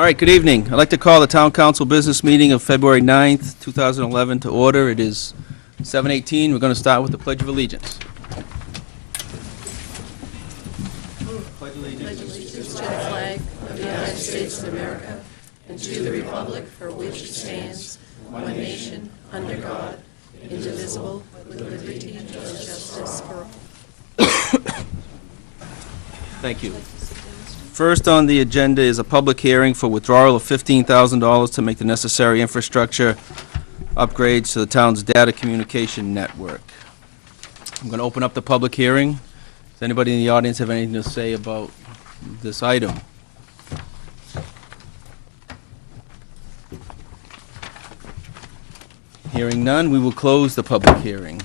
All right, good evening. I'd like to call the Town Council business meeting of February 9th, 2011 to order. It is 7:18. We're going to start with the Pledge of Allegiance. Pledge allegiance to the flag of the United States of America and to the republic for which it stands, one nation, under God, indivisible, with liberty and justice for all. Thank you. First on the agenda is a public hearing for withdrawal of $15,000 to make the necessary infrastructure upgrades to the town's data communication network. I'm going to open up the public hearing. Does anybody in the audience have anything to say about this item? Hearing none, we will close the public hearing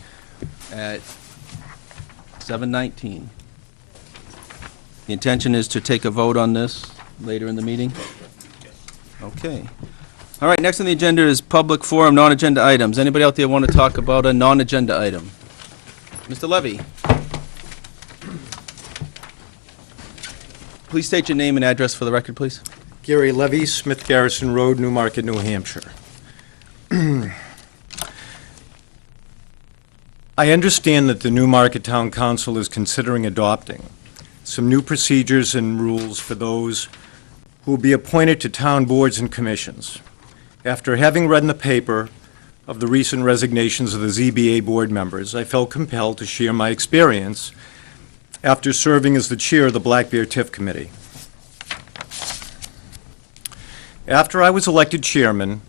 at 7:19. The intention is to take a vote on this later in the meeting? Okay. All right, next on the agenda is public forum, non-agenda items. Anybody out there want to talk about a non-agenda item? Mr. Levy. Please state your name and address for the record, please. Gary Levy, Smith Garrison Road, Newmarket, New Hampshire. I understand that the Newmarket Town Council is considering adopting some new procedures and rules for those who will be appointed to town boards and commissions. After having read in the paper of the recent resignations of the ZBA board members, I felt compelled to share my experience after serving as the chair of the Black Bear TIF Committee. After I was elected chairman,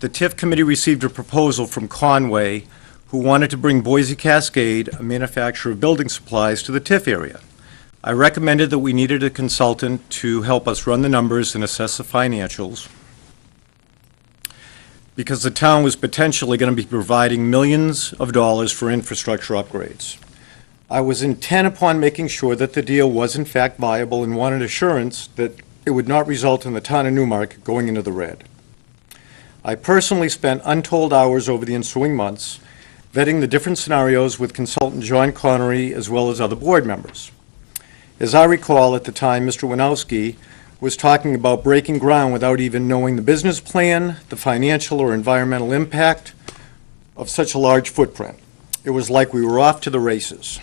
the TIF Committee received a proposal from Conway, who wanted to bring Boise Cascade, a manufacturer of building supplies, to the TIF area. I recommended that we needed a consultant to help us run the numbers and assess the financials, because the town was potentially going to be providing millions of dollars for infrastructure upgrades. I was intent upon making sure that the deal was in fact viable and wanted assurance that it would not result in the town of Newmarket going into the red. I personally spent untold hours over the ensuing months vetting the different scenarios with consultant John Connery as well as other board members. As I recall, at the time, Mr. Winowski was talking about breaking ground without even knowing the business plan, the financial or environmental impact of such a large footprint. It was like we were off to the races.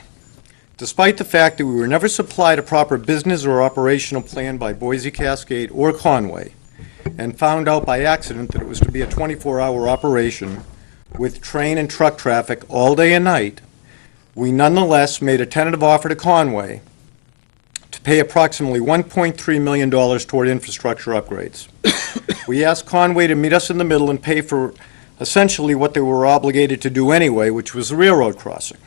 Despite the fact that we were never supplied a proper business or operational plan by Boise Cascade or Conway, and found out by accident that it was to be a 24-hour operation with train and truck traffic all day and night, we nonetheless made a tentative offer to Conway to pay approximately $1.3 million toward infrastructure upgrades. We asked Conway to meet us in the middle and pay for essentially what they were obligated to do anyway, which was the railroad crossing.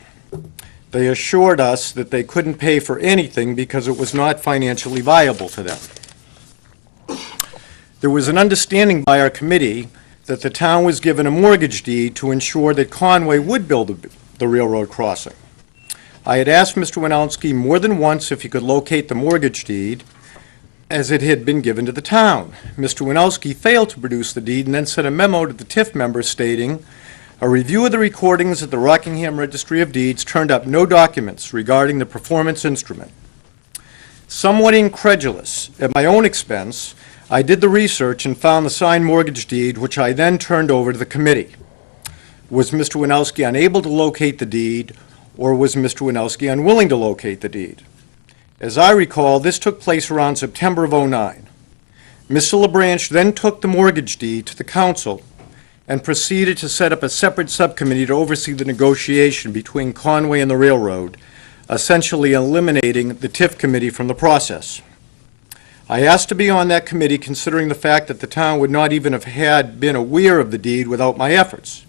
They assured us that they couldn't pay for anything because it was not financially viable to them. There was an understanding by our committee that the town was given a mortgage deed to ensure that Conway would build the railroad crossing. I had asked Mr. Winowski more than once if he could locate the mortgage deed, as it had been given to the town. Mr. Winowski failed to produce the deed and then sent a memo to the TIF members stating, "A review of the recordings at the Rockingham Registry of Deeds turned up no documents regarding the performance instrument." Somewhat incredulous, at my own expense, I did the research and found the signed mortgage deed, which I then turned over to the committee. Was Mr. Winowski unable to locate the deed, or was Mr. Winowski unwilling to locate the deed? As I recall, this took place around September of '09. Mr. LeBranch then took the mortgage deed to the council and proceeded to set up a separate subcommittee to oversee the negotiation between Conway and the railroad, essentially eliminating the TIF committee from the process. I asked to be on that committee considering the fact that the town would not even have had been aware of the deed without my efforts.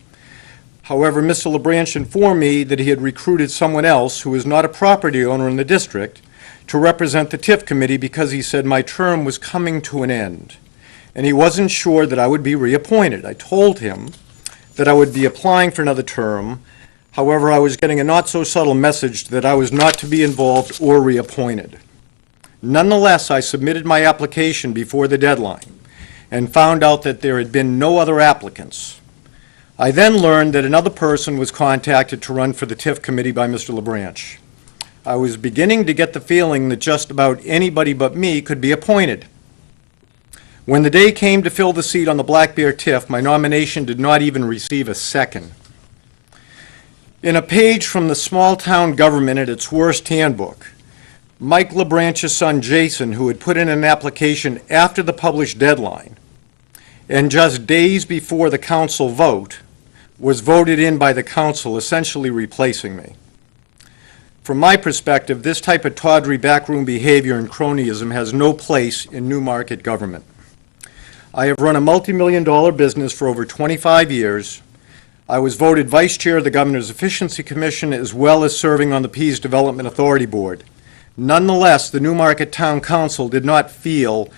However, Mr. LeBranch informed me that he had recruited someone else who was not a property owner in the district to represent the TIF committee because he said my term was coming to an end and he wasn't sure that I would be reappointed. I told him that I would be applying for another term. However, I was getting a not so subtle message that I was not to be involved or reappointed. Nonetheless, I submitted my application before the deadline and found out that there had been no other applicants. I then learned that another person was contacted to run for the TIF committee by Mr. LeBranch. I was beginning to get the feeling that just about anybody but me could be appointed. When the day came to fill the seat on the Black Bear TIF, my nomination did not even receive a second. In a page from the Small Town Government at its Worst Handbook, Mike LeBranch's son Jason, who had put in an application after the published deadline, and just days before the council vote, was voted in by the council, essentially replacing me. From my perspective, this type of tawdry backroom behavior and cronyism has no place in Newmarket government. I have run a multi-million-dollar business for over 25 years. I was voted vice chair of the Governor's Efficiency Commission as well as serving on the Pease Development Authority Board. Nonetheless, the Newmarket Town Council did not feel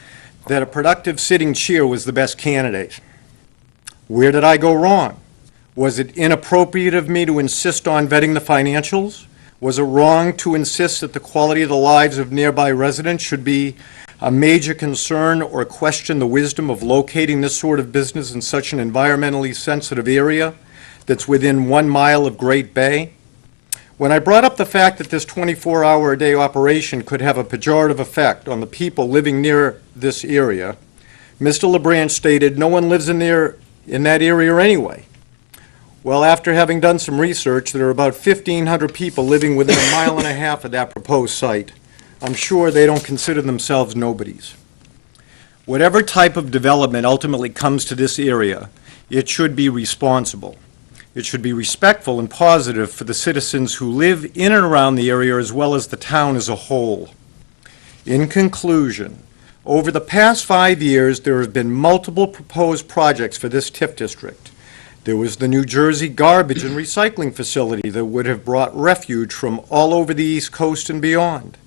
that a productive sitting chair was the best candidate. Where did I go wrong? Was it inappropriate of me to insist on vetting the financials? Was it wrong to insist that the quality of the lives of nearby residents should be a major concern or question the wisdom of locating this sort of business in such an environmentally sensitive area that's within 1 mile of Great Bay? When I brought up the fact that this 24-hour-a-day operation could have a pejorative effect on the people living near this area, Mr. LeBranch stated no one lives in that area anyway. Well, after having done some research, there are about 1,500 people living within 1.5 miles of that proposed site. I'm sure they don't consider themselves nobodies. Whatever type of development ultimately comes to this area, it should be responsible. It should be respectful and positive for the citizens who live in and around the area as well as the town as a whole. In conclusion, over the past 5 years, there have been multiple proposed projects for this TIF district. There was the New Jersey garbage and recycling facility that would have brought refuge from all over the East Coast and beyond.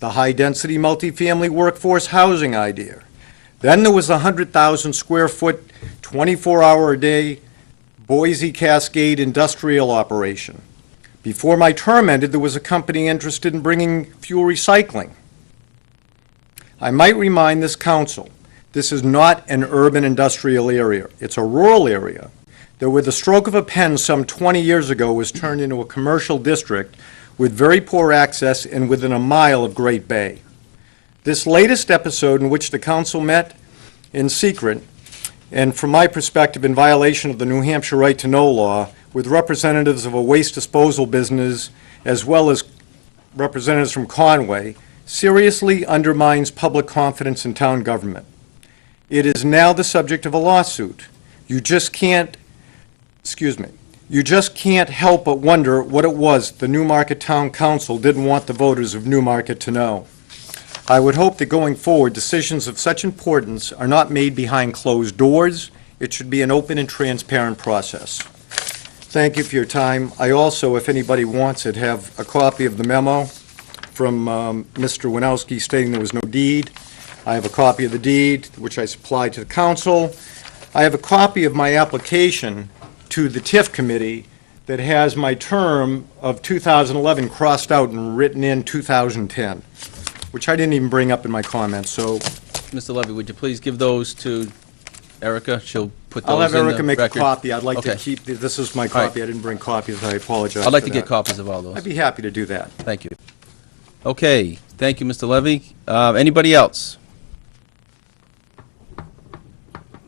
The high-density multifamily workforce housing idea. Then there was the 100,000 square foot, 24-hour-a-day Boise Cascade industrial operation. Before my term ended, there was a company interested in bringing fuel recycling. I might remind this council, this is not an urban industrial area. It's a rural area that with the stroke of a pen some 20 years ago was turned into a commercial district with very poor access and within 1 mile of Great Bay. This latest episode in which the council met in secret, and from my perspective in violation of the New Hampshire right to know law, with representatives of a waste disposal business as well as representatives from Conway, seriously undermines public confidence in town government. It is now the subject of a lawsuit. You just can't help but wonder what it was the Newmarket Town Council didn't want the voters of Newmarket to know. I would hope that going forward, decisions of such importance are not made behind closed doors. It should be an open and transparent process. Thank you for your time. I also, if anybody wants it, have a copy of the memo from Mr. Winowski stating there was no deed. I have a copy of the deed, which I supplied to the council. I have a copy of my application to the TIF committee that has my term of 2011 crossed out and written in 2010, which I didn't even bring up in my comments, so. Mr. Levy, would you please give those to Erica? She'll put those I'll in have the Erica make a record. copy. I'd like to Okay. keep, this is my All right. copy. I didn't bring copies. I apologize I'd like for to get that. copies of all those. I'd be happy to do that. Thank you. Okay, thank you, Mr. Levy. Anybody else?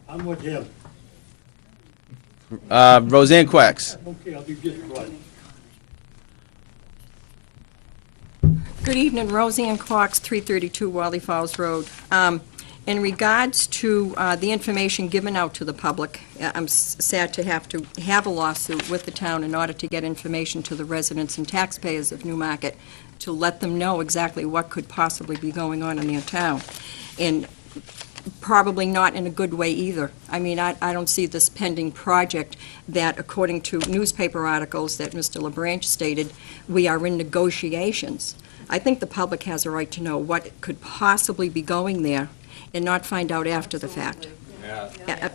I'm with him. Roseanne Quacks. Okay, I'll be just right. Good evening, Roseanne Cox, 332 Wally Falls Road. In regards to the information given out to the public, I'm sad to have a lawsuit with the town in order to get information to the residents and taxpayers of Newmarket to let them know exactly what could possibly be going on in their town. And probably not in a good way either. I mean, I don't see this pending project that, according to newspaper articles that Mr. LeBranch stated, we are in negotiations. I think the public has a right to know what could possibly be going there and not find out after the fact.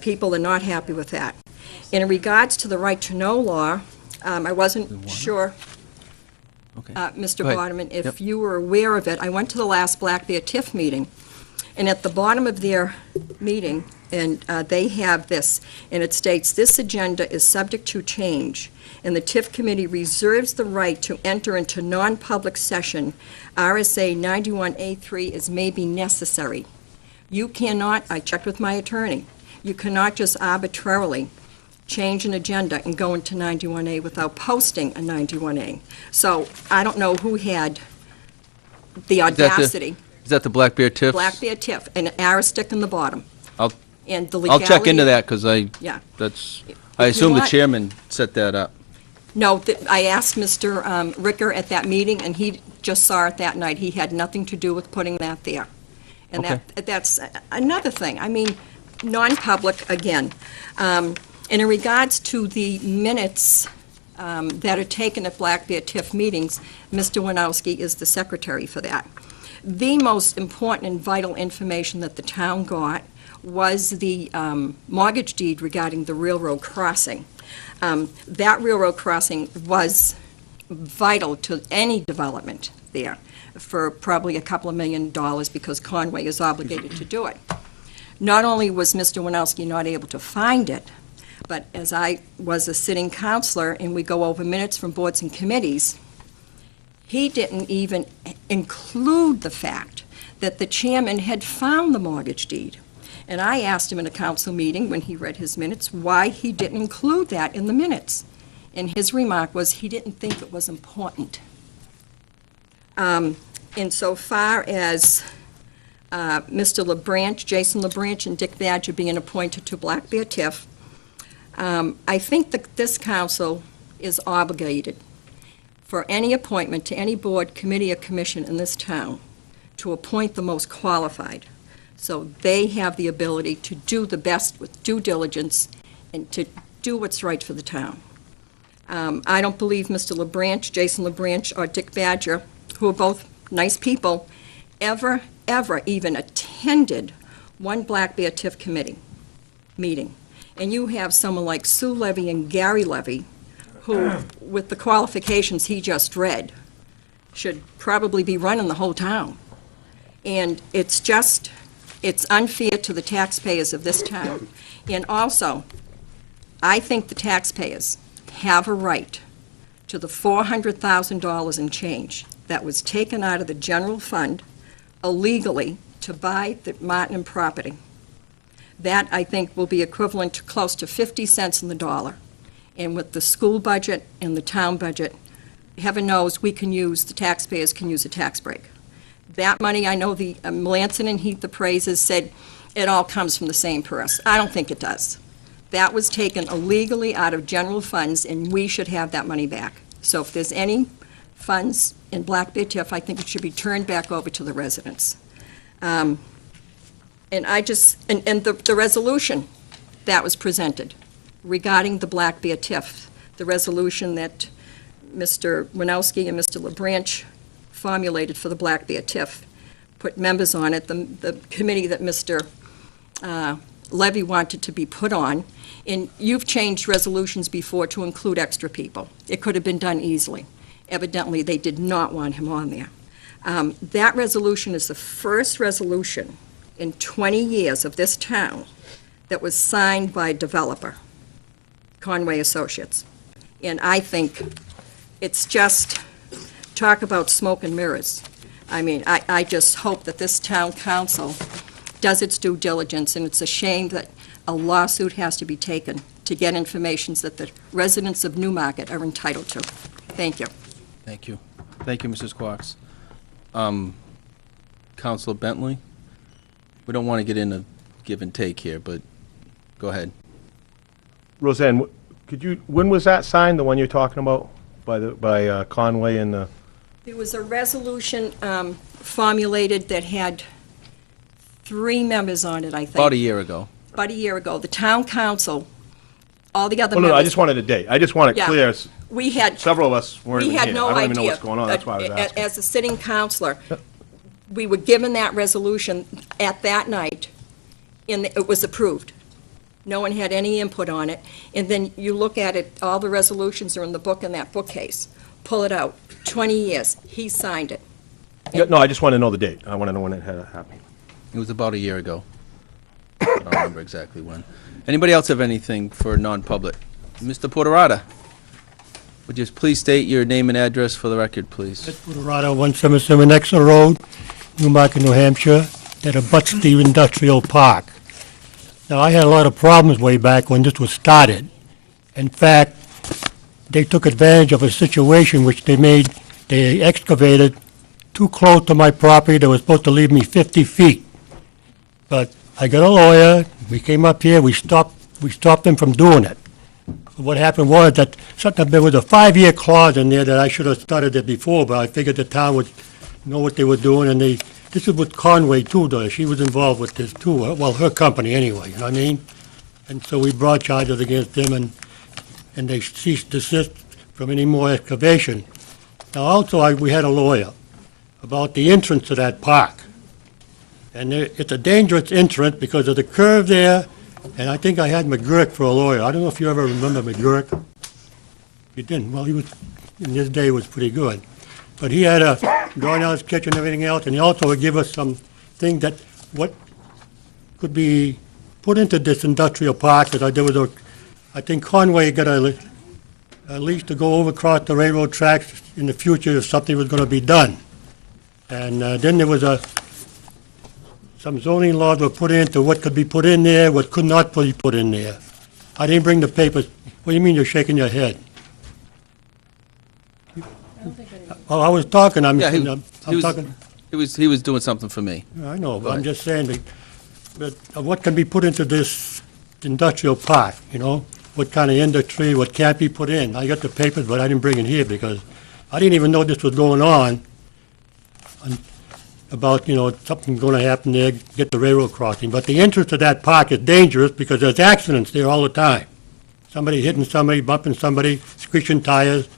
People are not happy with that. In regards to the right to know law, I wasn't sure, Okay. Mr. Go ahead. Boderman, if Yep. you were aware of it. I went to the last Black Bear TIF meeting, and at the bottom of their meeting, and they have this, and it states, "This agenda is subject to change, and the TIF committee reserves the right to enter into non-public session. RSA 91A3 is may be necessary." You cannot, I checked with my attorney, you cannot just arbitrarily change an agenda and go into 91A without posting a 91A. So I don't know who had the audacity. Is that the Black Bear Tiff? Black Bear Tiff, and an arrow stick in the bottom. I'll And the I'll legality. check into that, because Yeah. I you assume the want- chairman set that up. No, I asked Mr. Ricker at that meeting, and he just saw it that night. He had nothing to do with putting that there. And that's another thing. I mean, non-public, again. And in regards to the minutes that are taken at Black Bear TIF meetings, Mr. Winowski is the secretary for that. The most important and vital information that the town got was the mortgage deed regarding the railroad crossing. That railroad crossing was vital to any development there for probably a couple of $1 million because Conway is obligated to do it. Not only was Mr. Winowski not able to find it, but as I was a sitting counselor and we go over minutes from boards and committees, he didn't even include the fact that the chairman had found the mortgage deed. And I asked him in a council meeting when he read his minutes why he didn't include that in the minutes. And his remark was he didn't think it was important. Insofar as Mr. LeBranch, Jason LeBranch, and Dick Badger being appointed to Black Bear TIF, I think that this council is obligated for any appointment to any board, committee, or commission in this town to appoint the most qualified, so they have the ability to do the best with due diligence and to do what's right for the town. I don't believe Mr. LeBranch, Jason LeBranch, or Dick Badger, who are both nice people, ever even attended one Black Bear TIF committee meeting. And you have someone like Sue Levy and Gary Levy, who, with the qualifications he just read, should probably be running the whole town. And it's unfair to the taxpayers of this town. And also, I think the taxpayers have a right to the $400,000 in change that was taken out of the general fund illegally to buy the Martin property. That, I think, will be equivalent to close to 50 cents in the dollar. And with the school budget and the town budget, heaven knows the taxpayers can use a tax break. That money, I know the Melanson and Heath appraisers said it all comes from the same purse. I don't think it does. That was taken illegally out of general funds, and we should have that money back. So if there's any funds in Black Bear TIF, I think it should be turned back over to the residents. And the resolution that was presented regarding the Black Bear TIF, the resolution that Mr. Winowski and Mr. LeBranch formulated for the Black Bear TIF, put members on it, the committee that Mr. Levy wanted to be put on, and you've changed resolutions before to include extra people. It could have been done easily. Evidently, they did not want him on there. That resolution is the first resolution in 20 years of this town that was signed by a developer, Conway Associates. And I think it's just talk about smoke and mirrors. I mean, I just hope that this town council does its due diligence, and it's a shame that a lawsuit has to be taken to get information that the residents of Newmarket are entitled to. Thank you. Thank you. Thank you, Mrs. Quox. Councilor Bentley? We don't want to get into give and take here, but go ahead. Roseanne, when was that signed, the one you're talking about, by Conway and the? There was a resolution formulated that had 3 members on it, I think. About a year ago. About a year ago. The town council, all the other Oh, members. no, I just wanted a date. I just want it Yeah. clear. We had. Several of us weren't We even had here. no idea. I don't even know what's going on, that's why I was asking. As a sitting counselor, we were given that resolution at that night, and it was approved. No one had any input on it. And then you look at it, all the resolutions are in the book, in that bookcase. Pull it out, 20 years, he signed it. Yeah, no, I just want to know the date. I want to know when it had happened. It was about a year ago. I don't remember exactly when. Anybody else have anything for non-public? Mr. Porterata, would you please state your name and address for the record, please? Ed Puderado, 177 Exeter Road, Newmarket, New Hampshire. that abuts the industrial park. Now, I had a lot of problems way back when this was started. In fact, they took advantage of a situation which they excavated too close to my property. They were supposed to leave me 50 feet. But I got a lawyer, we came up here, we stopped them from doing it. What happened was that there was a 5-year clause in there that I should have started it before, but I figured the town would know what they were doing, and this is with Conway too, though. She was involved with this too, well, her company anyway, you know what I mean? And so we brought charges against them, and they ceased desist from any more excavation. Now, also, we had a lawyer about the entrance to that park. And it's a dangerous entrance because of the curve there, and I think I had McGurk for a lawyer. I don't know if you ever remember McGurk. You didn't. Well, he was, in his day, was pretty good. But he had a drawing out his kitchen and everything else, and he also would give us some thing that what could be put into this industrial park. That I think Conway got a lease to go over across the railroad tracks in the future if something was going to be done. And then there was some zoning laws were put into what could be put in there, what could not be put in there. I didn't bring the papers. What do you mean you're shaking your head? Oh, I was talking, I'm talking. He was doing something for me. I know, but I'm ahead. just saying that what can be put into this industrial park, you know? What kind of industry, what can't be put in. I got the papers, but I didn't bring it here because I didn't even know this was going on. About, something going to happen there, get the railroad crossing. But the entrance to that park is dangerous because there's accidents there all the time. Somebody hitting somebody, bumping somebody, screeching tires.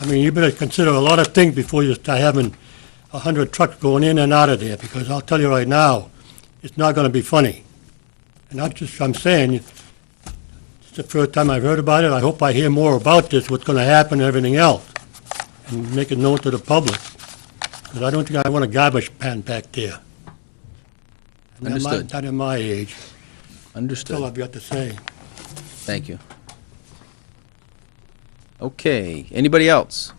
I mean, you better consider a lot of things before you start having 100 trucks going in and out of there, because I'll tell you right now, it's not going to be funny. And I'm saying, it's the first time I've heard about it. I hope I hear more about this, what's going to happen and everything else, and make it known to the public. Because I don't think I want a garbage pan back there. Understood. Not at my age. That's all Understood. I've got to say. Thank you. Okay, anybody else?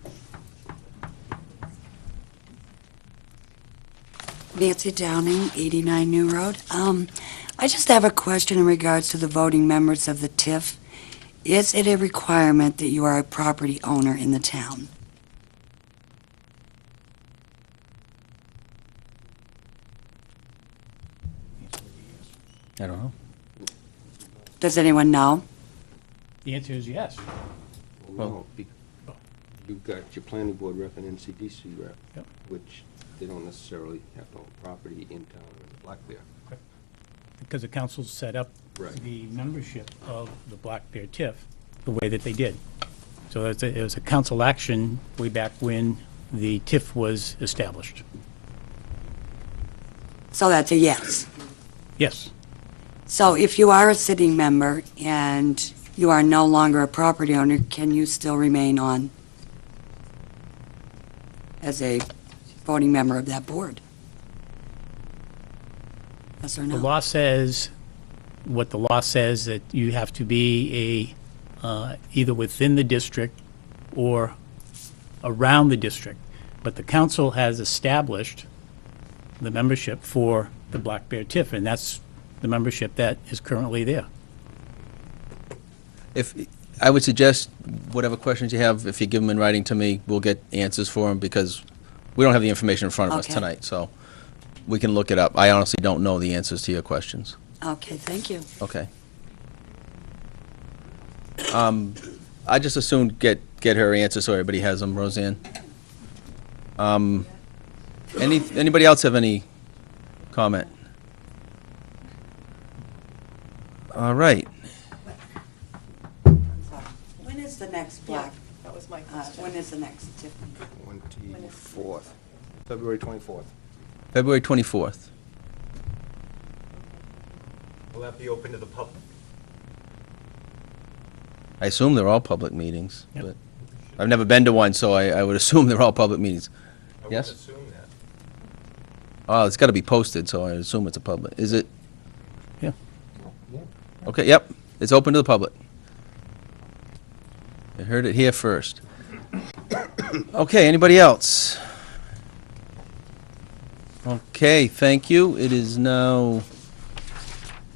Nancy Downing, 89 New Road. I just have a question in regards to the voting members of the TIF. Is it a requirement that you are a property owner in the town? I don't know. Does anyone know? The answer is yes. Well- You've got your planning board rep and NCDC rep, Yep. which they don't necessarily have to own property in town in Black Bear. Because the council set up Right. the membership of the Black Bear TIF the way that they did. So it was a council action way back when the TIF was established. So that's a yes. Yes. So if you are a sitting member and you are no longer a property owner, can you still remain on as a voting member of that board? Yes or The no? law says, what the law says, that you have to be either within the district or around the district. But the council has established the membership for the Black Bear TIF, and that's the membership that is currently there. I would suggest whatever questions you have, if you give them in writing to me, we'll get answers for them, because we don't have the information in front of us Okay. tonight, so we can look it up. I honestly don't know the answers to your questions. Okay, thank you. Okay. I just assumed get her answers so everybody has them, Roseanne. Anybody else have any comment? All right. When is the next Black? That was my When is the next TIF? 24th, February 24th. February 24th. Will that be open to the public? I assume they're all public meetings, Yep. but I've never been to one, so I would assume they're all public meetings. Yes? assume that. Oh, it's got to be posted, so I assume it's a public. Is it? Yeah. Okay, yep, it's open to the public. You heard it here first. Okay, anybody else? Okay, thank you. It is now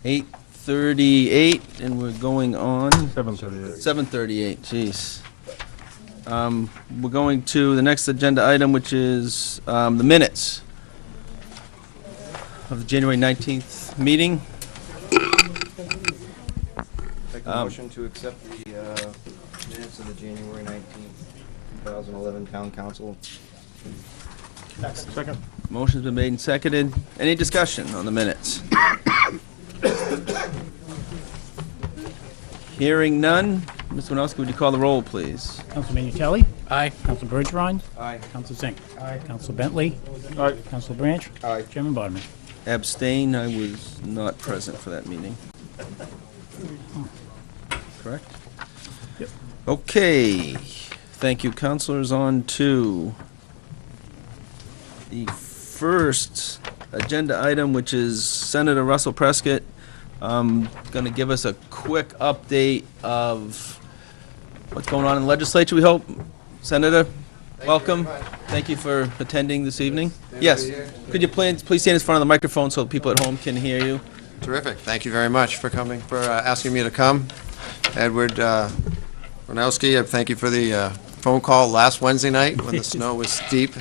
8:38, and we're going on 7:38. 7:38, jeez. We're going to the next agenda item, which is the minutes of the January 19th meeting. Make a motion to accept the minutes of the January 19th, 2011 Town Council. Second. Motion's been made and seconded. Any discussion on the minutes? Hearing none. Mr. Winowski, would you call the roll, please? Counsel Minutелli? Aye. Counsel Bergeron? Aye. Counsel Zink? Aye. Counsel Bentley? Aye. Counsel Branch? Aye. Chairman Bodman? Abstain. I was not present for that meeting. Correct? Yep. Okay. Thank you, councilors. On to the first agenda item, which is Senator Russell Prescott going to give us a quick update of what's going on in the legislature, we hope. Senator, welcome. Thank you for attending this evening. Yes. Could you please stand in front of the microphone so people at home can hear you? Terrific. Thank you very much for coming, for asking me to come. Edward Ronowski, I thank you for the phone call last Wednesday night when the snow was steep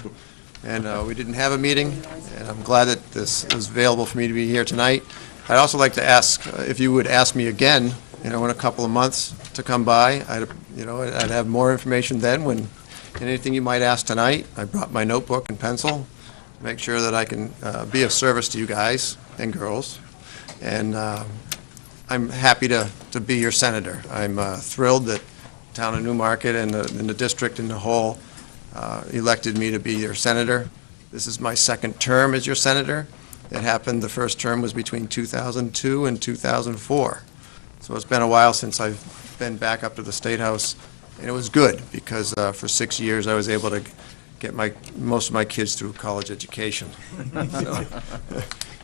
and we didn't have a meeting. And I'm glad that this is available for me to be here tonight. I'd also like to ask if you would ask me again, in a couple of months to come by. I'd have more information then. When anything you might ask tonight, I brought my notebook and pencil, make sure that I can be of service to you guys and girls. And I'm happy to be your senator. I'm thrilled that the town of Newmarket and the district in the whole elected me to be your senator. This is my second term as your senator. It happened, the first term was between 2002 and 2004. So it's been a while since I've been back up to the State House, and it was good because for 6 years I was able to get most of my kids through college education. So,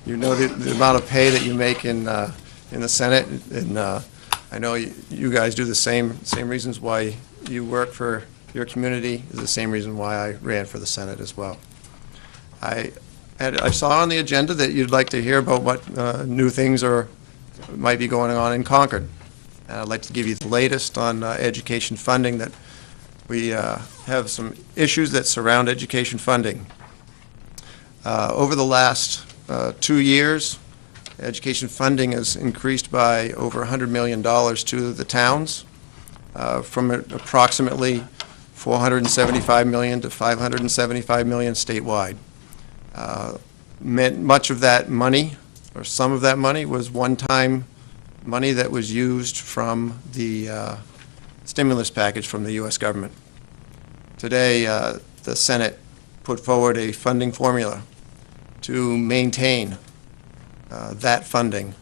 you know the amount of pay that you make in the Senate, and I know you guys do the same reasons why you work for your community is the same reason why I ran for the Senate as well. I saw on the agenda that you'd like to hear about what new things might be going on in Concord. And I'd like to give you the latest on education funding, that we have some issues that surround education funding. Over the last 2 years, education funding has increased by over $100 million to the towns, from approximately $475 million to $575 million statewide. Much of that money, or some of that money, was one-time money that was used from the stimulus package from the U.S. government. Today, the Senate put forward a funding formula to maintain that funding.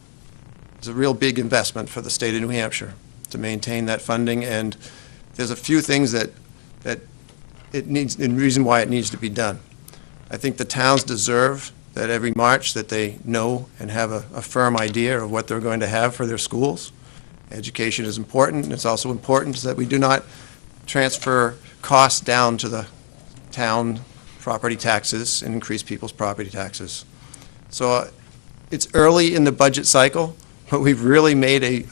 It's a real big investment for the state of New Hampshire to maintain that funding, and there's a few things that it needs, and reason why it needs to be done. I think the towns deserve that every March that they know and have a firm idea of what they're going to have for their schools. Education is important. It's also important that we do not transfer costs down to the town property taxes and increase people's property taxes. So it's early in the budget cycle, but we've really made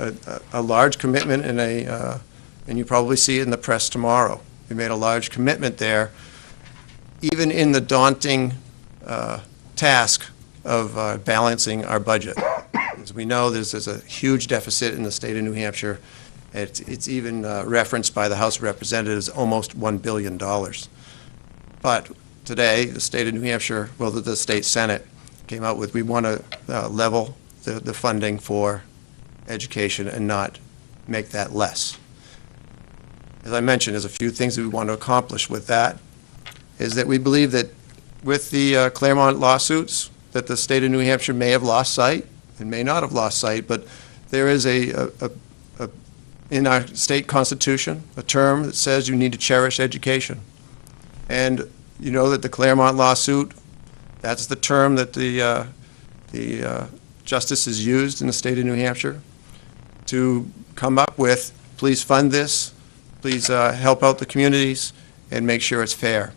a large commitment, and you probably see it in the press tomorrow. We made a large commitment there, even in the daunting task of balancing our budget. As we know, there's a huge deficit in the state of New Hampshire. It's even referenced by the House of Representatives, almost $1 billion. But today, the state of New Hampshire, well, the state Senate came out with, we want to level the funding for education and not make that less. As I mentioned, there's a few things that we want to accomplish with that, is that we believe that with the Claremont lawsuits, that the state of New Hampshire may have lost sight and may not have lost sight, but there is in our state constitution a term that says you need to cherish education. And you know that the Claremont lawsuit, that's the term that the justices used in the state of New Hampshire to come up with, please fund this, please help out the communities, and make sure it's fair.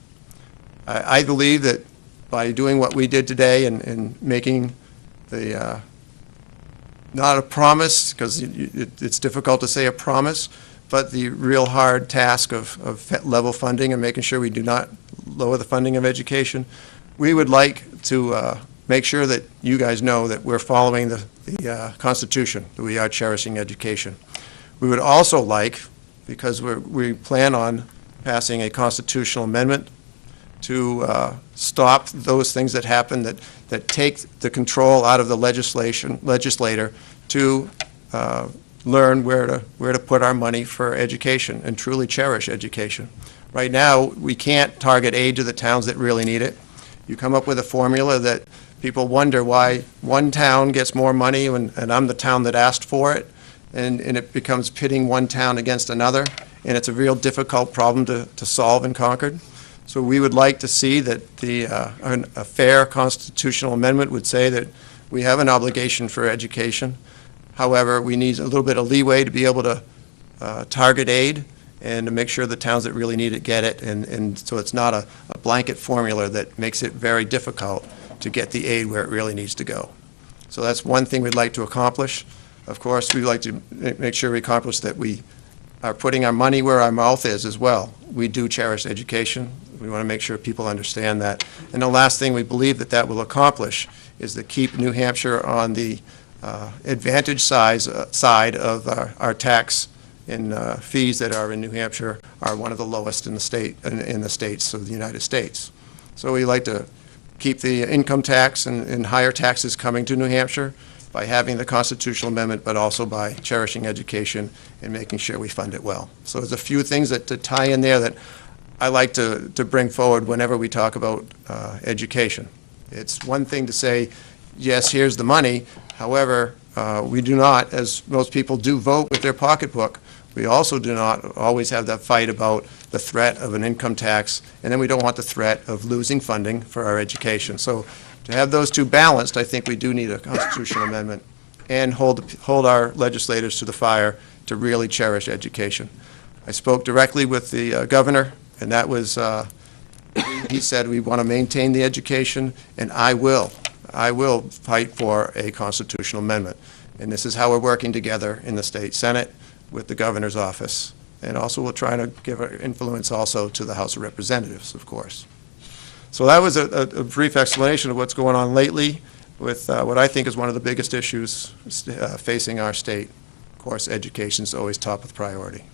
I believe that by doing what we did today and making the, not a promise, because it's difficult to say a promise, but the real hard task of level funding and making sure we do not lower the funding of education. We would like to make sure that you guys know that we're following the Constitution, that we are cherishing education. We would also like, because we plan on passing a constitutional amendment to stop those things that happen that take the control out of the legislator to learn where to put our money for education and truly cherish education. Right now, we can't target aid to the towns that really need it. You come up with a formula that people wonder why one town gets more money and I'm the town that asked for it, and it becomes pitting one town against another, and it's a real difficult problem to solve in Concord. So we would like to see that a fair constitutional amendment would say that we have an obligation for education. However, we need a little bit of leeway to be able to target aid and to make sure the towns that really need it get it, and so it's not a blanket formula that makes it very difficult to get the aid where it really needs to go. So that's one thing we'd like to accomplish. Of course, we'd like to make sure we accomplish that we are putting our money where our mouth is as well. We do cherish education. We want to make sure people understand that. And the last thing we believe that will accomplish is to keep New Hampshire on the advantage side of our tax and fees that are in New Hampshire are one of the lowest in the state, in the states of the United States. So we like to keep the income tax and higher taxes coming to New Hampshire by having the constitutional amendment, but also by cherishing education and making sure we fund it well. So there's a few things that to tie in there that I like to bring forward whenever we talk about education. It's one thing to say, yes, here's the money. However, we do not, as most people do, vote with their pocketbook. We also do not always have that fight about the threat of an income tax, and then we don't want the threat of losing funding for our education. So to have those two balanced, I think we do need a constitutional amendment and hold our legislators to the fire to really cherish education. I spoke directly with the governor, and that was, he said we want to maintain the education, and I will fight for a constitutional amendment. And this is how we're working together in the state Senate with the governor's office. And also we'll try to give our influence also to the House of Representatives, of course. So that was a brief explanation of what's going on lately with what I think is one of the biggest issues facing our state. Of course, education is always top of priority.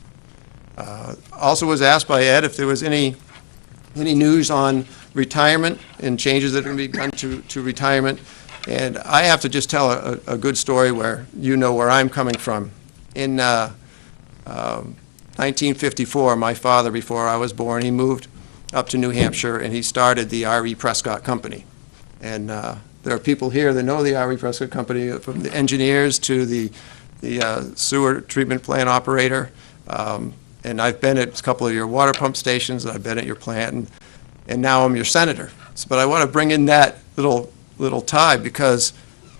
Also was asked by Ed if there was any news on retirement and changes that are going to be done to retirement. And I have to just tell a good story where you know where I'm coming from. In 1954, my father, before I was born, he moved up to New Hampshire and he started the R.E. Prescott Company. And there are people here that know the R.E. Prescott Company, from the engineers to the sewer treatment plant operator. And I've been at a couple of your water pump stations, and I've been at your plant, and now I'm your senator. But I want to bring in that little tie, because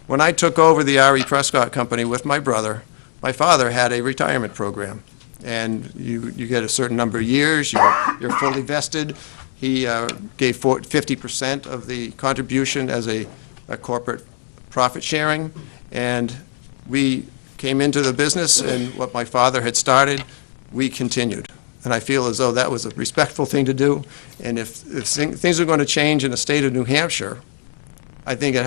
when I took over the R.E. Prescott Company with my brother, my father had a retirement program. And you get a certain number of years, you're fully vested. He gave 50% of the contribution as a corporate profit sharing. And we came into the business, and what my father had started, we continued. And I feel as though that was a respectful thing to do. And if things are going to change in the state of New Hampshire, I think I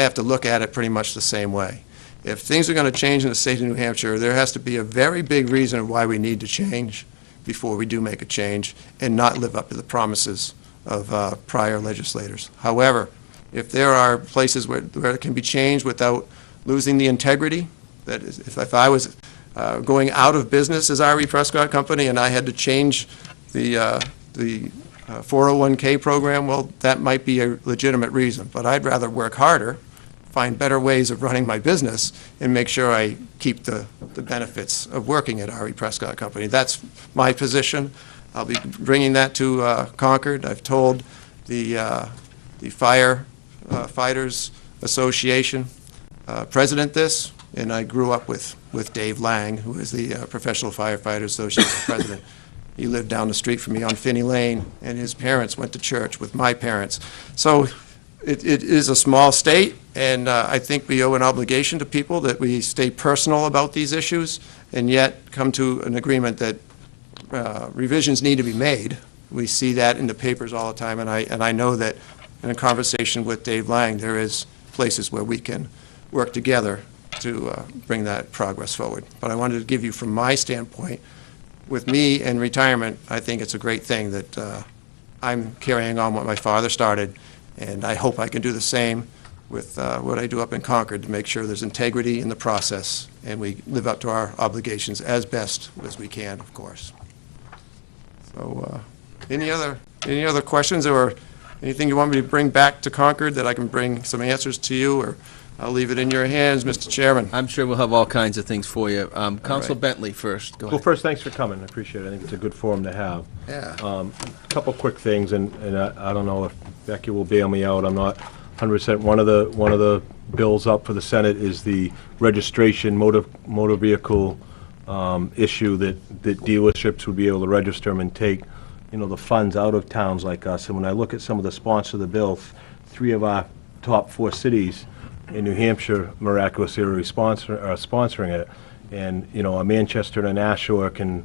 have to look at it pretty much the same way. If things are going to change in the state of New Hampshire, there has to be a very big reason why we need to change before we do make a change and not live up to the promises of prior legislators. However, if there are places where it can be changed without losing the integrity, that is, if I was going out of business as R.E. Prescott Company and I had to change the 401k program, well, that might be a legitimate reason. But I'd rather work harder, find better ways of running my business, and make sure I keep the benefits of working at R.E. Prescott Company. That's my position. I'll be bringing that to Concord. I've told the Firefighters Association president this, and I grew up with Dave Lang, who is the Professional Firefighters Association president. He lived down the street from me on Finney Lane, and his parents went to church with my parents. So it is a small state, and I think we owe an obligation to people that we stay personal about these issues, and yet come to an agreement that revisions need to be made. We see that in the papers all the time, and I know that in a conversation with Dave Lang, there is places where we can work together to bring that progress forward. But I wanted to give you, from my standpoint, with me and retirement, I think it's a great thing that I'm carrying on what my father started, and I hope I can do the same with what I do up in Concord to make sure there's integrity in the process and we live up to our obligations as best as we can, of course. So, any other questions or anything you want me to bring back to Concord that I can bring some answers to you, or I'll leave it in your hands, Mr. Chairman. I'm sure we'll have all kinds of things for you. Council right. Bentley first, go Well, ahead. first, thanks for coming. I appreciate it. I think it's a good forum to have. Yeah. A couple quick things, and I don't know if Becky will bail me out. I'm not 100%. One of the bills up for the Senate is the registration motor vehicle issue that dealerships would be able to register them and take, the funds out of towns like us. And when I look at some of the sponsors of the bill, 3 of our top 4 cities in New Hampshire miraculously are sponsoring it. And, Manchester and Nashua can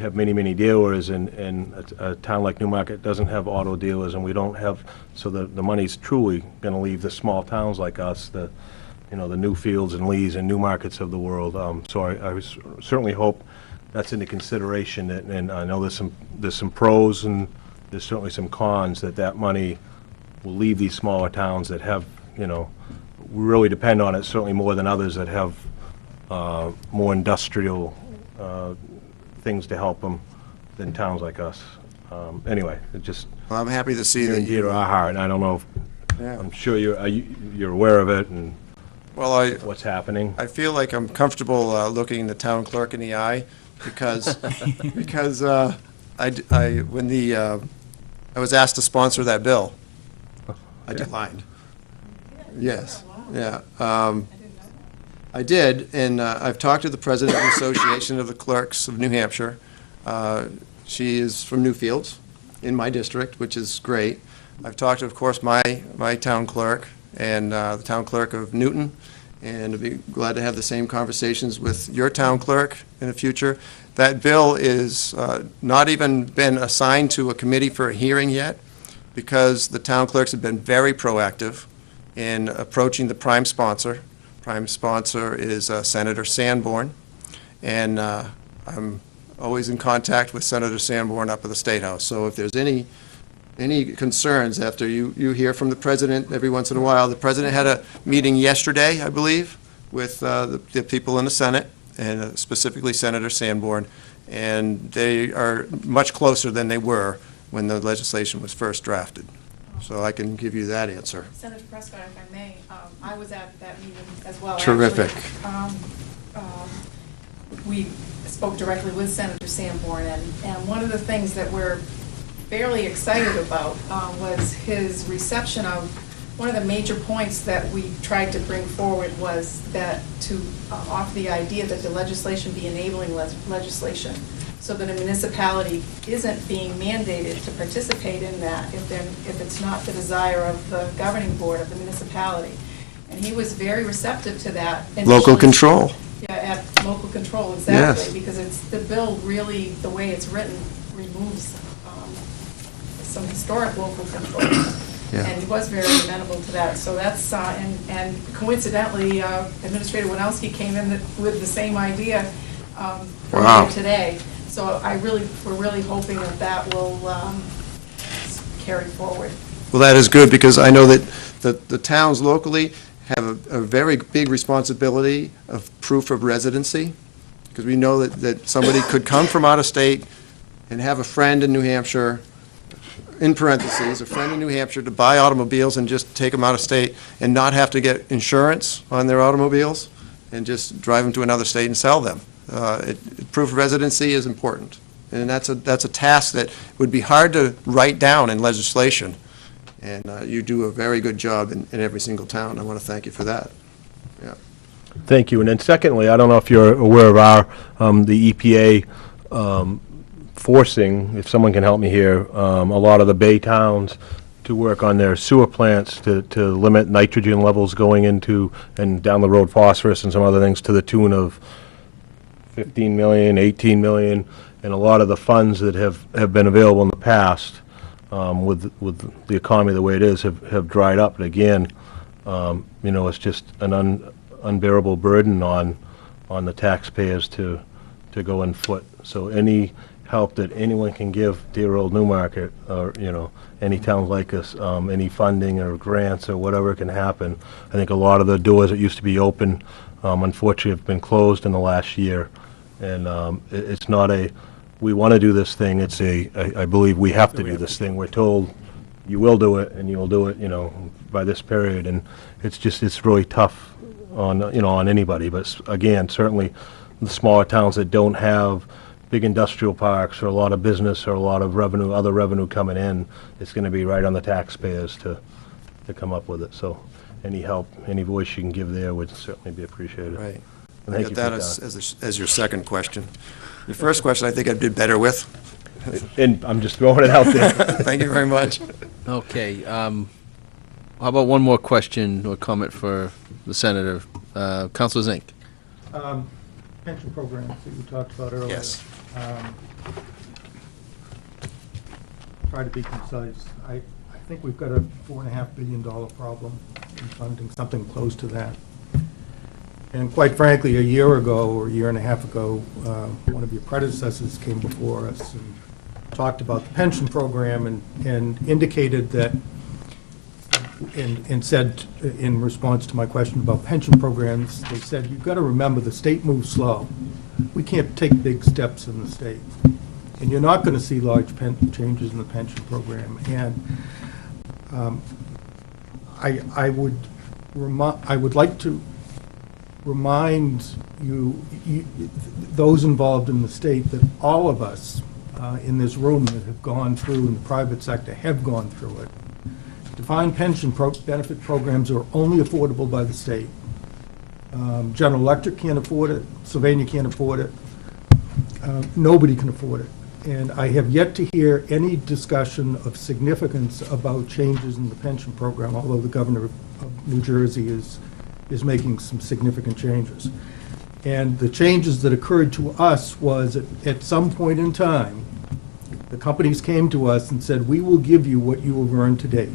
have many, many dealers, and a town like Newmarket doesn't have auto dealers, and we don't have, so the money's truly going to leave the small towns like us, the Newfields and Lees and Newmarkets of the world. So I certainly hope that's into consideration, and I know there's some pros and there's certainly some cons that money will leave these smaller towns that have, we really depend on it, certainly more than others that have more industrial things to help them than towns like us. Anyway, it just Well, I'm happy to see near that and dear to our heart, and I don't know if, Yeah. I'm sure you're aware of it and Well, what's happening. I feel like I'm comfortable looking the town clerk in the eye because I was asked to sponsor that bill. I declined. Yes, yeah. I did, and I've talked to the president of the Association of the Clerks of New Hampshire. She is from Newfields, in my district, which is great. I've talked to, of course, my town clerk and the town clerk of Newton, and I'd be glad to have the same conversations with your town clerk in the future. That bill is not even been assigned to a committee for a hearing yet, because the town clerks have been very proactive in approaching the prime sponsor. Prime sponsor is Senator Sanborn, and I'm always in contact with Senator Sanborn up at the State House. So if there's any concerns after you hear from the president every once in a while, the president had a meeting yesterday, I believe, with the people in the Senate, and specifically Senator Sanborn, and they are much closer than they were when the legislation was first drafted. So I can give you that answer. Senator Prescott, if I may, I was at that meeting as well. Terrific. Actually, we spoke directly with Senator Sanborn, and one of the things that we're fairly excited about was his reception of one of the major points that we tried to bring forward was that to offer the idea that the legislation be enabling legislation, so that a municipality isn't being mandated to participate in that if it's not the desire of the governing board of the municipality. And he was very receptive to that. Local initially. control. Yeah, at local control, exactly. Yes. Because it's, the bill really, the way it's written, removes some historic local control. Yeah. And he was very amenable to that. So that's, and coincidentally, Administrator Winowski came in with the same idea Wow. earlier today. So we're really hoping that will carry forward. Well, that is good, because I know that the towns locally have a very big responsibility of proof of residency, because we know that somebody could come from out of state and have a friend in New Hampshire, in parentheses, a friend in New Hampshire, to buy automobiles and just take them out of state and not have to get insurance on their automobiles and just drive them to another state and sell them. Proof of residency is important, and that's a task that would be hard to write down in legislation. And you do a very good job in every single town. I want to thank you for that. Yeah. Thank you. And then secondly, I don't know if you're aware of the EPA forcing, if someone can help me here, a lot of the bay towns to work on their sewer plants to limit nitrogen levels going into, and down the road phosphorus and some other things to the tune of 15 million, 18 million, and a lot of the funds that have been available in the past, with the economy the way it is, have dried up. And again, it's just an unbearable burden on the taxpayers to go and foot. So any help that anyone can give dear old Newmarket, or, any towns like us, any funding or grants or whatever can happen. I think a lot of the doors that used to be open, unfortunately, have been closed in the last year. And it's not we want to do this thing, it's I believe we have to do this thing. We're told you will do it, and you'll do it, by this period. And it's really tough on anybody. But again, certainly the smaller towns that don't have big industrial parks or a lot of business or a lot of other revenue coming in, it's going to be right on the taxpayers to come up with it. So any help, any voice you can give there would certainly be appreciated. Right. And thank you for that that. as your second question. Your first question, I think I did better with. And I'm just throwing it out there. Thank you very much. Okay, how about one more question or comment for the senator? Councilor Zink. Pension programs that you talked about earlier. Yes. Try to be concise. I think we've got a $4.5 billion problem in funding, something close to that. And quite frankly, a year ago or a year and a half ago, one of your predecessors came before us and talked about the pension program and indicated that, and said in response to my question about pension programs, they said, you've got to remember the state moves slow. We can't take big steps in the state. And you're not going to see large changes in the pension program. And I would like to remind those involved in the state, that all of us in this room that have gone through, in the private sector, have gone through it. Defined pension benefit programs are only affordable by the state. General Electric can't afford it. Sylvania can't afford it. Nobody can afford it. And I have yet to hear any discussion of significance about changes in the pension program, although the governor of New Jersey is making some significant changes. And the changes that occurred to us was at some point in time, the companies came to us and said, we will give you what you have earned to date.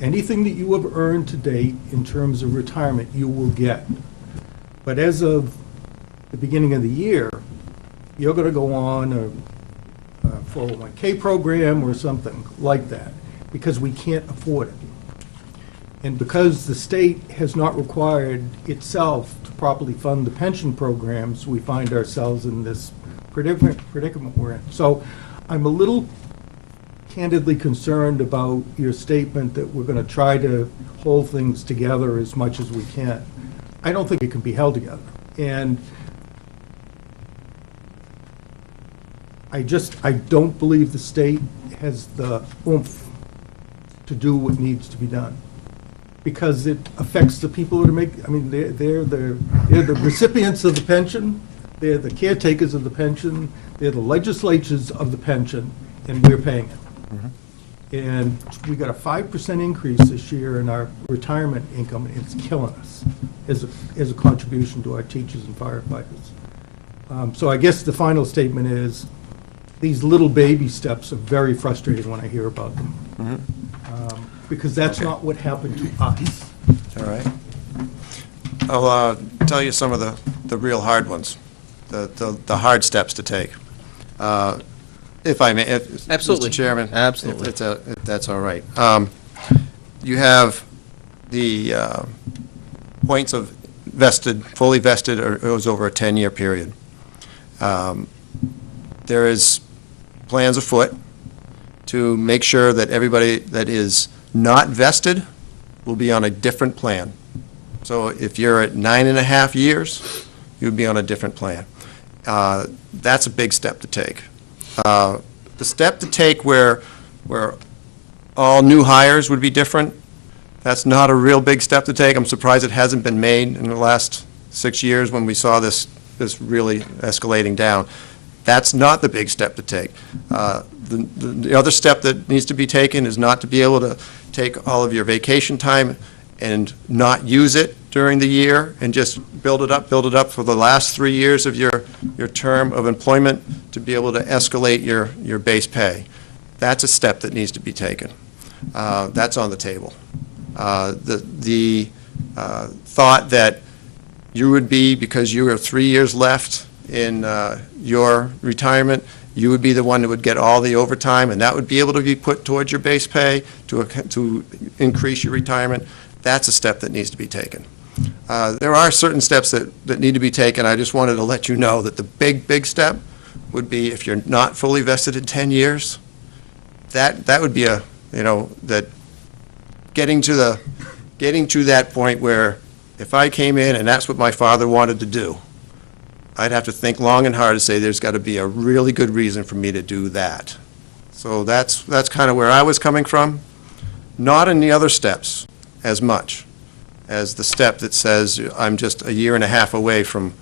Anything that you have earned to date in terms of retirement, you will get. But as of the beginning of the year, you're going to go on a 401k program or something like that, because we can't afford it. And because the state has not required itself to properly fund the pension programs, we find ourselves in this predicament we're in. So I'm a little candidly concerned about your statement that we're going to try to hold things together as much as we can. I don't think it can be held together. And I don't believe the state has the oomph to do what needs to be done, because it affects the people that they're the recipients of the pension, they're the caretakers of the pension, they're the legislatures of the pension, and we're paying it. Mm-hmm. And we got a 5% increase this year in our retirement income, and it's killing us as a contribution to our teachers and firefighters. So I guess the final statement is, these little baby steps are very frustrating when I hear about them. Mm-hmm. Because that's not what happened to us. All right. I'll tell you some of the real hard ones, the hard steps to take. If I may, Absolutely. Mr. Chairman. Absolutely. If that's all right. You have the points of fully vested, or it was over a 10-year period. There is plans afoot to make sure that everybody that is not vested will be on a different plan. So if you're at 9.5 years, you'd be on a different plan. That's a big step to take. The step to take where all new hires would be different, that's not a real big step to take. I'm surprised it hasn't been made in the last 6 years when we saw this really escalating down. That's not the big step to take. The other step that needs to be taken is not to be able to take all of your vacation time and not use it during the year and just build it up for the last 3 years of your term of employment to be able to escalate your base pay. That's a step that needs to be taken. That's on the table. The thought that you would be, because you have 3 years left in your retirement, you would be the one that would get all the overtime, and that would be able to be put towards your base pay to increase your retirement. That's a step that needs to be taken. There are certain steps that need to be taken. I just wanted to let you know that the big step would be, if you're not fully vested in 10 years, that would be that getting to that point where if I came in and that's what my father wanted to do, I'd have to think long and hard to say there's got to be a really good reason for me to do that. So that's kind of where I was coming from. Not in the other steps as much as the step that says I'm just a year and a half away from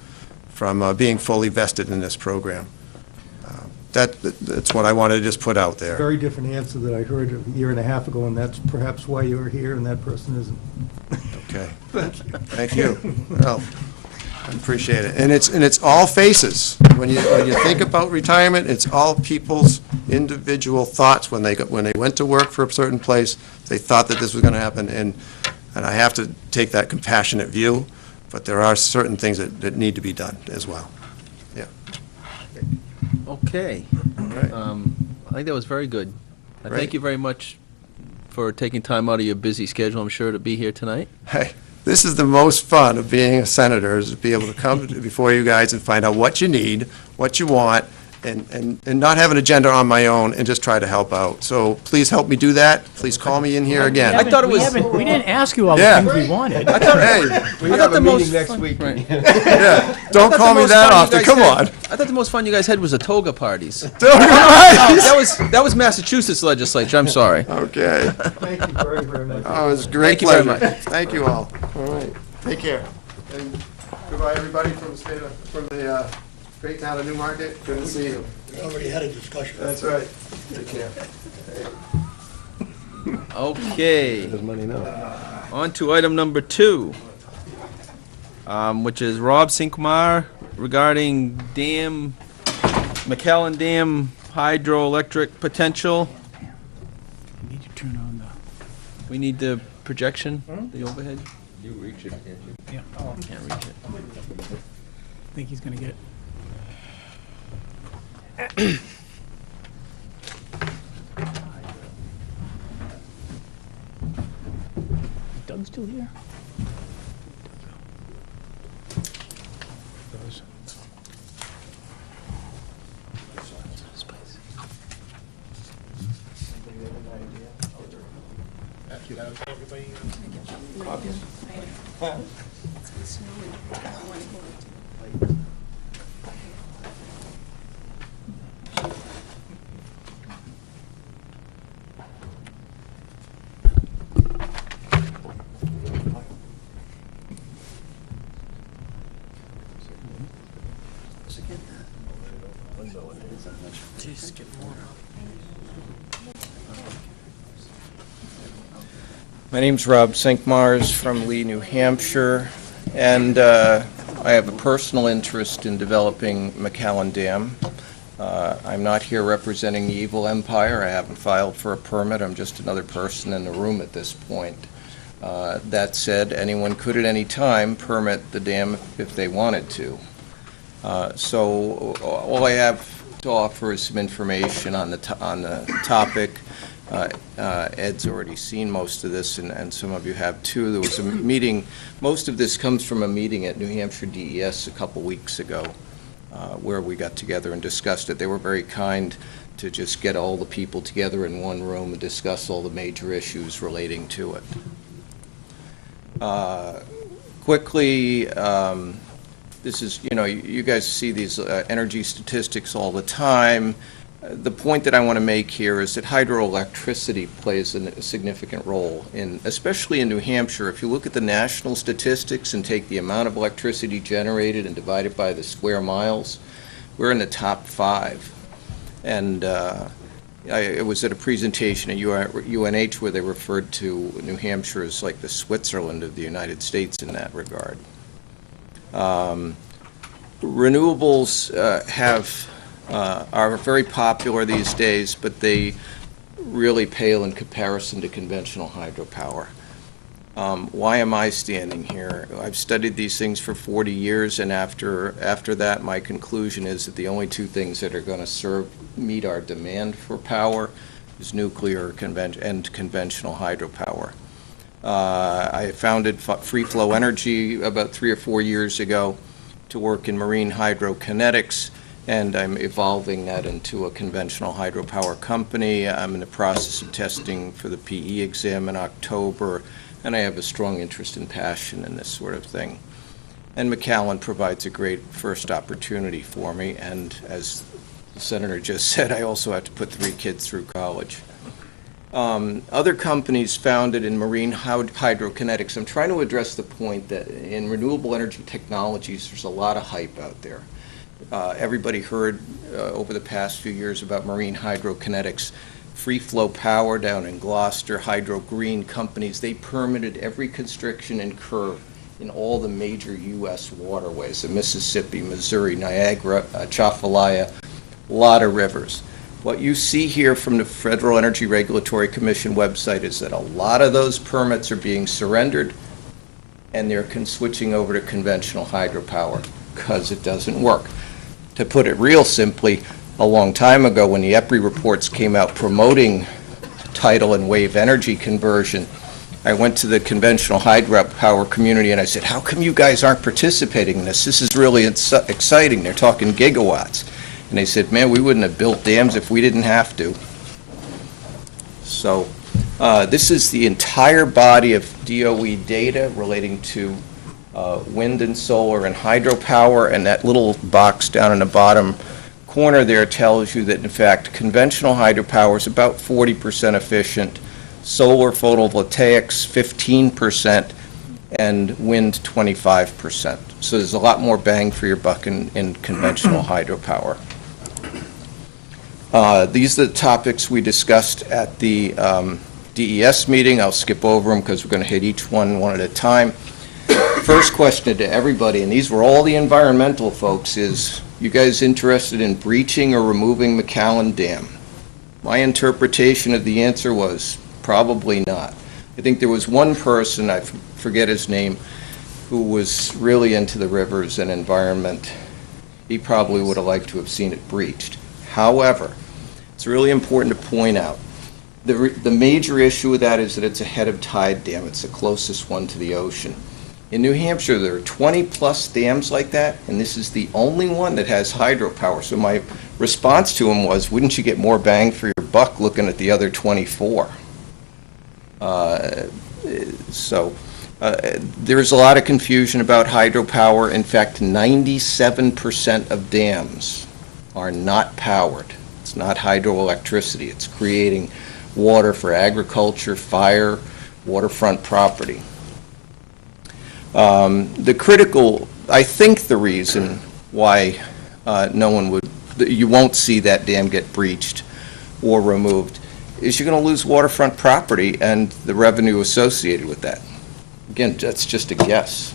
being fully vested in this program. That's what I wanted to just put out there. Very different answer that I heard a year and a half ago, and that's perhaps why you're here and that person isn't. Okay. Thank you. Well, I appreciate it. And it's all faces. When you think about retirement, it's all people's individual thoughts when they went to work for a certain place. They thought that this was going to happen, and I have to take that compassionate view, but there are certain things that need to be done as well. Yeah. Okay. Right. I think that was very good. Great. Thank you very much for taking time out of your busy schedule, I'm sure, to be here tonight. Hey, this is the most fun of being a senator, is to be able to come before you guys and find out what you need, what you want, and not have an agenda on my own and just try to help out. So please help me do that. Please call me in here again. I thought it was. We didn't ask you all the Yeah. things we wanted. I thought, Hey, We I thought have the a most meeting next fun- week. right. yeah, don't I thought call the me most that fun you often, guys come had- on. I thought the most fun you guys had was the toga parties. Right. That was Massachusetts legislature, I'm sorry. Okay. Thank you very, very much. Oh, it was a great Thank you very pleasure. much. Thank you all. All right, take care. And goodbye, everybody from the great town of Newmarket. Good to see you. We already had a discussion. That's right. Take care. Okay, There's money now. on to item number 2, which is Rob Sinkmar regarding McAllen Dam hydroelectric potential. You need to turn on We need the projection, the overhead. You reach it, can't you? the, yeah, Can't reach it. I think he's gonna get. Doug still here? My name's Rob Sinkmars from Lee, New Hampshire, and I have a personal interest in developing McAllen Dam. I'm not here representing the evil empire. I haven't filed for a permit. I'm just another person in the room at this point. That said, anyone could at any time permit the dam if they wanted to. So all I have to offer is some information on the topic. Ed's already seen most of this, and some of you have too. There was a meeting, most of this comes from a meeting at New Hampshire DES a couple weeks ago, where we got together and discussed it. They were very kind to just get all the people together in one room and discuss all the major issues relating to it. Quickly, this is, you guys see these energy statistics all the time. The point that I want to make here is that hydroelectricity plays a significant role especially in New Hampshire. If you look at the national statistics and take the amount of electricity generated and divide it by the square miles, we're in the top 5. And I was at a presentation at UNH where they referred to New Hampshire as like the Switzerland of the United States in that regard. Renewables are very popular these days, but they really pale in comparison to conventional hydropower. Why am I standing here? I've studied these things for 40 years, and after that, my conclusion is that the only two things that are going to meet our demand for power is nuclear and conventional hydropower. I founded Free Flow Energy about 3 or 4 years ago to work in marine hydrokinetics, and I'm evolving that into a conventional hydropower company. I'm in the process of testing for the PE exam in October, and I have a strong interest and passion in this sort of thing. And McAllen provides a great first opportunity for me, and as the Senator just said, I also have to put 3 kids through college. Other companies founded in marine hydrokinetics, I'm trying to address the point that in renewable energy technologies, there's a lot of hype out there. Everybody heard over the past few years about marine hydrokinetics. Free Flow Power down in Gloucester, Hydro Green companies, they permitted every constriction and curve in all the major U.S. waterways, the Mississippi, Missouri, Niagara, Atchafalaya, a lot of rivers. What you see here from the Federal Energy Regulatory Commission website is that a lot of those permits are being surrendered and they're switching over to conventional hydropower because it doesn't work. To put it real simply, a long time ago when the EPRI reports came out promoting tidal and wave energy conversion, I went to the conventional hydropower community and I said, how come you guys aren't participating in this? This is really exciting. They're talking gigawatts. And they said, man, we wouldn't have built dams if we didn't have to. So this is the entire body of DOE data relating to wind and solar and hydropower, and that little box down in the bottom corner there tells you that, in fact, conventional hydropower is about 40% efficient, solar photovoltaics 15%, and wind 25%. So there's a lot more bang for your buck in conventional hydropower. These are the topics we discussed at the DES meeting. I'll skip over them because we're going to hit each one at a time. First question to everybody, and these were all the environmental folks, is you guys interested in breaching or removing McAllen Dam? My interpretation of the answer was probably not. I think there was one person, I forget his name, who was really into the rivers and environment. He probably would have liked to have seen it breached. However, it's really important to point out the major issue with that is that it's a head of tide dam. It's the closest one to the ocean. In New Hampshire, there are 20-plus dams like that, and this is the only one that has hydropower. So my response to him was, wouldn't you get more bang for your buck looking at the other 24? There's a lot of confusion about hydropower. In fact, 97% of dams are not powered. It's not hydroelectricity. It's creating water for agriculture, fire, waterfront property. I think the reason why you won't see that dam get breached or removed is you're going to lose waterfront property and the revenue associated with that. Again, that's just a guess.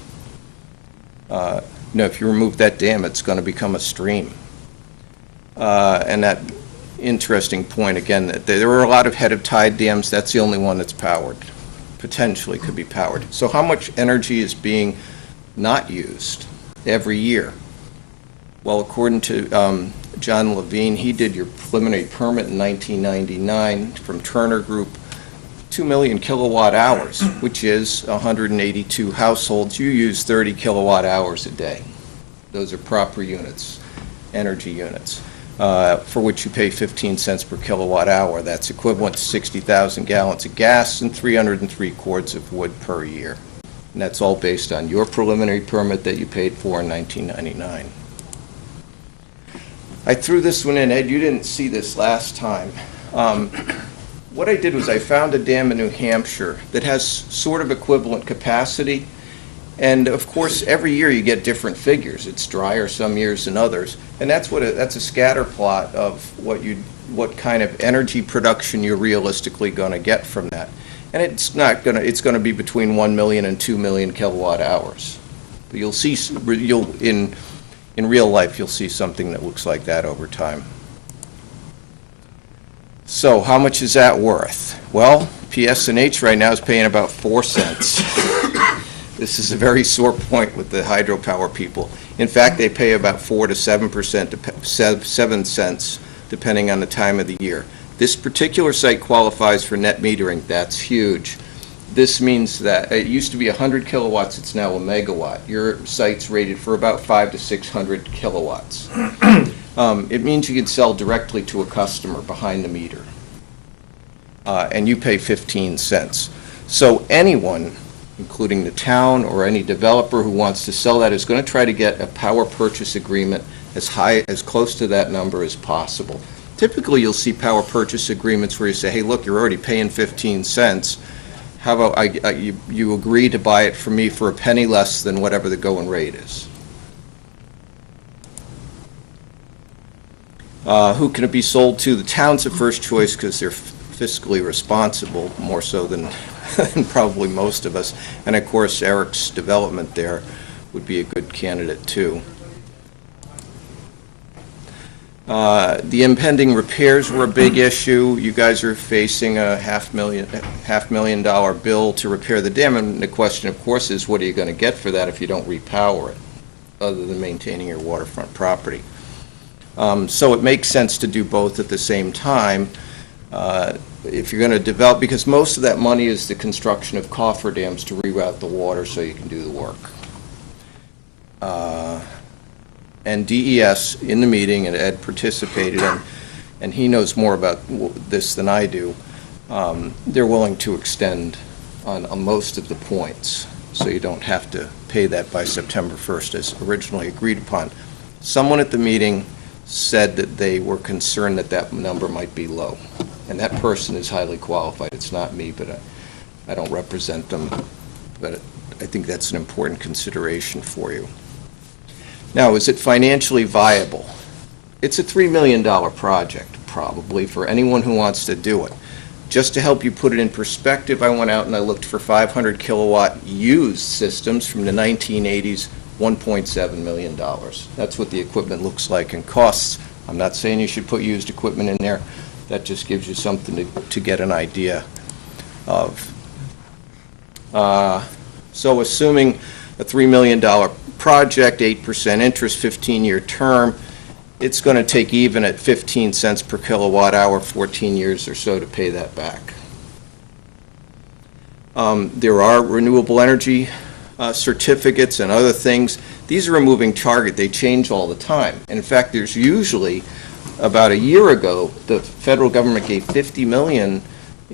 If you remove that dam, it's going to become a stream. And that interesting point, again, that there are a lot of head of tide dams. That's the only one that's powered. Potentially could be powered. So how much energy is being not used every year? Well, according to John Levine, he did your preliminary permit in 1999 from Turner Group, 2 million kilowatt hours, which is 182 households. You use 30 kilowatt hours a day. Those are proper units, energy units, for which you pay 15 cents per kilowatt hour. That's equivalent to 60,000 gallons of gas and 303 cords of wood per year. And that's all based on your preliminary permit that you paid for in 1999. I threw this one in. Ed, you didn't see this last time. What I did was I found a dam in New Hampshire that has sort of equivalent capacity, And of course, every year you get different figures. It's drier some years than others. And that's that's a scatter plot of what kind of energy production you're realistically going to get from that. And it's going to be between 1 million and 2 million kilowatt hours. But you'll see, in real life, you'll see something that looks like that over time. So how much is that worth? Well, PSNH right now is paying about 4 cents. This is a very sore point with the hydropower people. In fact, they pay about 4 to 7%, 7 cents, depending on the time of the year. This particular site qualifies for net metering. That's huge. This means that it used to be 100 kilowatts, it's now a megawatt. Your site's rated for about 500 to 600 kilowatts. It means you can sell directly to a customer behind the meter. And you pay 15 cents. So anyone, including the town or any developer who wants to sell that, is going to try to get a power purchase agreement as close to that number as possible. Typically, you'll see power purchase agreements where you say, hey, look, you're already paying 15 cents. How about you agree to buy it from me for a penny less than whatever the going rate is? Who can it be sold to? The town's the first choice because they're fiscally responsible, more so than probably most of us. And of course, Eric's development there would be a good candidate too. The impending repairs were a big issue. You guys are facing a $500,000 bill to repair the dam, and the question, of course, is what are you going to get for that if you don't repower it, other than maintaining your waterfront property? So it makes sense to do both at the same time. If you're going to develop, because most of that money is the construction of cofferdams to reroute the water so you can do the work. And DES in the meeting, and Ed participated, and he knows more about this than I do, they're willing to extend on most of the points, so you don't have to pay that by September 1st as originally agreed upon. Someone at the meeting said that they were concerned that that number might be low, and that person is highly qualified. It's not me, but I don't represent them, but I think that's an important consideration for you. Now, is it financially viable? It's a $3 million project, probably, for anyone who wants to do it. Just to help you put it in perspective, I went out and I looked for 500 kilowatt used systems from the 1980s, $1.7 million. That's what the equipment looks like and costs. I'm not saying you should put used equipment in there. That just gives you something to get an idea of. So assuming a $3 million project, 8% interest, 15-year term, it's going to take even at 15 cents per kilowatt hour, 14 years or so to pay that back. There are renewable energy certificates and other things. These are a moving target. They change all the time. And in fact, there's usually, about a year ago, the federal government gave $50 million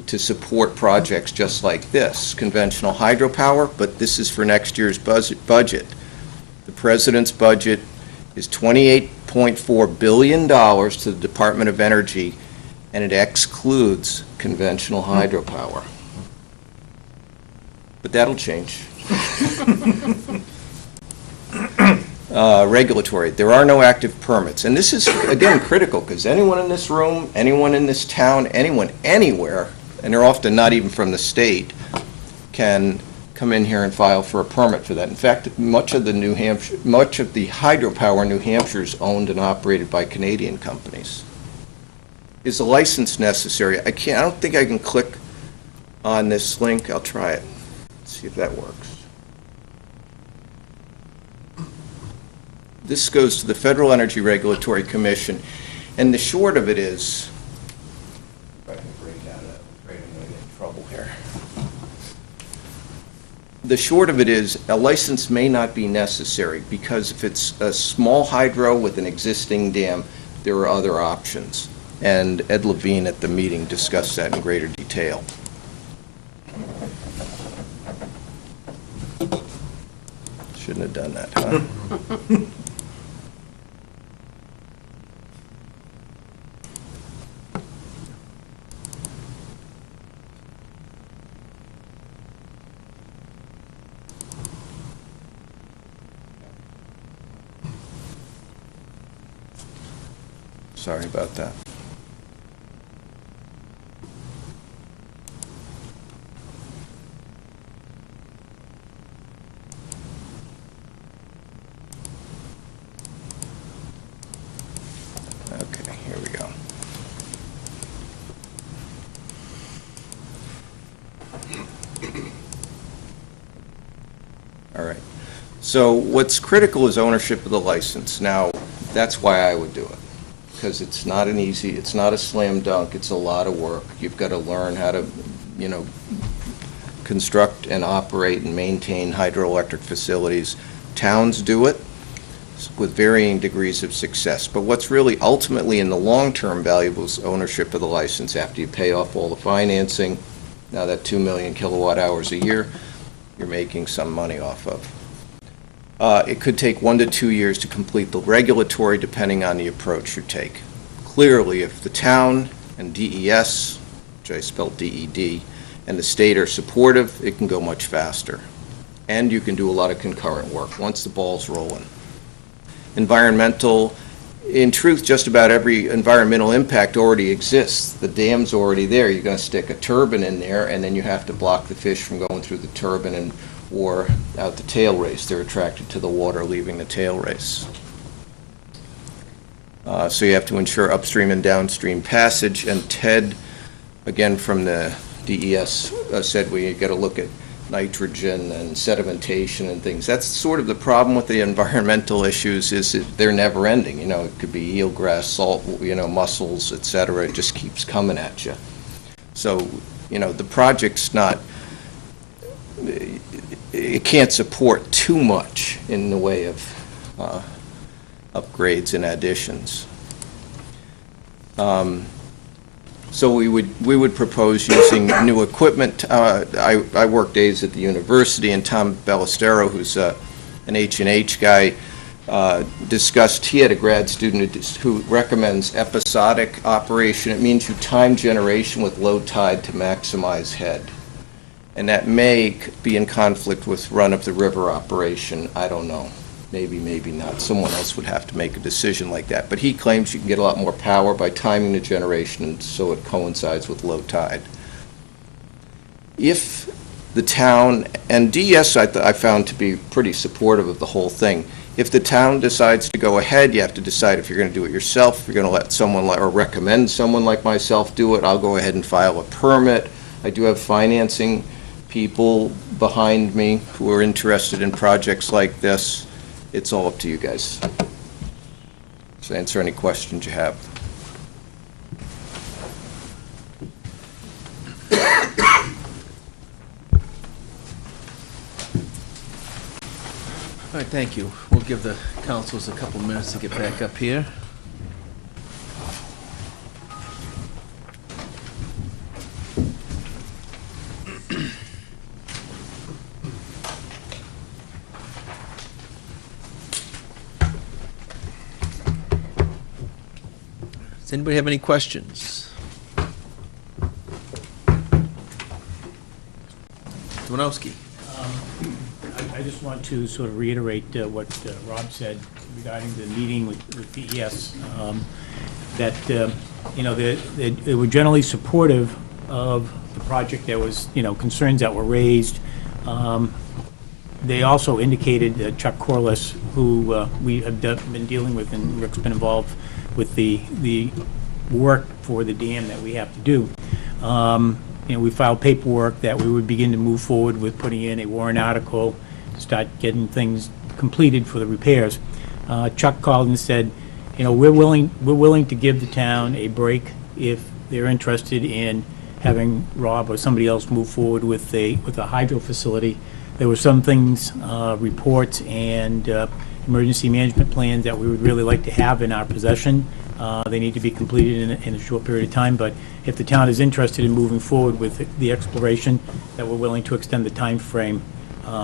to support projects just like this, conventional hydropower, but this is for next year's budget. The president's budget is $28.4 billion to the Department of Energy, and it excludes conventional hydropower. But that'll change. Regulatory. There are no active permits. And this is, again, critical, because anyone in this room, anyone in this town, anyone anywhere, and they're often not even from the state, can come in here and file for a permit for that. In fact, much of the hydropower in New Hampshire is owned and operated by Canadian companies. Is a license necessary? I don't think I can click on this link. I'll try it. Let's see if that works. This goes to the Federal Energy Regulatory Commission, and the short of it is, if I can break out of that, I'm afraid I'm going to get in trouble here. The short of it is, a license may not be necessary, because if it's a small hydro with an existing dam, there are other options. And Ed Levine at the meeting discussed that in greater detail. Shouldn't have done that, huh? Sorry about that. Okay, here we go. All right. So what's critical is ownership of the license. Now, that's why I would do it, because it's not it's not a slam dunk, it's a lot of work. You've got to learn how to, construct and operate and maintain hydroelectric facilities. Towns do it with varying degrees of success. But what's really ultimately in the long term valuable is ownership of the license after you pay off all the financing. Now that 2 million kilowatt hours a year, you're making some money off of. It could take 1 to 2 years to complete the regulatory, depending on the approach you take. Clearly, if the town and DES, which I spelled DED, and the state are supportive, it can go much faster. And you can do a lot of concurrent work once the ball's rolling. Environmental, in truth, just about every environmental impact already exists. The dam's already there. You're going to stick a turbine in there, and then you have to block the fish from going through the turbine or out the tail race. They're attracted to the water leaving the tail race. So you have to ensure upstream and downstream passage. And Ted, again from the DES, said we got to look at nitrogen and sedimentation and things. That's sort of the problem with the environmental issues, is that they're never ending. It could be eelgrass, salt, mussels, et cetera. It just keeps coming at you. So, the project's not, it can't support too much in the way of upgrades and additions. So we would propose using new equipment. I worked days at the university, and Tom Ballestero, who's an H&H guy, discussed, he had a grad student who recommends episodic operation. It means you time generation with low tide to maximize head. And that may be in conflict with run-of-the-river operation. I don't know. Maybe, maybe not. Someone else would have to make a decision like that. But he claims you can get a lot more power by timing the generation, and so it coincides with low tide. If the town, and DES I found to be pretty supportive of the whole thing, if the town decides to go ahead, you have to decide if you're going to do it yourself, if you're going to let someone or recommend someone like myself do it. I'll go ahead and file a permit. I do have financing people behind me who are interested in projects like this. It's all up to you guys. So answer any questions you have. All right, thank you. We'll give the councilors a couple minutes to get back up here. Does anybody have any questions? Dwanowski. I just want to sort of reiterate what Rob said regarding the meeting with DES, that, they were generally supportive of the project. There was, concerns that were raised. They also indicated Chuck Corliss, who we have been dealing with, and Rick's been involved with the work for the dam that we have to do. We filed paperwork that we would begin to move forward with putting in a warrant article to start getting things completed for the repairs. Chuck called and said, we're willing to give the town a break if they're interested in having Rob or somebody else move forward with a hydro facility. There were some things, reports and emergency management plans that we would really like to have in our possession. They need to be completed in a short period of time, but if the town is interested in moving forward with the exploration, that we're willing to extend the time frame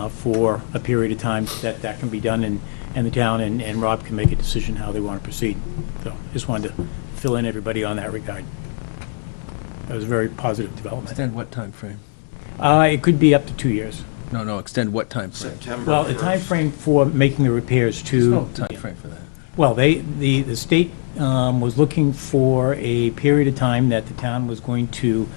for a period of time that can be done, and the town and Rob can make a decision how they want to proceed. So just wanted to fill in everybody on that regard. That was a very positive development. Extend what time frame? It could be up to 2 years. No, extend what time frame? September. Well, the time frame for making the repairs to... There's no time frame for that. Well, the state was looking for a period of time that the town was going to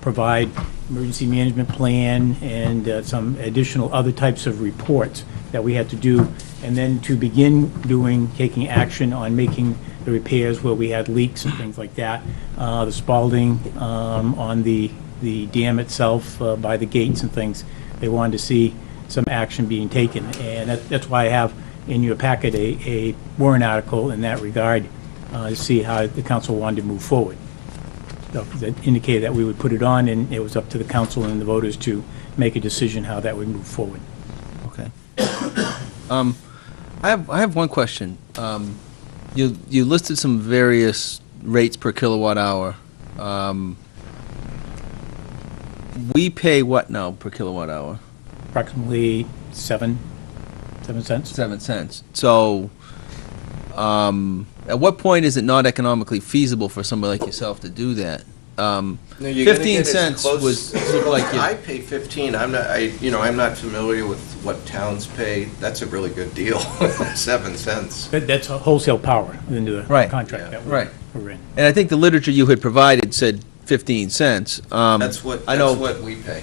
provide emergency management plan and some additional other types of reports that we had to do, and then to begin taking action on making the repairs where we had leaks and things like that. The Spalding on the dam itself by the gates and things, they wanted to see some action being taken. And that's why I have in your packet a warrant article in that regard to see how the council wanted to move forward. So that indicated that we would put it on, and it was up to the council and the voters to make a decision how that would move forward. Okay. I have one question. You listed some various rates per kilowatt hour. We pay what now per kilowatt hour? Approximately 7 cents. 7 cents. So, at what point is it not economically feasible for somebody like yourself to do that? No, you're gonna 15 get as cents close- was looked like you. I pay 15. I'm not familiar with what towns pay. That's a really good deal. 7 cents. That's a wholesale power into the Right. contract that Right. we're in. And I think the literature you had provided said 15 cents. That's what I know. we pay.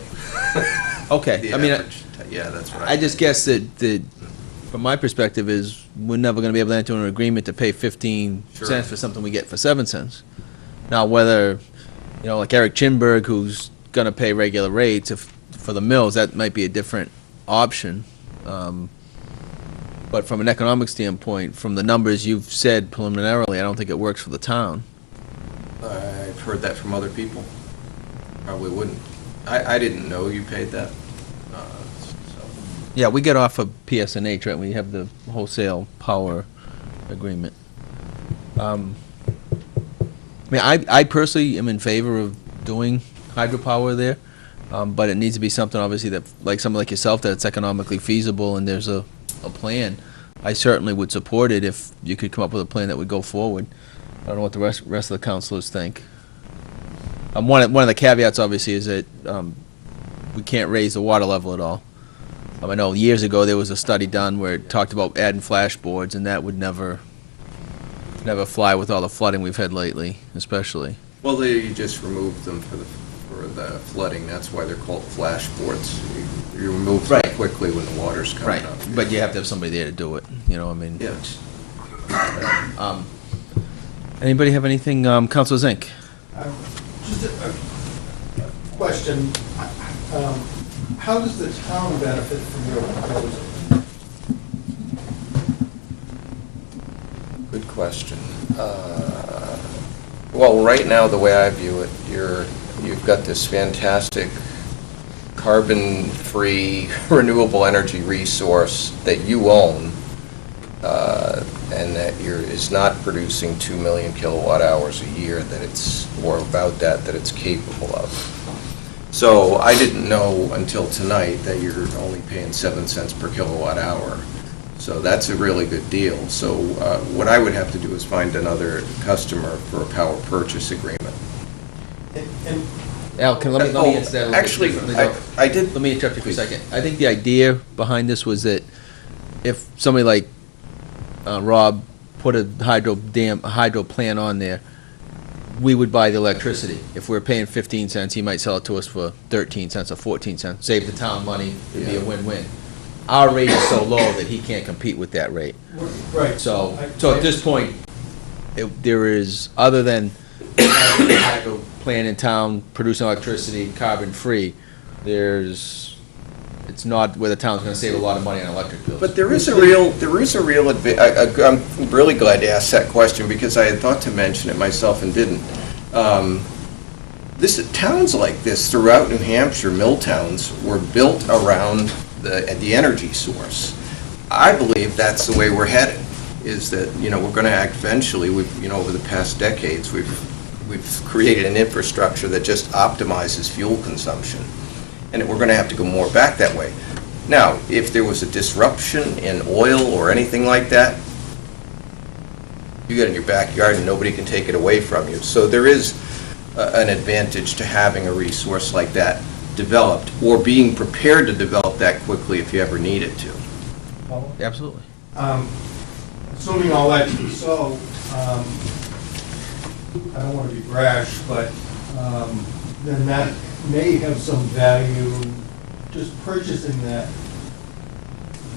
Okay. The I mean, average, yeah, that's what I just guess that from my perspective is we're never going to be able to enter an agreement to pay 15 Sure. cents for something we get for 7 cents. Now, whether, like Eric Chinberg, who's going to pay regular rates for the mills, that might be a different option. But from an economic standpoint, from the numbers you've said preliminarily, I don't think it works for the town. I've heard that from other people. Probably wouldn't. I didn't know you paid that. So. Yeah, we get off of PSNH, right? We have the wholesale power agreement. I mean, I personally am in favor of doing hydropower there, but it needs to be something, obviously, that, like someone like yourself, that it's economically feasible and there's a plan. I certainly would support it if you could come up with a plan that would go forward. I don't know what the rest of the councilors think. One of the caveats, obviously, is that we can't raise the water level at all. I know years ago there was a study done where it talked about adding flashboards, and that would never fly with all the flooding we've had lately, especially. Well, you just removed them for the flooding. That's why they're called flashboards. You remove them Right. quickly when the water's coming Right, up. but you have to have somebody there to do it, I mean. Yeah. Anybody have anything, Councilor Zink? Just a question. How does the town benefit from your proposal? Good question. Well, right now, the way I view it, you've got this fantastic carbon-free renewable energy resource that you own, and that is not producing 2 million kilowatt hours a year, or about that it's capable of. So I didn't know until tonight that you're only paying 7 cents per kilowatt hour. So that's a really good deal. So what I would have to do is find another customer for a power purchase agreement. And Al, let me answer that a little bit Actually, differently, though. I did. Let me interrupt you for a second. I think the idea behind this was that if somebody like Rob put a hydro plant on there, we would buy the electricity. If we're paying 15 cents, he might sell it to us for 13 cents or 14 cents. Save the town money, it'd be a win-win. Our rate is so low that he can't compete with that rate. Right. So at this point, there is, other than a hydro plant in town producing electricity carbon-free, it's not where the town's gonna save a lot of money on electric bills. But there is a real I'm really glad you asked that question, because I had thought to mention it myself and didn't. Towns like this throughout New Hampshire, mill towns, were built around the energy source. I believe that's the way we're headed, is that, we're gonna act eventually, over the past decades, we've created an infrastructure that just optimizes fuel consumption. And we're going to have to go more back that way. Now, if there was a disruption in oil or anything like that, you get it in your backyard and nobody can take it away from you. So there is an advantage to having a resource like that developed, or being prepared to develop that quickly if you ever needed to. Absolutely. assuming all that to be so, I don't want to be brash, but then that may have some value, just purchasing that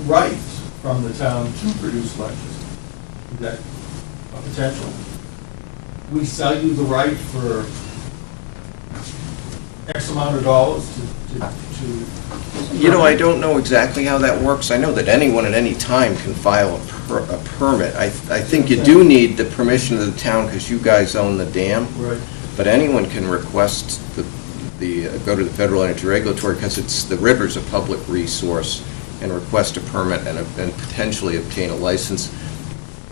right from the town to produce electricity. Is that a potential? We sell you the right for X amount of dollars to You know, I don't know exactly how that works. I know that anyone at any time can file a permit. I think you do need the permission of the town because you guys own the dam. Right. But anyone can request go to the Federal Energy Regulatory because the river's a public resource and request a permit and potentially obtain a license.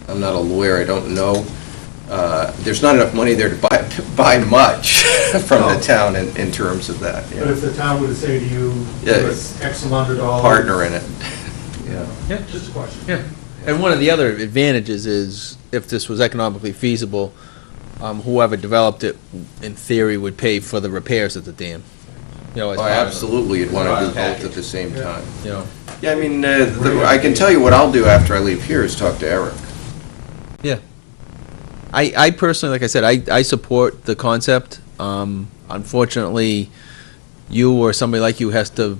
I'm not a lawyer, I don't know. There's not enough money there to buy much from the town in terms of that. But if the town were to say to you, give us X amount of dollars. Partner in it. Yeah. Just a question. Yeah. And one of the other advantages is if this was economically feasible, whoever developed it, in theory, would pay for the repairs at the dam. You know, as Oh, part of the- absolutely, you'd want to do both package. at the same time. You know, Yeah, I mean, I can tell you what I'll do after I leave here is talk to Eric. yeah. I personally, like I said, I support the concept. Unfortunately, you or somebody like you has to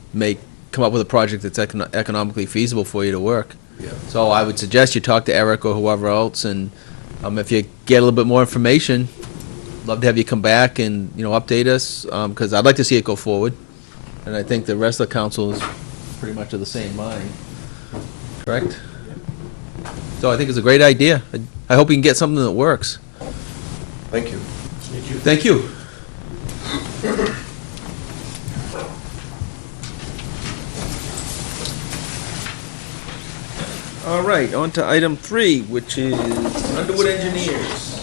come up with a project that's economically feasible for you to work. Yeah. So I would suggest you talk to Eric or whoever else, and if you get a little bit more information, love to have you come back and, update us, because I'd like to see it go forward. And I think the rest of the council is pretty much of the same mind. Correct? So I think it's a great idea. I hope we can get something that works. Thank you. Thank you. All right, on to item 3, which is Underwood Engineers.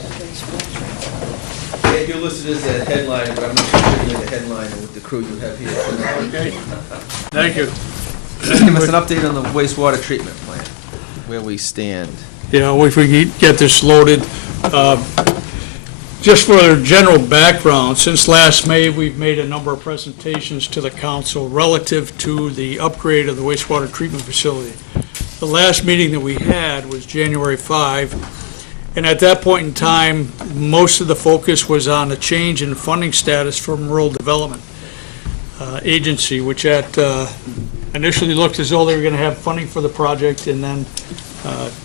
Yeah, you're listed as a headliner, but I'm not sure you're the headliner with the crew you have here. Okay. Thank you. Just give us an update on the wastewater treatment plant, where we stand. Yeah, if we could get this loaded. Just for a general background, since last May, we've made a number of presentations to the council relative to the upgrade of the wastewater treatment facility. The last meeting that we had was January 5, and at that point in time, most of the focus was on a change in funding status from Rural Development Agency, which initially looked as though they were going to have funding for the project, and then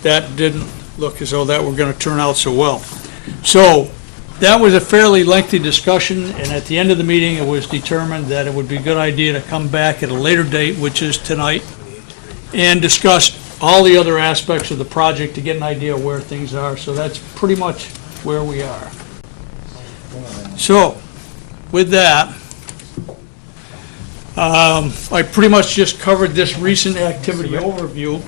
that didn't look as though that were going to turn out so well. So that was a fairly lengthy discussion, and at the end of the meeting, it was determined that it would be a good idea to come back at a later date, which is tonight, and discuss all the other aspects of the project to get an idea of where things are. So that's pretty much where we are. So, with that, I pretty much just covered this recent activity overview.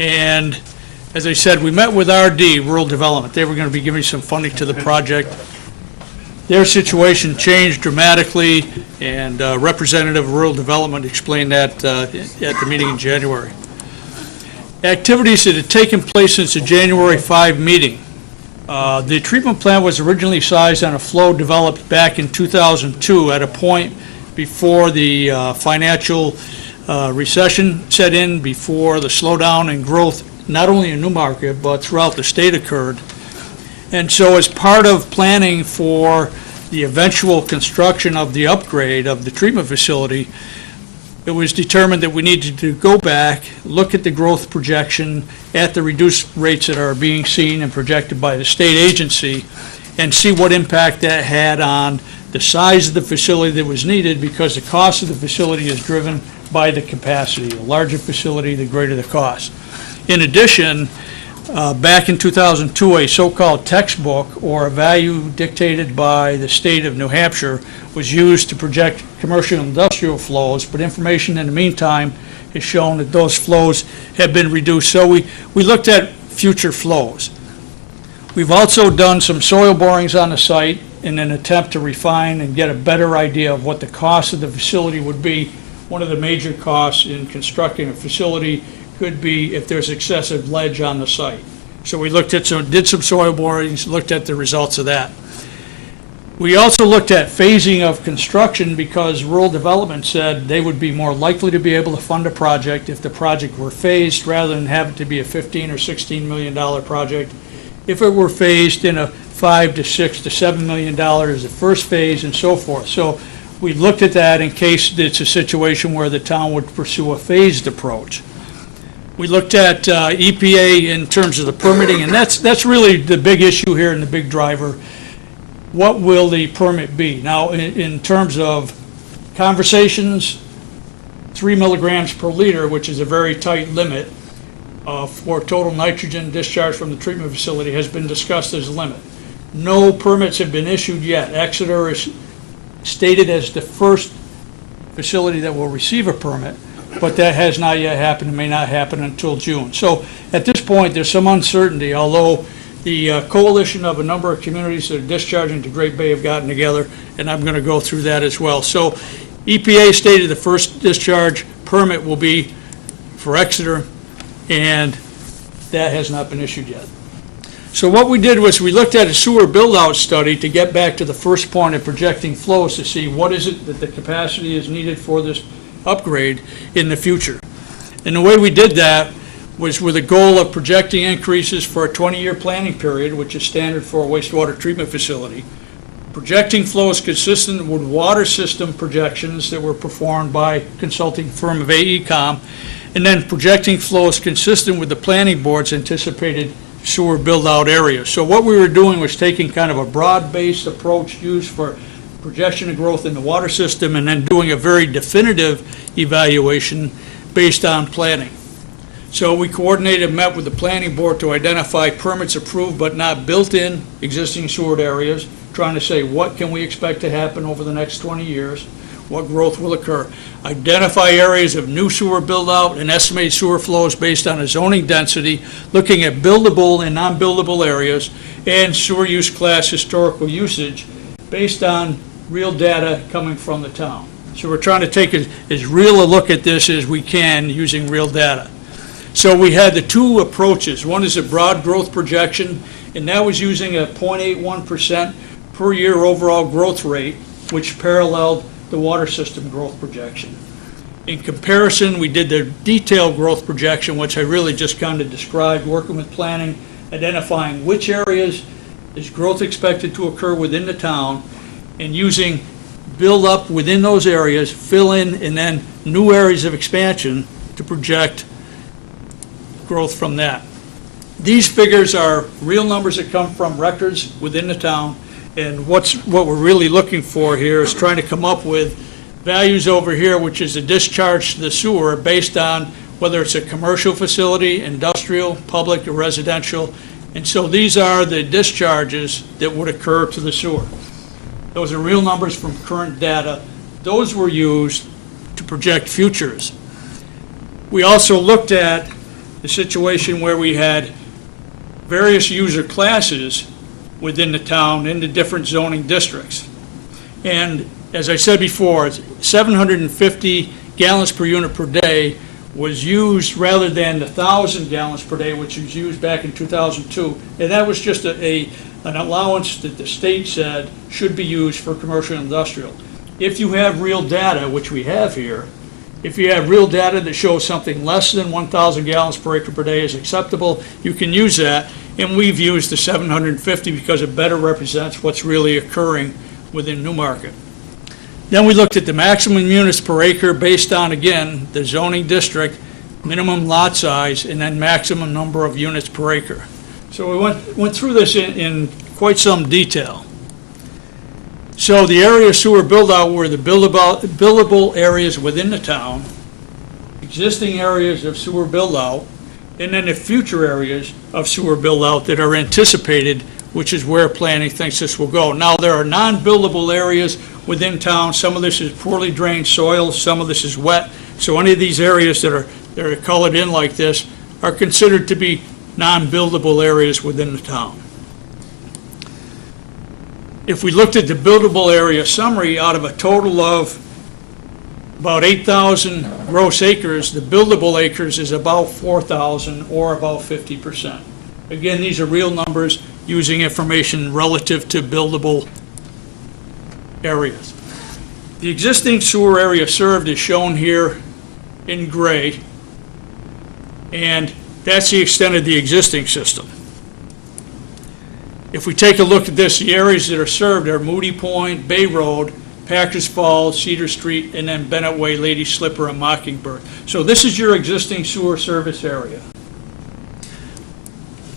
And as I said, we met with RD, Rural Development. They were going to be giving some funding to the project. Their situation changed dramatically, and Representative of Rural Development explained that at the meeting in January. Activities that had taken place since the January 5 meeting. The treatment plant was originally sized on a flow developed back in 2002 at a point before the financial recession set in, before the slowdown in growth, not only in Newmarket, but throughout the state occurred. And so as part of planning for the eventual construction of the upgrade of the treatment facility, it was determined that we needed to go back, look at the growth projection at the reduced rates that are being seen and projected by the state agency, and see what impact that had on the size of the facility that was needed, because the cost of the facility is driven by the capacity. The larger facility, the greater the cost. In addition, back in 2002, a so-called textbook, or a value dictated by the state of New Hampshire, was used to project commercial and industrial flows, but information in the meantime has shown that those flows have been reduced. So we looked at future flows. We've also done some soil borings on the site in an attempt to refine and get a better idea of what the cost of the facility would be. One of the major costs in constructing a facility could be if there's excessive ledge on the site. So we did some soil borings, looked at the results of that. We also looked at phasing of construction because rural development said they would be more likely to be able to fund a project if the project were phased rather than have it to be a $15 or $16 million project. If it were phased in a $5 to $6 to $7 million as the first phase and so forth. So we looked at that in case it's a situation where the town would pursue a phased approach. We looked at EPA in terms of the permitting, and that's really the big issue here and the big driver. What will the permit be? Now, in terms of conversations, 3 milligrams per liter, which is a very tight limit for total nitrogen discharge from the treatment facility, has been discussed as a limit. No permits have been issued yet. Exeter is stated as the first facility that will receive a permit, but that has not yet happened and may not happen until June. So at this point, there's some uncertainty, although the coalition of a number of communities that are discharging to Great Bay have gotten together, and I'm going to go through that as well. So EPA stated the first discharge permit will be for Exeter, and that has not been issued yet. So what we did was we looked at a sewer build-out study to get back to the first point of projecting flows to see what is it that the capacity is needed for this upgrade in the future. And the way we did that was with a goal of projecting increases for a 20-year planning period, which is standard for a wastewater treatment facility, projecting flows consistent with water system projections that were performed by consulting firm of AECOM, and then projecting flows consistent with the planning board's anticipated sewer build-out areas. So what we were doing was taking kind of a broad-based approach used for projection of growth in the water system and then doing a very definitive evaluation based on planning. So we coordinated and met with the planning board to identify permits approved but not built in existing sewer areas, trying to say what can we expect to happen over the next 20 years, what growth will occur. Identify areas of new sewer build-out and estimate sewer flows based on a zoning density, looking at buildable and non-buildable areas, and sewer use class historical usage based on real data coming from the town. So we're trying to take as real a look at this as we can using real data. So we had the two approaches. One is a broad growth projection, and that was using a 0.81% per year overall growth rate, which paralleled the water system growth projection. In comparison, we did the detailed growth projection, which I really just kind of described, working with planning, identifying which areas is growth expected to occur within the town, and using build up within those areas, fill in, and then new areas of expansion to project growth from that. These figures are real numbers that come from records within the town, and what we're really looking for here is trying to come up with values over here, which is a discharge to the sewer based on whether it's a commercial facility, industrial, public, or residential. And so these are the discharges that would occur to the sewer. Those are real numbers from current data. Those were used to project futures. We also looked at the situation where we had various user classes within the town in the different zoning districts. And as I said before, 750 gallons per unit per day was used rather than the 1,000 gallons per day, which was used back in 2002. And that was just an allowance that the state said should be used for commercial and industrial. If you have real data, which we have here, if you have real data that shows something less than 1,000 gallons per acre per day is acceptable, you can use that. And we've used the 750 because it better represents what's really occurring within Newmarket. Then we looked at the maximum units per acre based on, again, the zoning district, minimum lot size, and then maximum number of units per acre. So we went through this in quite some detail. So the area sewer build-out were the buildable areas within the town, existing areas of sewer build-out, and then the future areas of sewer build-out that are anticipated, which is where planning thinks this will go. Now, there are non-buildable areas within town. Some of this is poorly drained soil, some of this is wet. So any of these areas that are colored in like this are considered to be non-buildable areas within the town. If we looked at the buildable area summary, out of a total of about 8,000 gross acres, the buildable acres is about 4,000 or about 50%. Again, these are real numbers using information relative to buildable areas. The existing sewer area served is shown here in gray, and that's the extent of the existing system. If we take a look at this, the areas that are served are Moody Point, Bay Road, Packers Falls, Cedar Street, and then Bennett Way, Lady Slipper, and Mockingbird. So this is your existing sewer service area.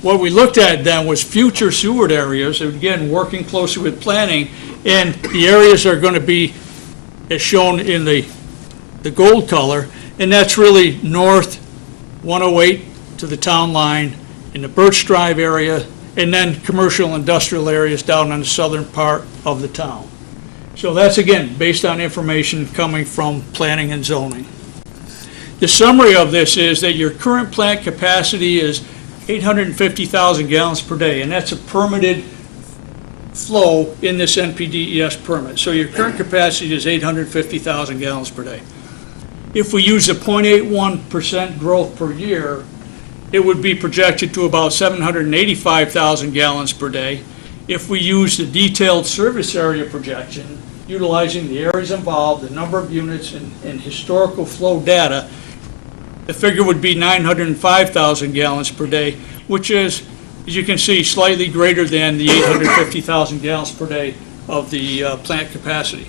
What we looked at then was future sewer areas, again, working closely with planning, and the areas are going to be, as shown in the gold color, and that's really north 108 to the town line in the Birch Drive area, and then commercial industrial areas down on the southern part of the town. So that's, again, based on information coming from planning and zoning. The summary of this is that your current plant capacity is 850,000 gallons per day, and that's a permitted flow in this NPDES permit. So your current capacity is 850,000 gallons per day. If we use a 0.81% growth per year, it would be projected to about 785,000 gallons per day. If we use the detailed service area projection, utilizing the areas involved, the number of units, and historical flow data, the figure would be 905,000 gallons per day, which is, as you can see, slightly greater than the 850,000 gallons per day of the plant capacity.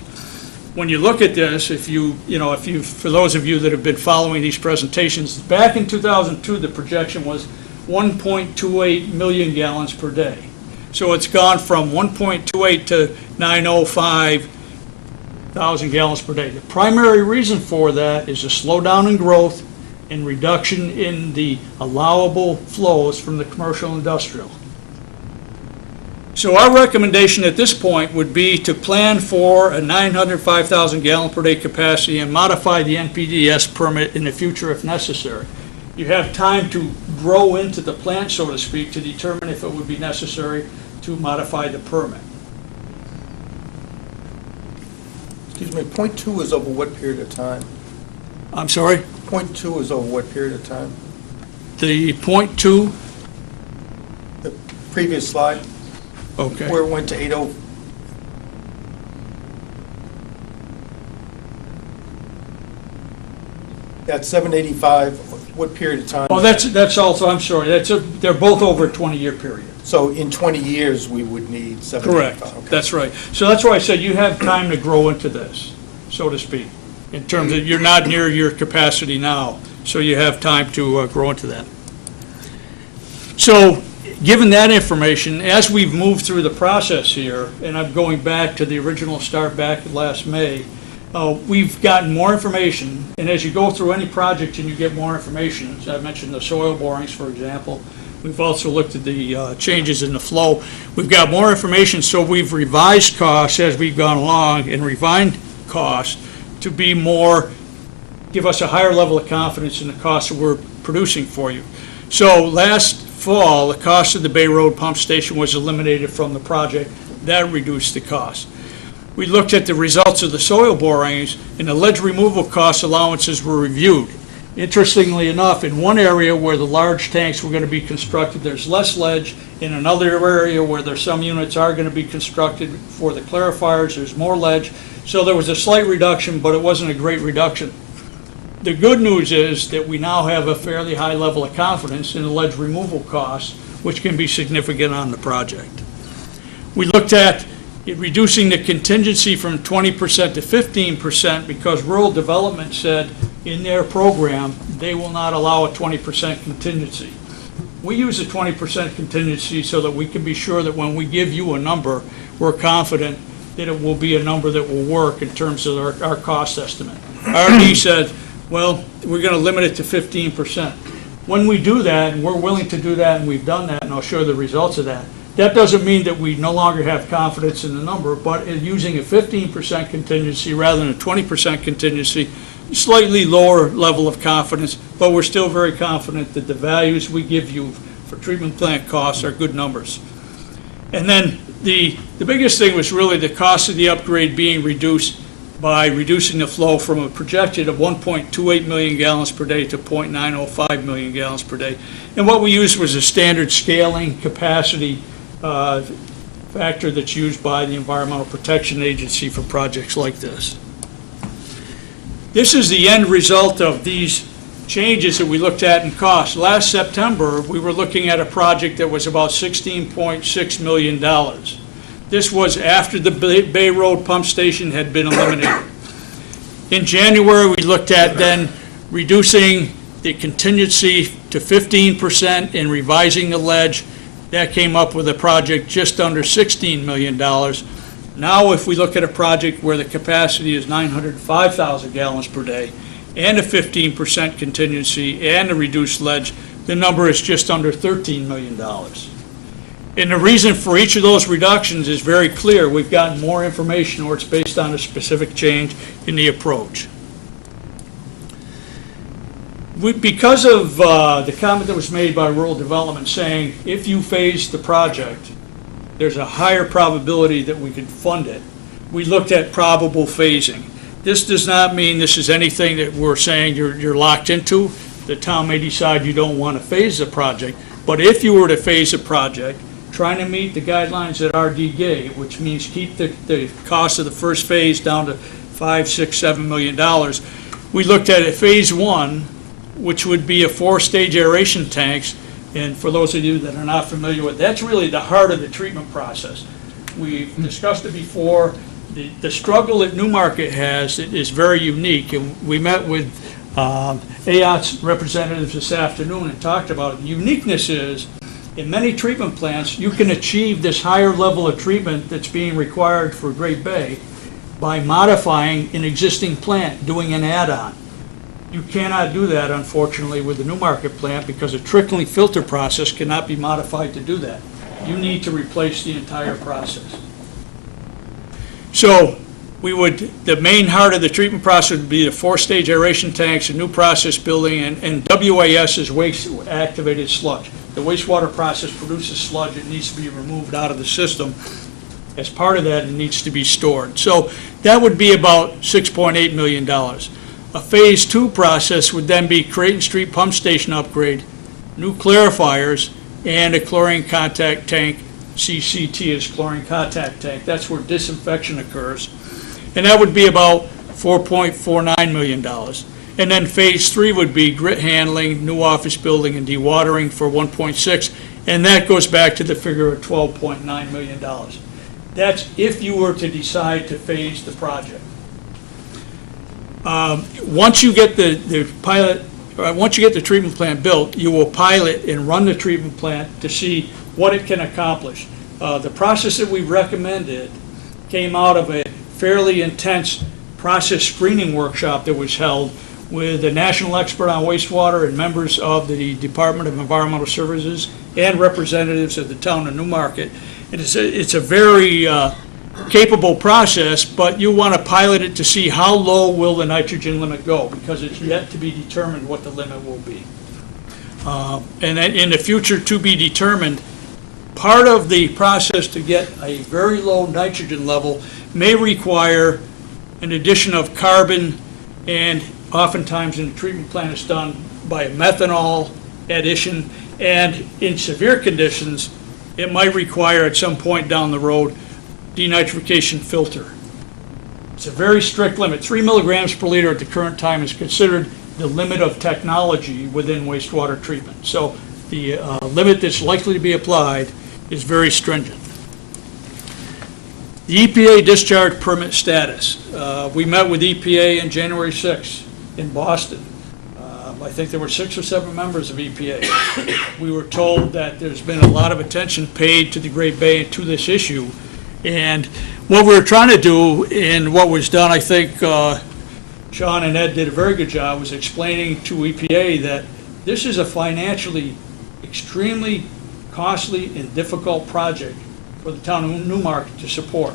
When you look at this, for those of you that have been following these presentations, back in 2002, the projection was 1.28 million gallons per day. So it's gone from 1.28 to 905,000 gallons per day. The primary reason for that is a slowdown in growth and reduction in the allowable flows from the commercial industrial. So our recommendation at this point would be to plan for a 905,000 gallon per day capacity and modify the NPDES permit in the future if necessary. You have time to grow into the plant, so to speak, to determine if it would be necessary to modify the permit. Excuse me, point two is over what period of time? I'm sorry? Point two is over what period of time? The point two, The previous slide, okay. where it went to 80. That's 785, what period of time? Oh, that's also, I'm sorry, they're both over a 20-year period. So in 20 years, we would need 785? Correct, Okay. that's right. So that's why I said you have time to grow into this, so to speak, in terms of you're not near your capacity now, so you have time to grow into that. So, given that information, as we've moved through the process here, and I'm going back to the original start back last May, we've gotten more information, and as you go through any project and you get more information, as I mentioned the soil borings, for example, we've also looked at the changes in the flow. We've got more information, so we've revised costs as we've gone along and refined costs to be more, give us a higher level of confidence in the costs that we're producing for you. So last fall, the cost of the Bay Road pump station was eliminated from the project. That reduced the cost. We looked at the results of the soil borings, and the ledge removal cost allowances were reviewed. Interestingly enough, in one area where the large tanks were going to be constructed, there's less ledge. In another area where there's some units are going to be constructed for the clarifiers, there's more ledge. So there was a slight reduction, but it wasn't a great reduction. The good news is that we now have a fairly high level of confidence in the ledge removal costs, which can be significant on the project. We looked at reducing the contingency from 20% to 15% because rural development said in their program they will not allow a 20% contingency. We use a 20% contingency so that we can be sure that when we give you a number, we're confident that it will be a number that will work in terms of our cost estimate. RD said, well, we're going to limit it to 15%. When we do that, and we're willing to do that, and we've done that, and I'll show the results of that, that doesn't mean that we no longer have confidence in the number, but using a 15% contingency rather than a 20% contingency, slightly lower level of confidence, but we're still very confident that the values we give you for treatment plant costs are good numbers. And then the biggest thing was really the cost of the upgrade being reduced by reducing the flow from a projected of 1.28 million gallons per day to 0.905 million gallons per day. And what we used was a standard scaling capacity factor that's used by the Environmental Protection Agency for projects like this. This is the end result of these changes that we looked at in cost. Last September, we were looking at a project that was about $16.6 million. This was after the Bay Road pump station had been eliminated. In January, we looked at then reducing the contingency to 15% and revising the ledge. That came up with a project just under $16 million. Now, if we look at a project where the capacity is 905,000 gallons per day and a 15% contingency and a reduced ledge, the number is just under $13 million. And the reason for each of those reductions is very clear. We've gotten more information, or it's based on a specific change in the approach. Because of the comment that was made by Rural Development saying, if you phase the project, there's a higher probability that we could fund it, we looked at probable phasing. This does not mean this is anything that we're saying you're locked into. The town may decide you don't want to phase the project, but if you were to phase a project, trying to meet the guidelines that RD gave, which means keep the cost of the first phase down to $5, $6, $7 million, we looked at phase one, which would be a 4-stage aeration tanks. And for those of you that are not familiar with, that's really the heart of the treatment process. We've discussed it before. The struggle that Newmarket has is very unique, and we met with AOT's representatives this afternoon and talked about it. The uniqueness is, in many treatment plants, you can achieve this higher level of treatment that's being required for Great Bay by modifying an existing plant, doing an add-on. You cannot do that, unfortunately, with the Newmarket plant because a trickling filter process cannot be modified to do that. You need to replace the entire process. So the main heart of the treatment process would be the 4-stage aeration tanks, a new process building, and WAS is waste-activated sludge. The wastewater process produces sludge. It needs to be removed out of the system. As part of that, it needs to be stored. So that would be about $6.8 million. A phase 2 process would then be Creighton Street pump station upgrade, new clarifiers, and a chlorine contact tank. CCT is chlorine contact tank. That's where disinfection occurs. And that would be about $4.49 million. And then phase 3 would be grit handling, new office building, and dewatering for 1.6, and that goes back to the figure of $12.9 million. That's if you were to decide to phase the project. Once you get the pilot, once you get the treatment plant built, you will pilot and run the treatment plant to see what it can accomplish. The process that we recommended came out of a fairly intense process screening workshop that was held with a national expert on wastewater and members of the Department of Environmental Services and representatives of the town of Newmarket. And it's a very capable process, but you want to pilot it to see how low will the nitrogen limit go, because it's yet to be determined what the limit will be. And then in the future to be determined, part of the process to get a very low nitrogen level may require an addition of carbon, and oftentimes in the treatment plant it's done by a methanol addition, and in severe conditions it might require at some point down the road denitrification filter. It's a very strict limit. 3 milligrams per liter at the current time is considered the limit of technology within wastewater treatment. So the limit that's likely to be applied is very stringent. The EPA discharge permit status. We met with EPA on January 6th in Boston. I think there were 6 or 7 members of EPA. We were told that there's been a lot of attention paid to the Great Bay and to this issue. And what we were trying to do, and what was done, I think Sean and Ed did a very good job, was explaining to EPA that this is a financially extremely costly and difficult project for the town of Newmarket to support,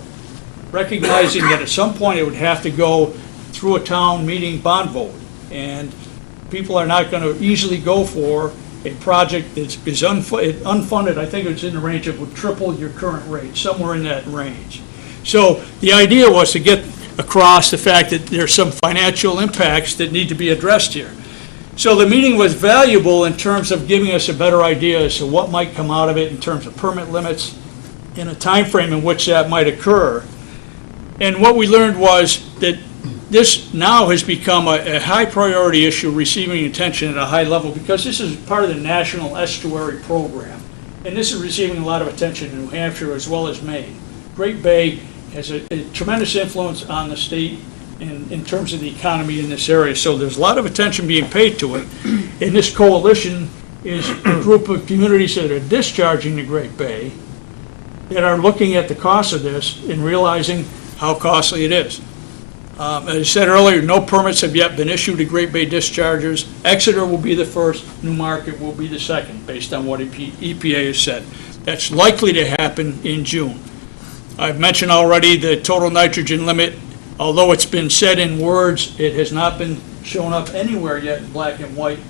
recognizing that at some point it would have to go through a town meeting bond vote, and people are not going to easily go for a project that is unfunded. I think it's in the range of would triple your current rate, somewhere in that range. So the idea was to get across the fact that there's some financial impacts that need to be addressed here. So the meeting was valuable in terms of giving us a better idea as to what might come out of it in terms of permit limits, and a time frame in which that might occur. And what we learned was that this now has become a high priority issue, receiving attention at a high level, because this is part of the National Estuary Program. And this is receiving a lot of attention in New Hampshire as well as Maine. Great Bay has a tremendous influence on the state in terms of the economy in this area. So there's a lot of attention being paid to it. And this coalition is a group of communities that are discharging the Great Bay that are looking at the cost of this and realizing how costly it is. As I said earlier, no permits have yet been issued to Great Bay dischargers. Exeter will be the first, Newmarket will be the second, based on what EPA has said. That's likely to happen in June. I've mentioned already the total nitrogen limit. Although it's been said in words, it has not been shown up anywhere yet in black and white,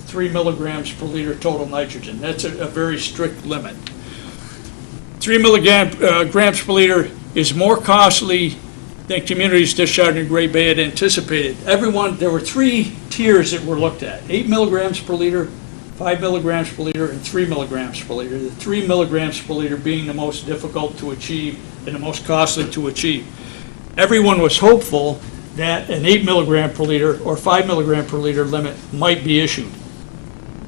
3 milligrams per liter total nitrogen. That's a very strict limit. 3 milligrams per liter is more costly than communities discharging Great Bay had anticipated. There were 3 tiers that were looked at: 8 milligrams per liter, 5 milligrams per liter, and 3 milligrams per liter. The 3 milligrams per liter being the most difficult to achieve and the most costly to achieve. Everyone was hopeful that an 8 milligram per liter or 5 milligram per liter limit might be issued.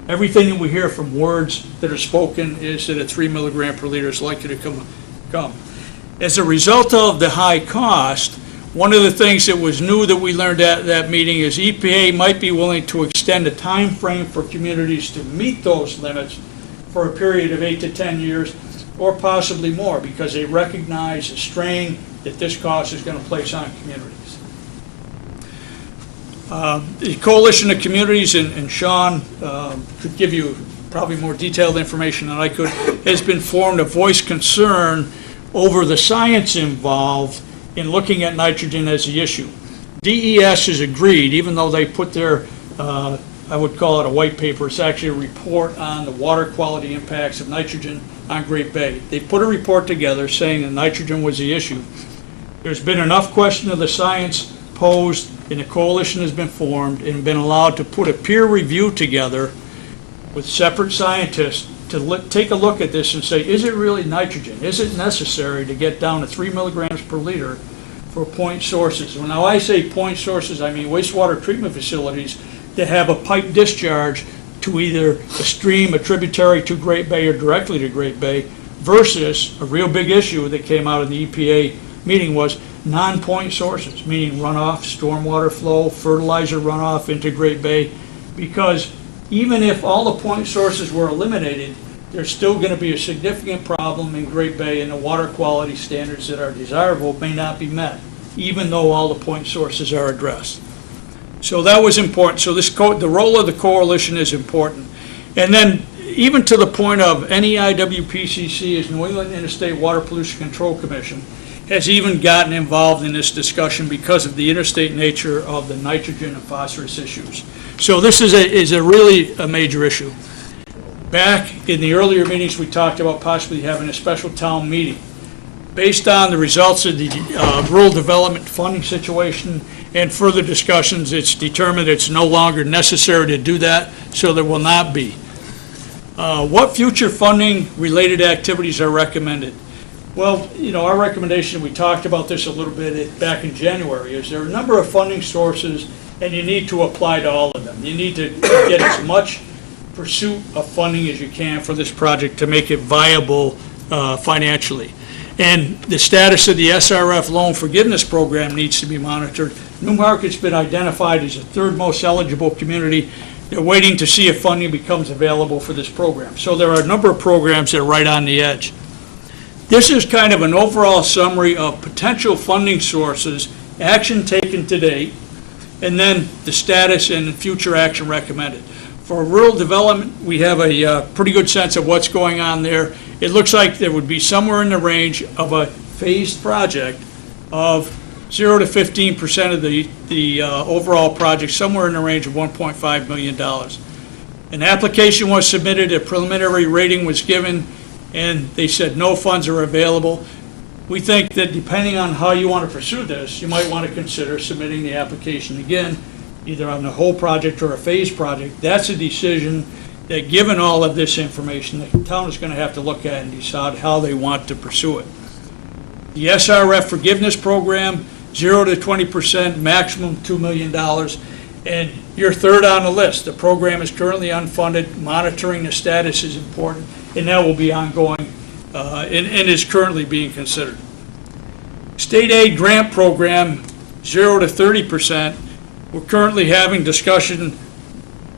Everything that we hear from words that are spoken is that a 3 milligram per liter is likely to come. As a result of the high cost, one of the things that was new that we learned at that meeting is EPA might be willing to extend the time frame for communities to meet those limits for a period of 8 to 10 years, or possibly more, because they recognize the strain that this cost is going to place on communities. The coalition of communities, and Sean could give you probably more detailed information than I could, has been formed to voice concern over the science involved in looking at nitrogen as the issue. DES has agreed, even though they put their, I would call it a white paper, it's actually a report on the water quality impacts of nitrogen on Great Bay. They put a report together saying that nitrogen was the issue. There's been enough question of the science posed, and a coalition has been formed and been allowed to put a peer review together with separate scientists to take a look at this and say, is it really nitrogen? Is it necessary to get down to 3 milligrams per liter for point sources? Well, now I say point sources, I mean wastewater treatment facilities that have a pipe discharge to either a stream, a tributary to Great Bay or directly to Great Bay, versus a real big issue that came out of the EPA meeting was non-point sources, meaning runoff, stormwater flow, fertilizer runoff into Great Bay, because even if all the point sources were eliminated, there's still going to be a significant problem in Great Bay, and the water quality standards that are desirable may not be met, even though all the point sources are addressed. So that was important. So the role of the coalition is important. And then even to the point of NEIWPCC, as New England Interstate Water Pollution Control Commission, has even gotten involved in this discussion because of the interstate nature of the nitrogen and phosphorus issues. So this is a really a major issue. Back in the earlier meetings, we talked about possibly having a special town meeting. Based on the results of the rural development funding situation and further discussions, it's determined it's no longer necessary to do that, so there will not be. What future funding related activities are recommended? Well, our recommendation, we talked about this a little bit back in January, is there are a number of funding sources, and you need to apply to all of them. You need to get as much pursuit of funding as you can for this project to make it viable financially. And the status of the SRF loan forgiveness program needs to be monitored. Newmarket's been identified as the third most eligible community. They're waiting to see if funding becomes available for this program. So there are a number of programs that are right on the edge. This is kind of an overall summary of potential funding sources, action taken to date, and then the status and future action recommended. For rural development, we have a pretty good sense of what's going on there. It looks like there would be somewhere in the range of a phased project of 0 to 15% of the overall project, somewhere in the range of $1.5 million. An application was submitted, a preliminary rating was given, and they said no funds are available. We think that depending on how you want to pursue this, you might want to consider submitting the application again, either on the whole project or a phased project. That's a decision that given all of this information, the town is going to have to look at and decide how they want to pursue it. The SRF forgiveness program, 0 to 20%, maximum $2 million. And you're third on the list. The program is currently unfunded. Monitoring the status is important, and that will be ongoing and is currently being considered. State aid grant program, 0 to 30%. We're currently having discussion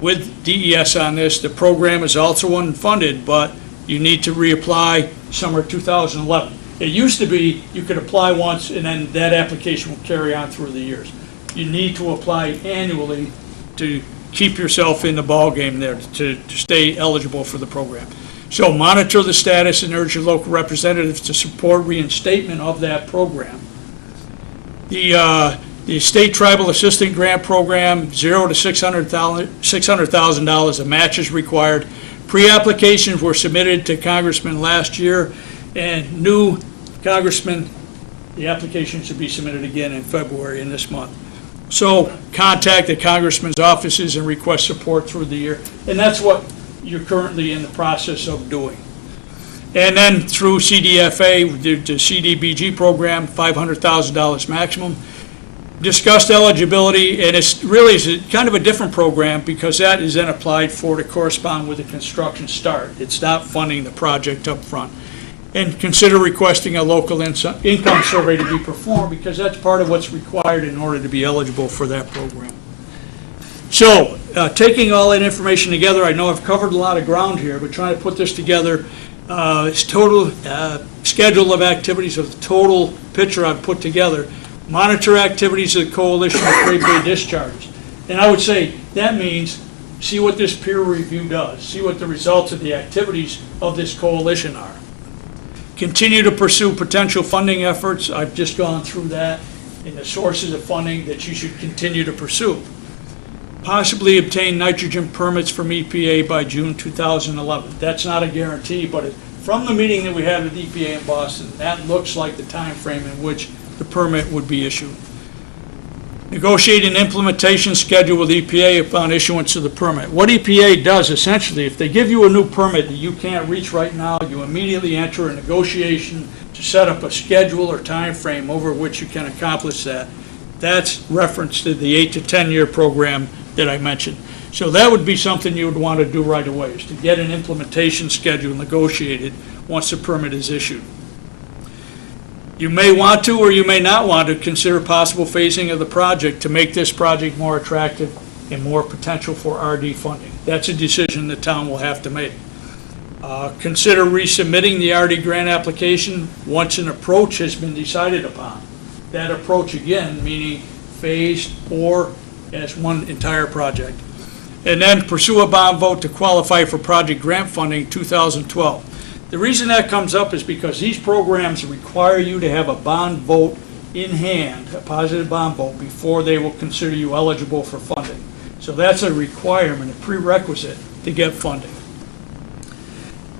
with DES on this. The program is also unfunded, but you need to reapply summer 2011. It used to be you could apply once and then that application will carry on through the years. You need to apply annually to keep yourself in the ballgame there, to stay eligible for the program. So monitor the status and urge your local representatives to support reinstatement of that program. The State Tribal Assistant Grant Program, $0 to $600,000, a match is required. Pre-applications were submitted to congressmen last year, and new congressmen, the application should be submitted again in February in this month. So contact the congressman's offices and request support through the year, and that's what you're currently in the process of doing. And then through CDFA, the CDBG program, $500,000 maximum. Discussed eligibility, and it's really kind of a different program because that is then applied for to correspond with the construction start. It's not funding the project up front. And consider requesting a local income survey to be performed because that's part of what's required in order to be eligible for that program. So, taking all that information together, I know I've covered a lot of ground here, but trying to put this together, it's total schedule of activities of the total picture I've put together. Monitor activities of the coalition of grade bay discharges. And I would say that means see what this peer review does, see what the results of the activities of this coalition are. Continue to pursue potential funding efforts. I've just gone through that and the sources of funding that you should continue to pursue. Possibly obtain nitrogen permits from EPA by June 2011. That's not a guarantee, but from the meeting that we had with EPA in Boston, that looks like the time frame in which the permit would be issued. Negotiate an implementation schedule with EPA upon issuance of the permit. What EPA does essentially, if they give you a new permit that you can't reach right now, you immediately enter a negotiation to set up a schedule or time frame over which you can accomplish that. That's reference to the 8 to 10 year program that I mentioned. So that would be something you would want to do right away, is to get an implementation schedule negotiated once the permit is issued. You may want to or you may not want to consider possible phasing of the project to make this project more attractive and more potential for RD funding. That's a decision the town will have to make. Consider resubmitting the RD grant application once an approach has been decided upon. That approach again meaning phased or as one entire project. And then pursue a bond vote to qualify for project grant funding 2012. The reason that comes up is because these programs require you to have a bond vote in hand, a positive bond vote, before they will consider you eligible for funding. So that's a requirement, a prerequisite to get funding.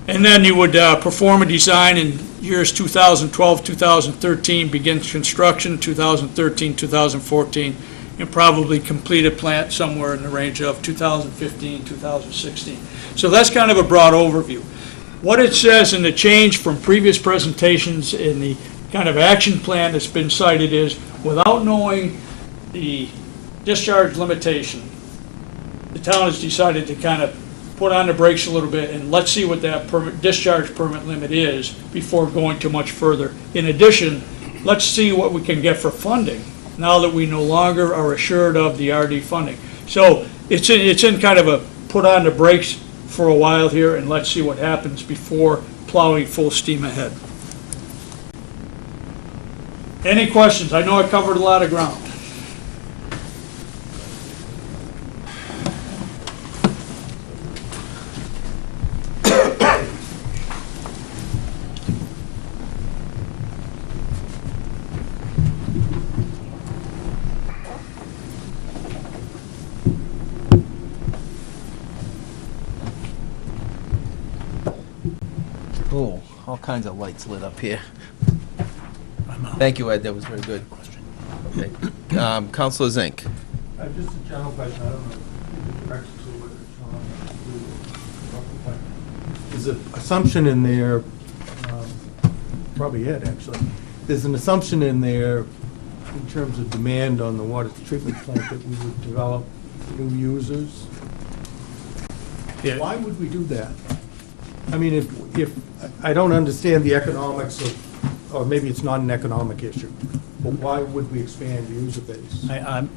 And then you would perform a design in years 2012, 2013, begin construction 2013, 2014, and probably complete a plant somewhere in the range of 2015, 2016. So that's kind of a broad overview. What it says in the change from previous presentations in the kind of action plan that's been cited is, without knowing the discharge limitation, the town has decided to kind of put on the brakes a little bit and let's see what that discharge permit limit is before going too much further. In addition, let's see what we can get for funding now that we no longer are assured of the RD funding. So it's in kind of a put on the brakes for a while here, and let's see what happens before plowing full steam ahead. Any questions? I know I covered a lot of ground. Oh, all kinds of lights lit up here. Thank you, Ed, that was very good. Okay. Councilor Zink. Just a general question, I don't know if it directs to what John there's an assumption in there, probably it, actually. There's an assumption in there in terms of demand on the water treatment plant that we would develop new users. Yeah. Why would we do that? I mean, if, I don't understand the economics of, or maybe it's not an economic issue, but why would we expand the user base?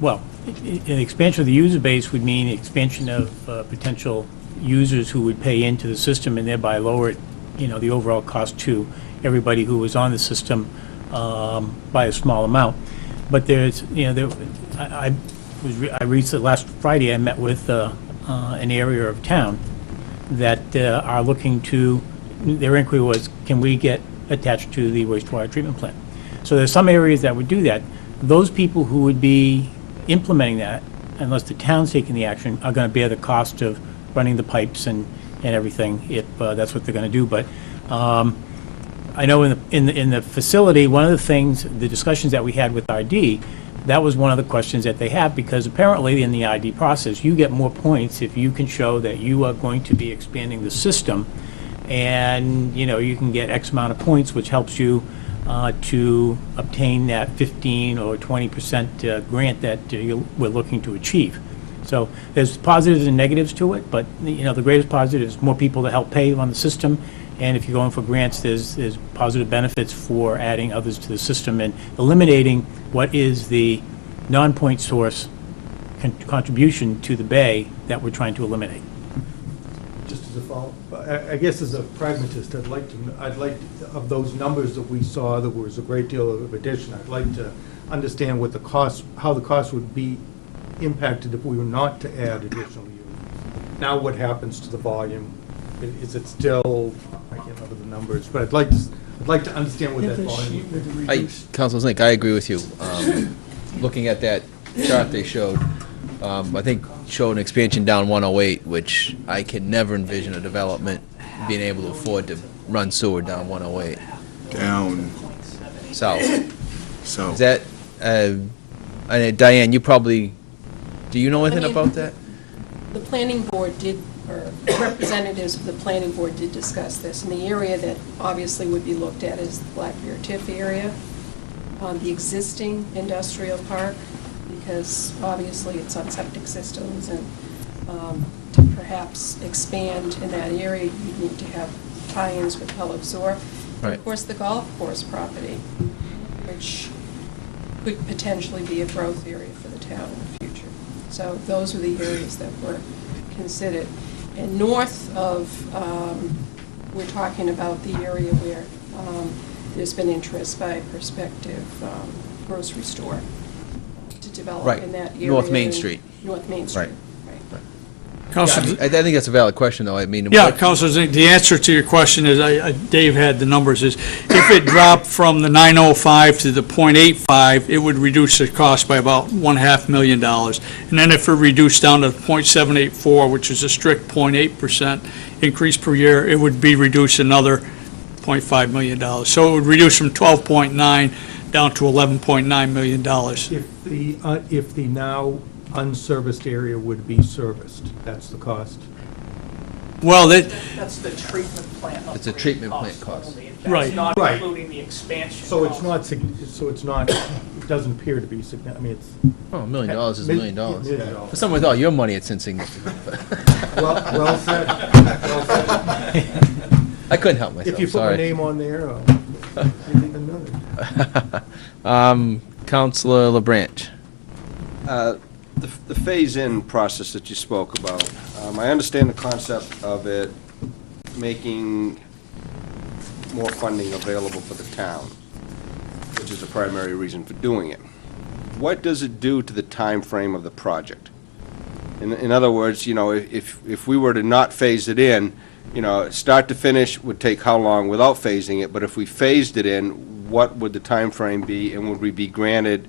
Well, an expansion of the user base would mean expansion of potential users who would pay into the system and thereby lower it, the overall cost to everybody who was on the system by a small amount. But there's, last Friday, I met with an area of town that are looking to, their inquiry was, can we get attached to the wastewater treatment plant? So there's some areas that would do that. Those people who would be implementing that, unless the town's taking the action, are going to bear the cost of running the pipes and everything, if that's what they're going to do. But I know in the facility, one of the things, the discussions that we had with RD, that was one of the questions that they have, because apparently in the ID process, you get more points if you can show that you are going to be expanding the system, and you can get X amount of points, which helps you to obtain that 15 or 20% grant that we're looking to achieve. So there's positives and negatives to it, but the greatest positive is more people to help pay on the system. And if you're going for grants, there's positive benefits for adding others to the system and eliminating what is the non-point source contribution to the bay that we're trying to eliminate. Just as a follow, I guess as a pragmatist, I'd like, of those numbers that we saw, there was a great deal of addition, I'd like to understand what the cost, how the cost would be impacted if we were not to add additional units. Now what happens to the volume? Is it still, I can't remember the numbers, but I'd like to understand what that volume is. Councilor Zink, I agree with you. Looking at that chart they showed, I think showed an expansion down 108, which I can never envision a development being able to afford to run sewer down 108. Down South. So Is that, Diane, you probably, do you know anything about that? The planning board did, or representatives of the planning board did discuss this, and the area that obviously would be looked at is the Black Bear TIF area, the existing industrial park, because obviously it's on septic systems, and to perhaps expand in that area, you'd need to have tie-ins with Pellet Absorb. And of course, the golf course property, which could potentially be a growth area for the town in the future. So those are the areas that were considered. And north of, we're talking about the area where there's been interest by a prospective grocery store to develop in that area. North Main Street. North Main Street. Right. Councilor, I think that's a valid question, though. I mean, yeah, Councilor Zink, the answer to your question is, Dave had the numbers, is if it dropped from the 905 to the .85, it would reduce the cost by about $1.5 million. And then if it reduced down to .784, which is a strict 0.8% increase per year, it would be reduced another $0.5 million. So it would reduce from 12.9 down to $11.9 million. If the now unserviced area would be serviced, that's the cost? Well, that's the treatment plant. It's a treatment plant cost. Right. That's not Right. including the expansion So it's cost. not, it doesn't appear to be significant, I mean, it's. Oh, $1 million is $1 million. $1 million. For someone with all your money, it's insignificant. Well said. Well said. I couldn't help myself, If you put my sorry. name on there, you'd even know. Councilor LeBranch. The phase-in process that you spoke about, I understand the concept of it making more funding available for the town, which is the primary reason for doing it. What does it do to the time frame of the project? In other words, if we were to not phase it in, start to finish would take how long without phasing it, but if we phased it in, what would the time frame be, and would we be granted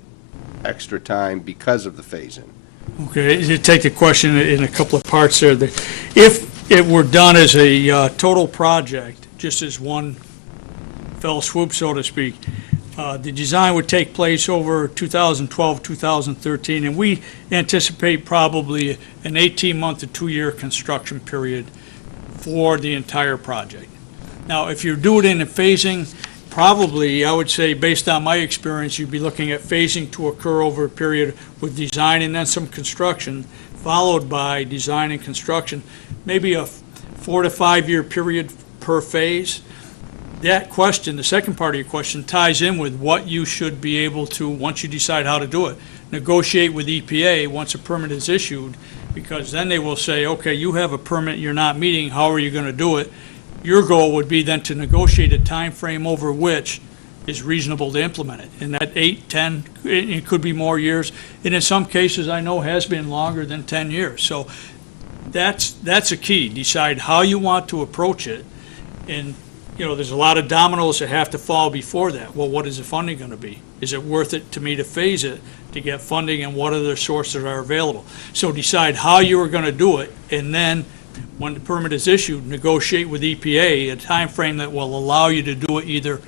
extra time because of the phase-in? Okay, you take the question in a couple of parts there. If it were done as a total project, just as one fell swoop, so to speak, the design would take place over 2012, 2013, and we anticipate probably an 18-month to 2-year construction period for the entire project. Now, if you do it in a phasing, probably, I would say, based on my experience, you'd be looking at phasing to occur over a period with design and then some construction, followed by design and construction, maybe a 4 to 5 year period per phase. That question, the second part of your question, ties in with what you should be able to, once you decide how to do it, negotiate with EPA once a permit is issued, because then they will say, okay, you have a permit you're not meeting, how are you going to do it? Your goal would be then to negotiate a time frame over which is reasonable to implement it. And that 8, 10, it could be more years, and in some cases, I know has been longer than 10 years. So that's a key. Decide how you want to approach it, and there's a lot of dominoes that have to fall before that. Well, what is the funding going to be? Is it worth it to me to phase it to get funding, and what other sources are available? So decide how you are going to do it, and then when the permit is issued, negotiate with EPA a time frame that will allow you to do it either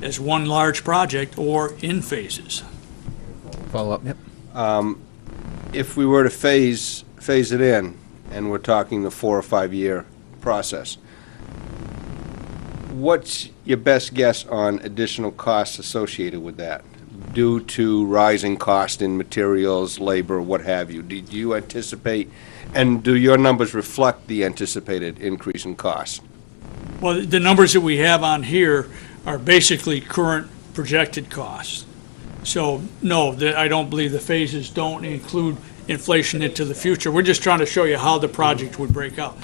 as one large project or in phases. Follow up, yep. If we were to phase it in, and we're talking the 4 or 5 year process, what's your best guess on additional costs associated with that, due to rising cost in materials, labor, what have you? Do you anticipate, and do your numbers reflect the anticipated increase in costs? Well, the numbers that we have on here are basically current projected costs. So, no, I don't believe the phases don't include inflation into the future. We're just trying to show you how the project would break out.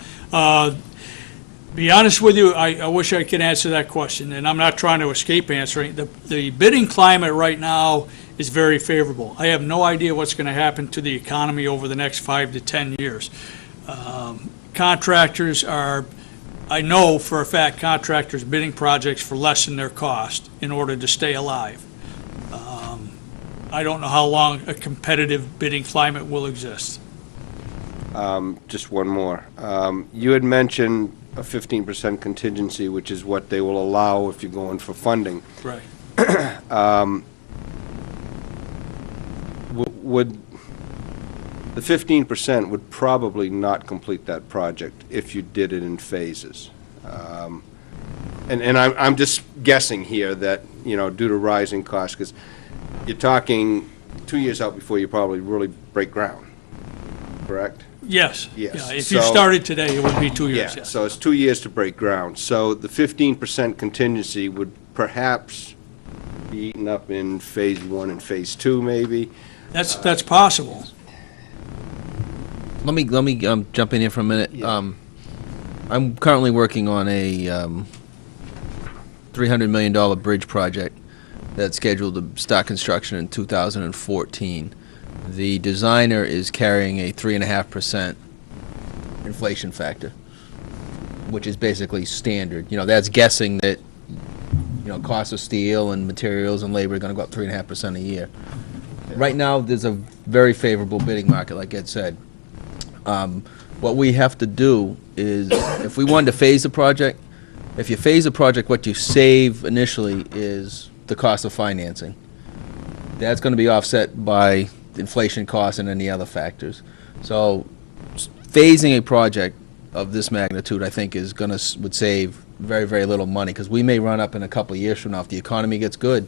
Be honest with you, I wish I could answer that question, and I'm not trying to escape answering. The bidding climate right now is very favorable. I have no idea what's going to happen to the economy over the next 5 to 10 years. Contractors are, I know for a fact, contractors bidding projects for less than their cost in order to stay alive. I don't know how long a competitive bidding climate will exist. Just one more. You had mentioned a 15% contingency, which is what they will allow if you're going for funding. Right. Would the 15% would probably not complete that project if you did it in phases. And I'm just guessing here that, due to rising costs, because you're talking 2 years out before you probably really break ground, correct? Yes. Yes. Yeah, if you started today, it would be 2 years, yes. So it's 2 years to break ground. So the 15% contingency would perhaps be eaten up in phase 1 and phase 2, maybe. That's possible. Let me jump in here for a minute. Yeah. I'm currently working on a $300 million bridge project that's scheduled to start construction in 2014. The designer is carrying a 3.5% inflation factor, which is basically standard. That's guessing that, cost of steel and materials and labor are going to go up 3.5% a year. Right now, there's a very favorable bidding market, like Ed said. What we have to do is, if we wanted to phase the project, if you phase the project, what you save initially is the cost of financing. That's going to be offset by inflation costs and any other factors. So phasing a project of this magnitude, I think, would save very, very little money, because we may run up in a couple of years from now, if the economy gets good,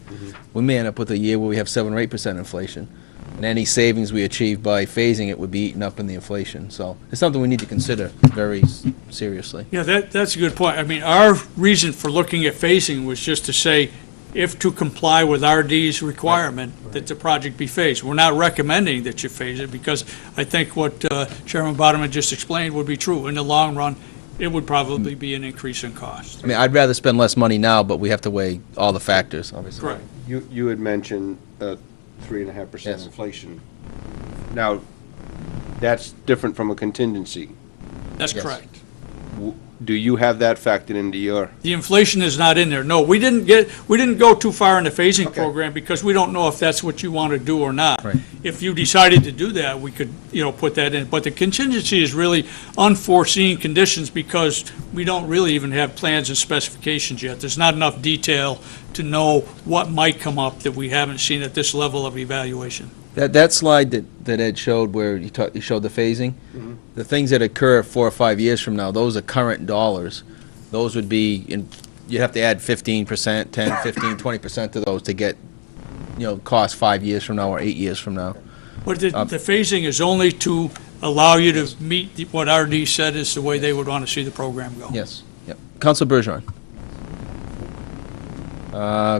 we may end up with a year where we have 7 or 8% inflation. And any savings we achieve by phasing it would be eaten up in the inflation. So it's something we need to consider very seriously. Yeah, that's a good point. I mean, our reason for looking at phasing was just to say, if to comply with RD's requirement, that the project be phased. We're not recommending that you phase it, because I think what Chairman Bodeman just explained would be true. In the long run, it would probably be an increase in cost. I mean, I'd rather spend less money now, but we have to weigh all the factors, obviously. Correct. You had mentioned 3.5% Yes. inflation. Now, that's different from a contingency. That's Yes. correct. Do you have that factored into your? The inflation is not in there. No, we didn't go too far in the phasing program, because we don't know if that's what you want to do or not. Right. If you decided to do that, we could, put that in. But the contingency is really unforeseen conditions, because we don't really even have plans and specifications yet. There's not enough detail to know what might come up that we haven't seen at this level of evaluation. That slide that Ed showed where you showed the phasing, the things that occur 4 or 5 years from now, those are current dollars. Those would be, you'd have to add 15%, 10, 15, 20% to those to get, cost 5 years from now or 8 years from now. But the phasing is only to allow you to meet what RD said is the way they would want to see the program go. Yes, yep. Councilor Bergeron.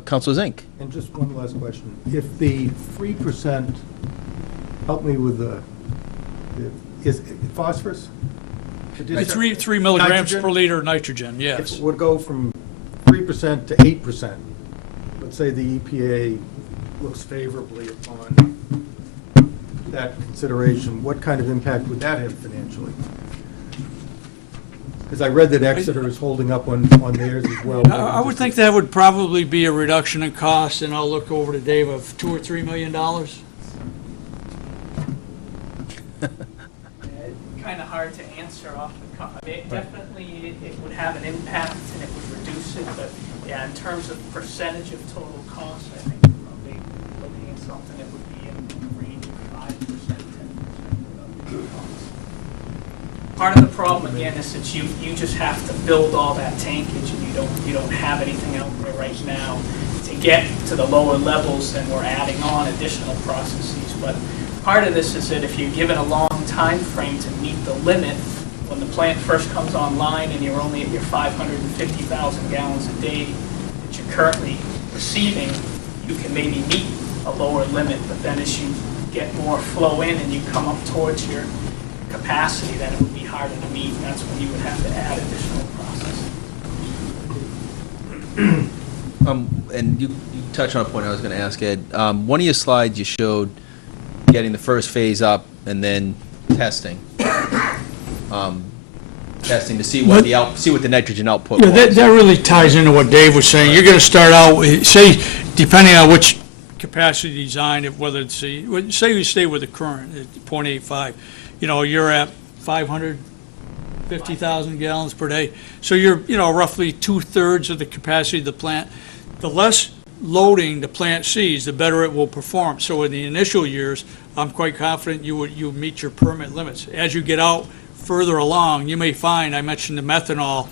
Councilor Zink. And just one last question. If the 3%, help me with is it phosphorus? It's 3 milligrams per liter nitrogen, yes. If it would go from 3% to 8%, let's say the EPA looks favorably upon that consideration, what kind of impact would that have financially? Because I read that Exeter is holding up on theirs as well. I would think that would probably be a reduction in cost, and I'll look over to Dave, of $2 or $3 million. Kind of hard to answer off the cuff. I mean, definitely it would have an impact and it would reduce it, but yeah, in terms of percentage of total cost, I think we're probably looking at something that would be in the range of 5%, 10% of the cost. Part of the problem again is that you just have to build all that tankage and you don't have anything out there right now. To get to the lower levels, then we're adding on additional processes. But part of this is that if you're given a long time frame to meet the limit, when the plant first comes online and you're only at your 550,000 gallons a day that you're currently receiving, you can maybe meet a lower limit, but then as you get more flow in and you come up towards your capacity, then it would be harder to meet, and that's when you would have to add additional processes. And you touched on a point I was going to ask, Ed. One of your slides you showed getting the first phase up and then testing. Testing to see what the nitrogen output was. Yeah, that really ties into what Dave was saying. You're going to start out, say, depending on which capacity design, whether it's say you stay with the current at 0.85, you're at 550,000 gallons per day. So you're, roughly 2/3 of the capacity of the plant. The less loading the plant sees, the better it will perform. So in the initial years, I'm quite confident you meet your permit limits. As you get out further along, you may find, I mentioned the methanol,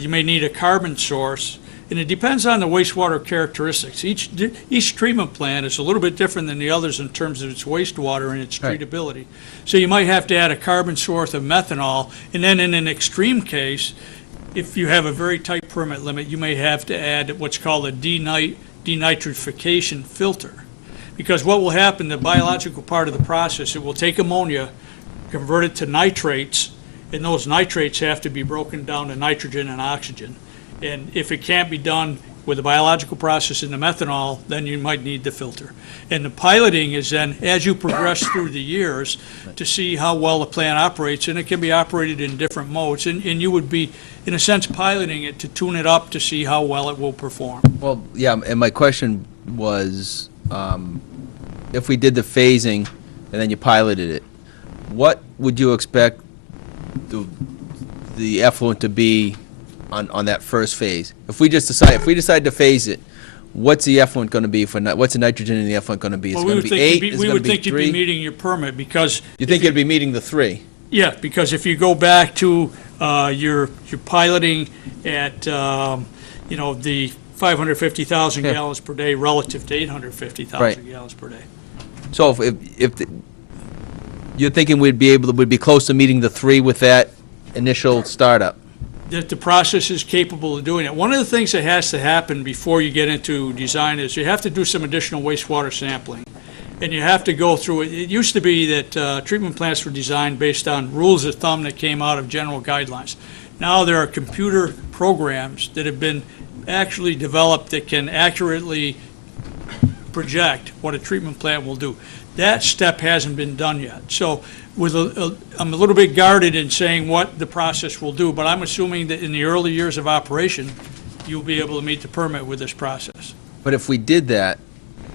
you may need a carbon source, and it depends on the wastewater characteristics. Each treatment plant is a little bit different than the others in terms of its wastewater and its treatability. So you might have to add a carbon source of methanol, and then in an extreme case, if you have a very tight permit limit, you may have to add what's called a denitrification filter. Because what will happen, the biological part of the process, it will take ammonia, convert it to nitrates, and those nitrates have to be broken down to nitrogen and oxygen. And if it can't be done with the biological process in the methanol, then you might need the filter. And the piloting is then, as you progress through the years, to see how well the plant operates, and it can be operated in different modes, and you would be, in a sense, piloting it to tune it up to see how well it will perform. Well, yeah, and my question was, if we did the phasing and then you piloted it, what would you expect the effluent to be on that first phase? If we decide to phase it, what's the effluent going to be what's the nitrogen in the effluent going to be? Is it going to be 8? We would think you'd be meeting your permit because. You think you'd be meeting the 3? Yeah, because if you go back to your piloting at the 550,000 gallons per day relative to 850,000 gallons per day. So if you're thinking we'd be close to meeting the 3 with that initial startup? That the process is capable of doing it. One of the things that has to happen before you get into design is you have to do some additional wastewater sampling. And you have to go through it. It used to be that treatment plants were designed based on rules of thumb that came out of general guidelines. Now there are computer programs that have been actually developed that can accurately project what a treatment plant will do. That step hasn't been done yet. So I'm a little bit guarded in saying what the process will do, but I'm assuming that in the early years of operation, you'll be able to meet the permit with this process. But if we did that,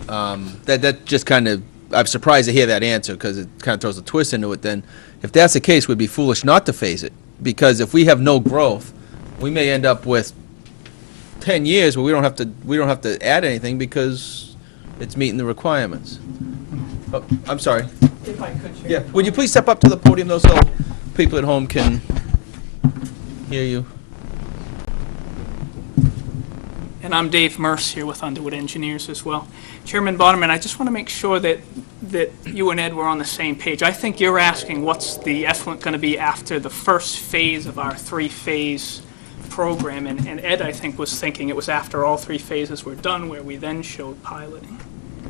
that just kind of, I'm surprised to hear that answer because it kind of throws a twist into it then. If that's the case, we'd be foolish not to phase it, because if we have no growth, we may end up with 10 years where we don't have to add anything because it's meeting the requirements. Oh, I'm sorry. If I could, Chair. Yeah, would you please step up to the podium though, so people at home can hear you? And I'm Dave Merce here with Underwood Engineers as well. Chairman Bonneman, I just want to make sure that you and Ed were on the same page. I think you're asking what's the effluent going to be after the first phase of our three-phase program, and Ed, I think, was thinking it was after all three phases were done, where we then showed piloting.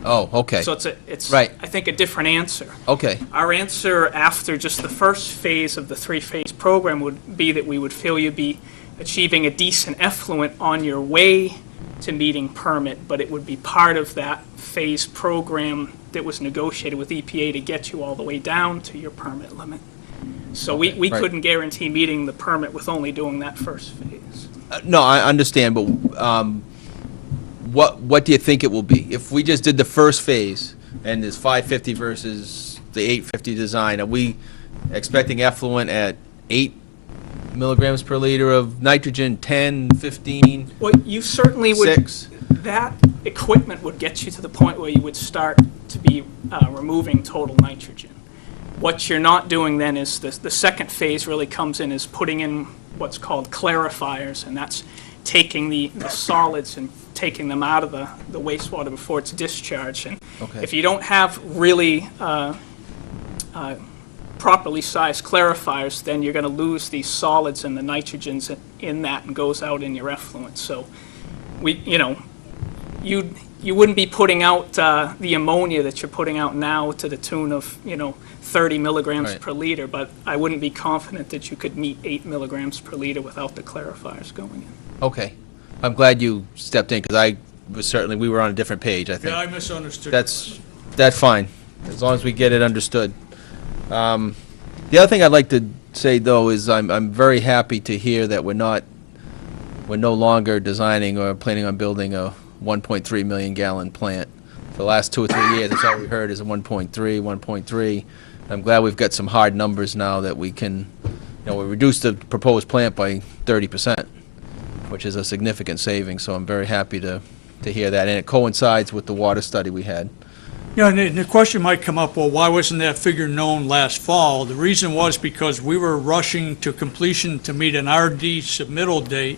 Oh, okay. So it's Right. I think, a different answer. Okay, Our answer after just the first phase of the three-phase program would be that we would feel you'd be achieving a decent effluent on your way to meeting permit, but it would be part of that phase program that was negotiated with EPA to get you all the way down to your permit limit. So we right. couldn't guarantee meeting the permit with only doing that first phase. no, I understand, but what do you think it will be? If we just did the first phase, and there's 550 versus the 850 design, are we expecting effluent at 8 milligrams per liter of nitrogen, 10, 15, Well, you certainly would. 6? That equipment would get you to the point where you would start to be removing total nitrogen. What you're not doing then is the second phase really comes in as putting in what's called clarifiers, and that's taking the solids and taking them out of the wastewater before it's discharged. And Okay. if you don't have really properly sized clarifiers, then you're going to lose these solids and the nitrogens in that, and goes out in your effluent. So you wouldn't be putting out the ammonia that you're putting out now to the tune of 30 milligrams Right. per liter, but I wouldn't be confident that you could meet 8 milligrams per liter without the clarifiers going in. Okay. I'm glad you stepped in, because we were on a different page, I think. Yeah, I misunderstood. That's fine, as long as we get it understood. The other thing I'd like to say, though, is I'm very happy to hear that we're no longer designing or planning on building a 1.3 million gallon plant. For the last 2 or 3 years, that's all we heard is a 1.3. I'm glad we've got some hard numbers now that we can, we reduced the proposed plant by 30%, which is a significant saving, so I'm very happy to hear that, and it coincides with the water study we had. Yeah, and the question might come up, well, why wasn't that figure known last fall? The reason was because we were rushing to completion to meet an RD submittal date,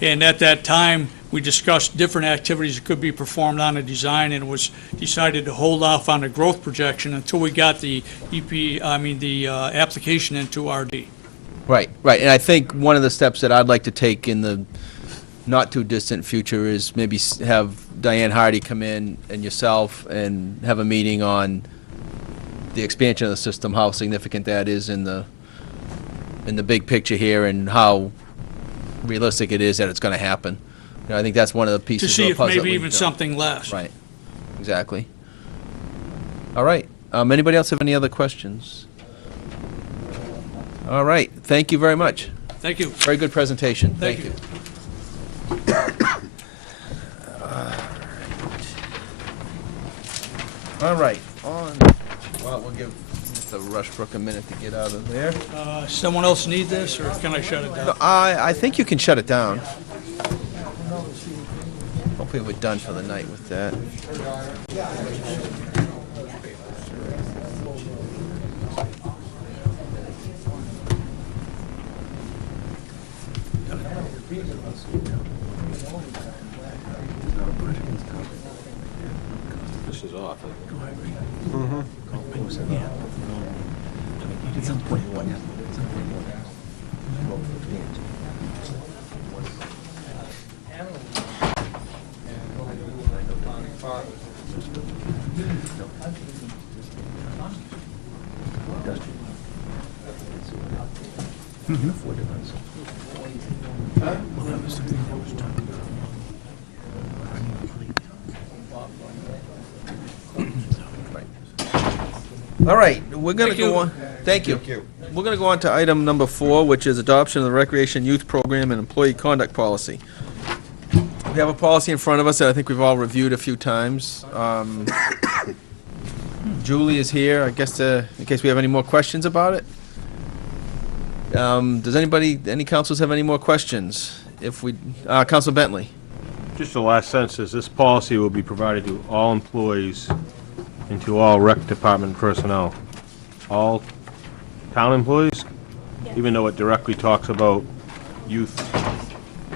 and at that time, we discussed different activities that could be performed on a design, and it was decided to hold off on the growth projection until we got the application into RD. Right, and I think one of the steps that I'd like to take in the not-too-distant future is maybe have Diane Hardy come in and yourself and have a meeting on the expansion of the system, how significant that is in the big picture here, and how realistic it is that it's going to happen. I think that's one of the To pieces see of the if puzzle. maybe we even don't. something less. Right, exactly. All right, anybody else have any other questions? All right, thank you very much. Thank you. Very good presentation. Thank you. All right, well, we'll give Mr. Rushbrook a minute to get out of there. Someone else need this, or can I shut it down? I think you can shut it down. Hopefully we're done for the night with that. This is off. All right, we're going to Thank you. go on. Thank you. We're going to go on to item number 4, which is adoption of the Recreation Youth Program and Employee Conduct Policy. We have a policy in front of us that I think we've all reviewed a few times. Julie is here, I guess, in case we have any more questions about it. Does any councils have any more questions? Council Bentley? Just the last sentence says, this policy will be provided to all employees into all rec department personnel. All town employees? Even though it directly talks about youth.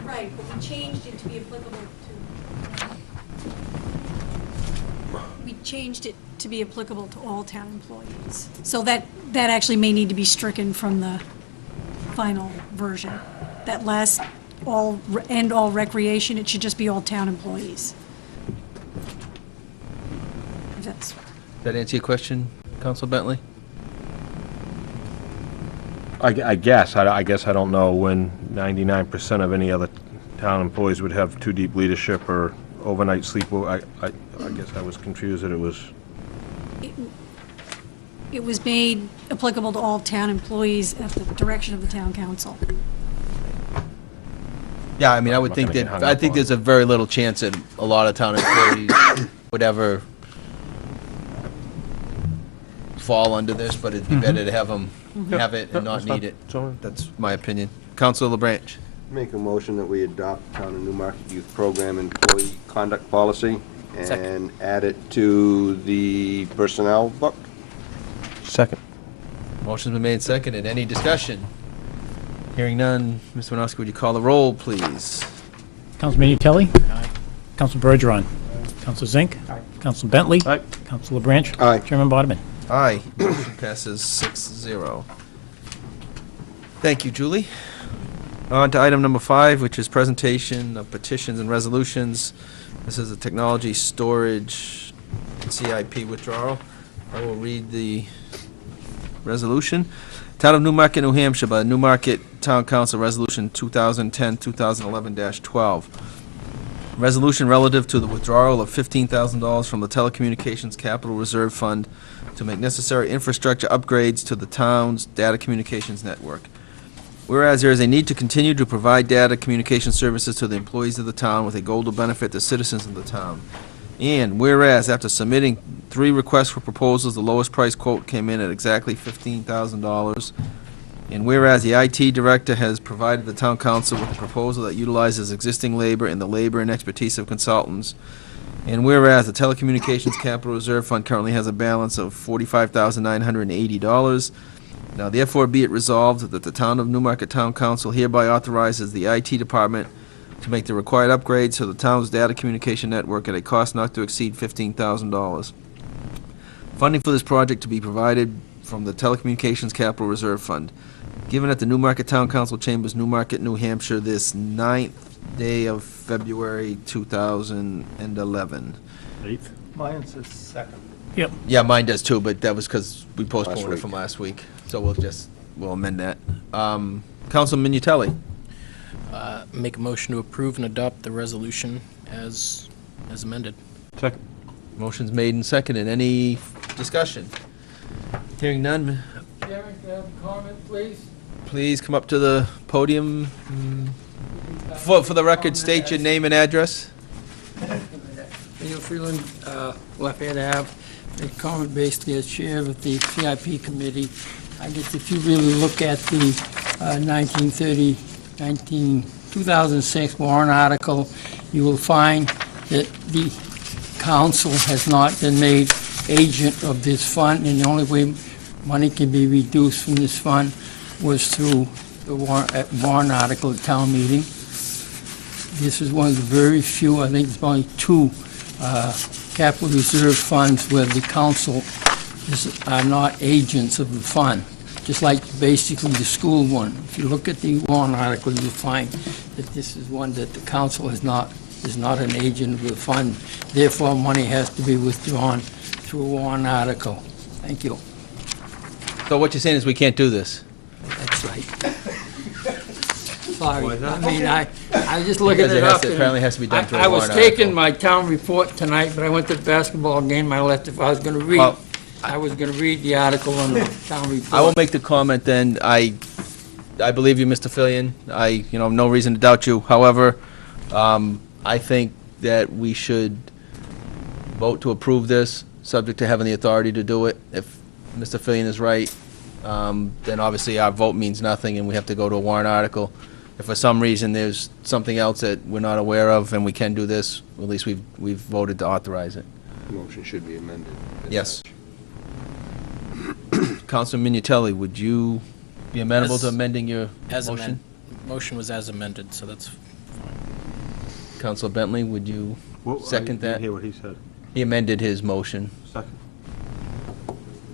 Right, but we changed it to be applicable to, we changed it to be applicable to all town employees. So that actually may need to be stricken from the final version. That last, all recreation, it should just be all town employees. If that's, Does that answer your question, Council Bentley? I guess I don't know when 99% of any other town employees would have too deep leadership or overnight sleep. I guess I was confused that it was. it was made applicable to all town employees at the direction of the town council. Yeah, I mean, I would I'm not think gonna get that, hung I up think on there's a very little chance that a lot of town employees would ever fall under this, but it'd be better to have them have it and not need it. That's my opinion. Councilor LeBranch. Make a motion that we adopt Town of Newmarket Youth Program Employee Conduct Policy and add it to the personnel book. Second. Motion's been made and seconded. Any discussion? Hearing none. Mr. Winowski, would you call the roll, please? Councilman Minuttelli? Aye. Council Bergeron? Council Zink? Aye. Council Bentley? Aye. Council LeBranch? Aye. Chairman Bodeman? Aye. Motion passes 6-0. Thank you, Julie. On to item number 5, which is presentation of petitions and resolutions. This is a technology storage CIP withdrawal. I will read the resolution. Town of Newmarket, New Hampshire, by Newmarket Town Council Resolution 2010-2011-12. Resolution relative to the withdrawal of $15,000 from the Telecommunications Capital Reserve Fund to make necessary infrastructure upgrades to the town's data communications network. Whereas there is a need to continue to provide data communication services to the employees of the town with a goal to benefit the citizens of the town. And whereas after submitting 3 requests for proposals, the lowest price quote came in at exactly $15,000. And whereas the IT director has provided the town council with a proposal that utilizes existing labor and the labor and expertise of consultants. And whereas the Telecommunications Capital Reserve Fund currently has a balance of $45,980. Now therefore be it resolved that the Town of Newmarket Town Council hereby authorizes the IT department to make the required upgrades to the town's data communication network at a cost not to exceed $15,000. Funding for this project to be provided from the Telecommunications Capital Reserve Fund. Given at the Newmarket Town Council Chambers, Newmarket, New Hampshire, this 9th day of February 2011. 8th? Mine says second. Yep. Yeah, mine does too, but that was because we postponed it week. from last week. So we'll amend that. Councilman Minuttelli. Make a motion to approve and adopt the resolution as amended. Second. Motion's made and seconded. Any discussion? Hearing none. Chairman, can I have a comment, please? Please come up to the podium. For the record, state your name and address. Neil Freeland, Lafayette Ave. A comment basically as chair of the CIP committee. I guess if you really look at the 2006 warrant article, you will find that the council has not been made agent of this fund, and the only way money can be reduced from this fund was through the warrant article at town meeting. This is one of the very few, I think it's only 2 capital reserve funds where the council are not agents of the fund, just like basically the school one. If you look at the warrant article, you'll find that this is one that the council is not an agent of the fund. Therefore, money has to be withdrawn through a warrant article. Thank you. So what you're saying is we can't do this? That's right. Sorry. I mean, I was just looking Because it up. apparently has to be done through a I was warrant taking article. my town report tonight, but I went to the basketball game. I left, if I was going to read, Well, I was going to read the article on the town report. I will make the comment then. I believe you, Mr. Fillion. I no reason to doubt you. However, I think that we should vote to approve this, subject to having the authority to do it. If Mr. Fillion is right, then obviously our vote means nothing and we have to go to a warrant article. If for some reason there's something else that we're not aware of and we can do this, at least we've voted to authorize it. Motion should be amended. Yes. Councilman Minutелli, would you be amenable to As- amending your As motion? amended. Motion was as amended, so that's Councilor Bentley, would you second I that? didn't hear what he said. He amended his motion. Second.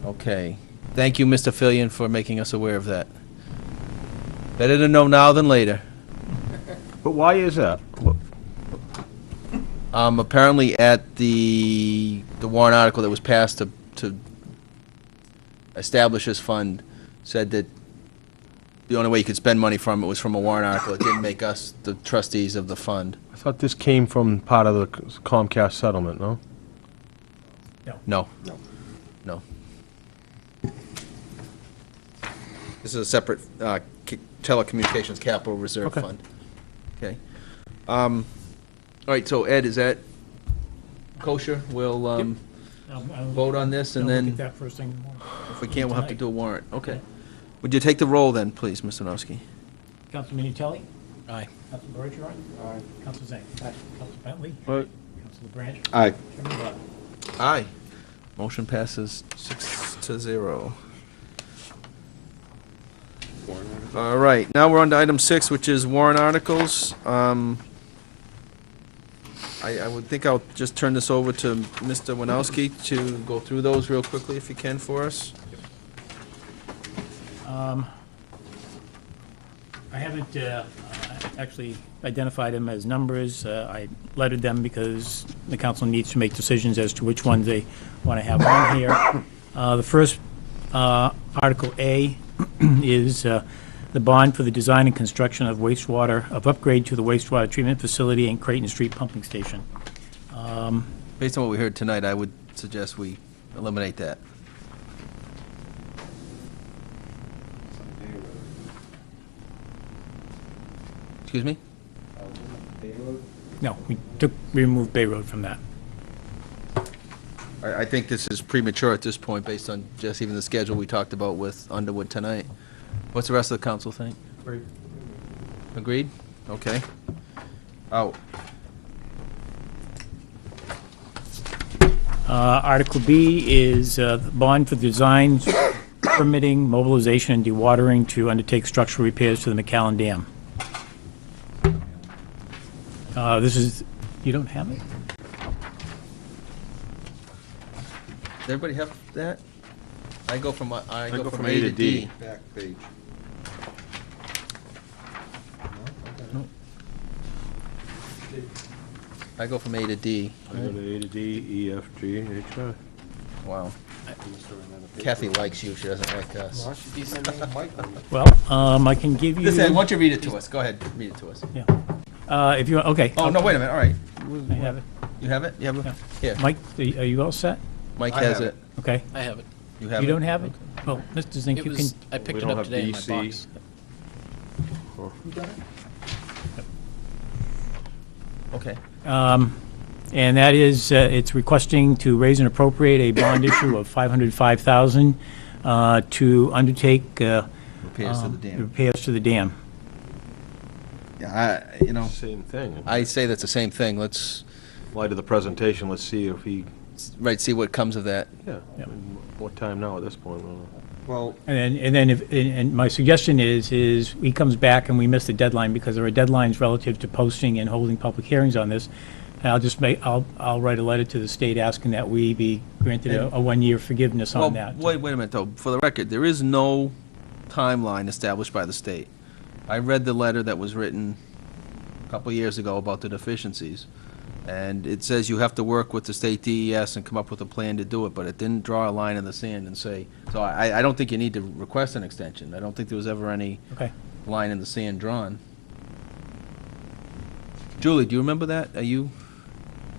Okay. Thank you, Mr. Fillion, for making us aware of that. Better to know now than later. But why is that? Apparently at the warrant article that was passed to establish this fund, said that the only way you could spend money from it was from a warrant article. It didn't make us the trustees of the fund. I thought this came from part of the Comcast settlement, no? No. No. This is a separate telecommunications capital reserve Okay. fund. Okay. All right, so Ed, is that kosher? We'll vote on this and I'll look then, at that first thing in the morning. if we can't, we'll have to Tonight. do a warrant. Okay. Would you take the roll then, please, Mr. Nowski? Councilor Minutелli? Aye. Councilor Bergeron? Aye. Councilor Zink? Aye. Councilor Bentley? Aye. Councilor Branch? Aye. Chairman Bott? Aye. Motion passes 6-0. All right, now we're on to item 6, which is warrant articles. I would think I'll just turn this over to Mr. Winowski to go through those real quickly, if you can, for us. I haven't actually identified them as numbers. I lettered them because the council needs to make decisions as to which ones they want to have on here. The first, Article A, is the bond for the design and construction of upgrade to the wastewater treatment facility and Creighton Street pumping station. Based on what we heard tonight, I would suggest we eliminate that. Excuse me? No, we removed Bay Road from that. I think this is premature at this point, based on just even the schedule we talked about with Underwood tonight. What's the rest of the council think? Agreed? Okay. Out. Article B is the bond for design, permitting, mobilization, and dewatering to undertake structural repairs to the McAllen Dam. This is, you don't have it? Does everybody have that? I go from A to D. Back page. I go from A to D. I go to A to D, E, F, G, H, I. Wow. Kathy likes you, she doesn't like us. Well, I can give you. Listen, why don't you read it to us? Go ahead, read it to us. Yeah. If you, okay. Oh, no, wait a minute, all right. I have it. You have it? You have it? Here, Mike, are you all set? Mike I has have it. Okay. I have it. You have it? You don't have it? Well, Mr. Zink, It you can. was, I picked We it don't up have today in my BC. box. Okay. And that is, it's requesting to raise and appropriate a bond issue of $505,000 to undertake Repairs to the dam. repairs to the dam. Yeah, Same thing. I say that's the same thing. Let's, In light of the presentation, let's see if he, see what comes of that. yeah, Yep. what time now at this point? Well, And then if, and my suggestion is he comes back and we miss the deadline because there are deadlines relative to posting and holding public hearings on this. And I'll write a letter to the state asking that we be granted a one-year forgiveness Well, on that. wait a minute, though. For the record, there is no timeline established by the state. I read the letter that was written a couple of years ago about the deficiencies, and it says you have to work with the state DES and come up with a plan to do it, but it didn't draw a line in the sand and say, so I don't think you need to request an extension. I don't think there was ever any Okay. line in the sand drawn. Julie, do you remember that? Are you?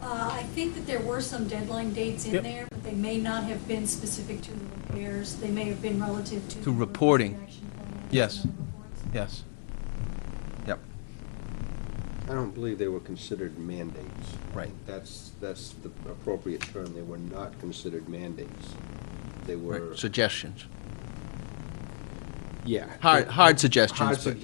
I think that there were some deadline dates in Yep. there, but they may not have been specific to the repairs. They may have been relative to. To the reporting. emergency action plan Yes. and other reports. Yes. Yep. I don't believe they were considered mandates. Right. That's the appropriate term. They were not considered mandates. They were. Right. Suggestions. Yeah. Hard suggestions, but-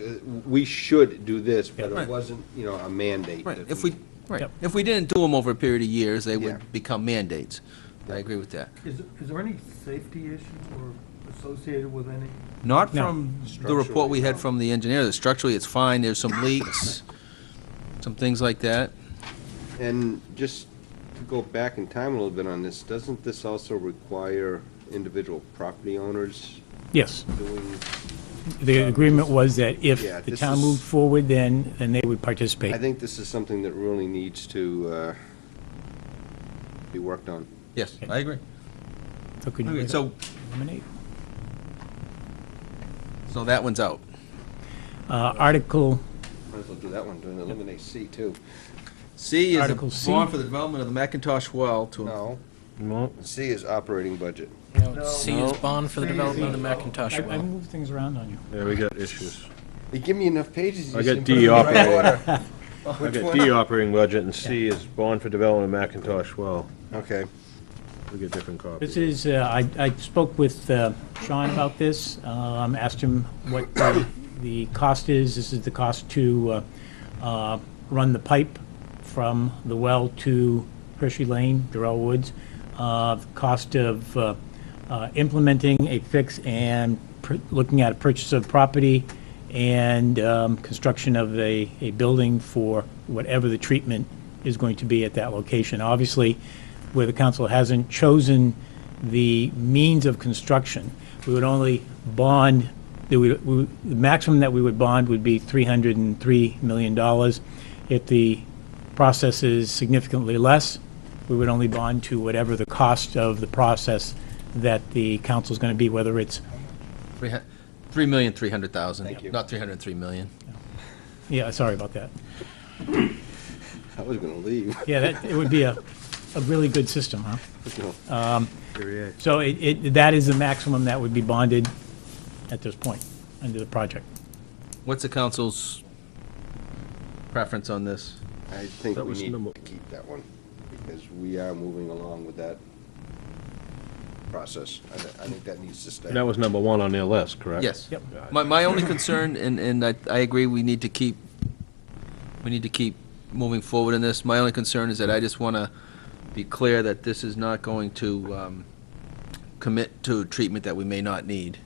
We should do this, but Right. it wasn't, a mandate. Right. that If we Right. Yep. If we didn't do them over a period of years, they Yeah. would become mandates. I agree with that. Is there any safety issue or associated with any? Not No. from the report we had from the engineer, that structurally it's fine, there's some leaks, some things like that. And just to go back in time a little bit on this, doesn't this also require individual property owners Yes. doing? The agreement was that if Yeah, the this town is- moved forward, then they would participate. I think this is something that really needs to be worked on. Yes, I agree. So could you Okay, so, eliminate? so that one's out. Article, Might as well do that one, do eliminate C too. C is a Article C. bond for the development of the Macintosh well to. No, No, C is operating budget. No, C is bond for the development of the Macintosh I well. moved things around on you. yeah, we got issues. You give me enough pages. I you got should put D them in the right operating. order. I Which got one? D operating budget, and C is bond for development of Macintosh well. Okay. We get different copies. This is, I spoke with Sean about this, asked him what the cost is. This is the cost to run the pipe from the well to Hershey Lane, Durrell Woods. Cost of implementing a fix and looking at a purchase of property and construction of a building for whatever the treatment is going to be at that location. Obviously, where the council hasn't chosen the means of construction, we would only bond, the maximum that we would bond would be $303 million. If the process is significantly less, we would only bond to whatever the cost of the process that the council's going to be, whether it's, 3,300,000. Thank you. Not 303 million. yeah, sorry about that. I was gonna leave. Yeah, that, it would be a really good system, huh? No. So that is the maximum that would be bonded at this point under the project. What's the council's preference on this? I think That we was need number- to keep that one, because we are moving along with that process. I think that needs to stay. And that was number one on their list, correct? Yes. Yep. My only concern, and I agree, we need to keep moving forward in this. My only concern is that I just want to be clear that this is not going to commit to treatment that we may not need.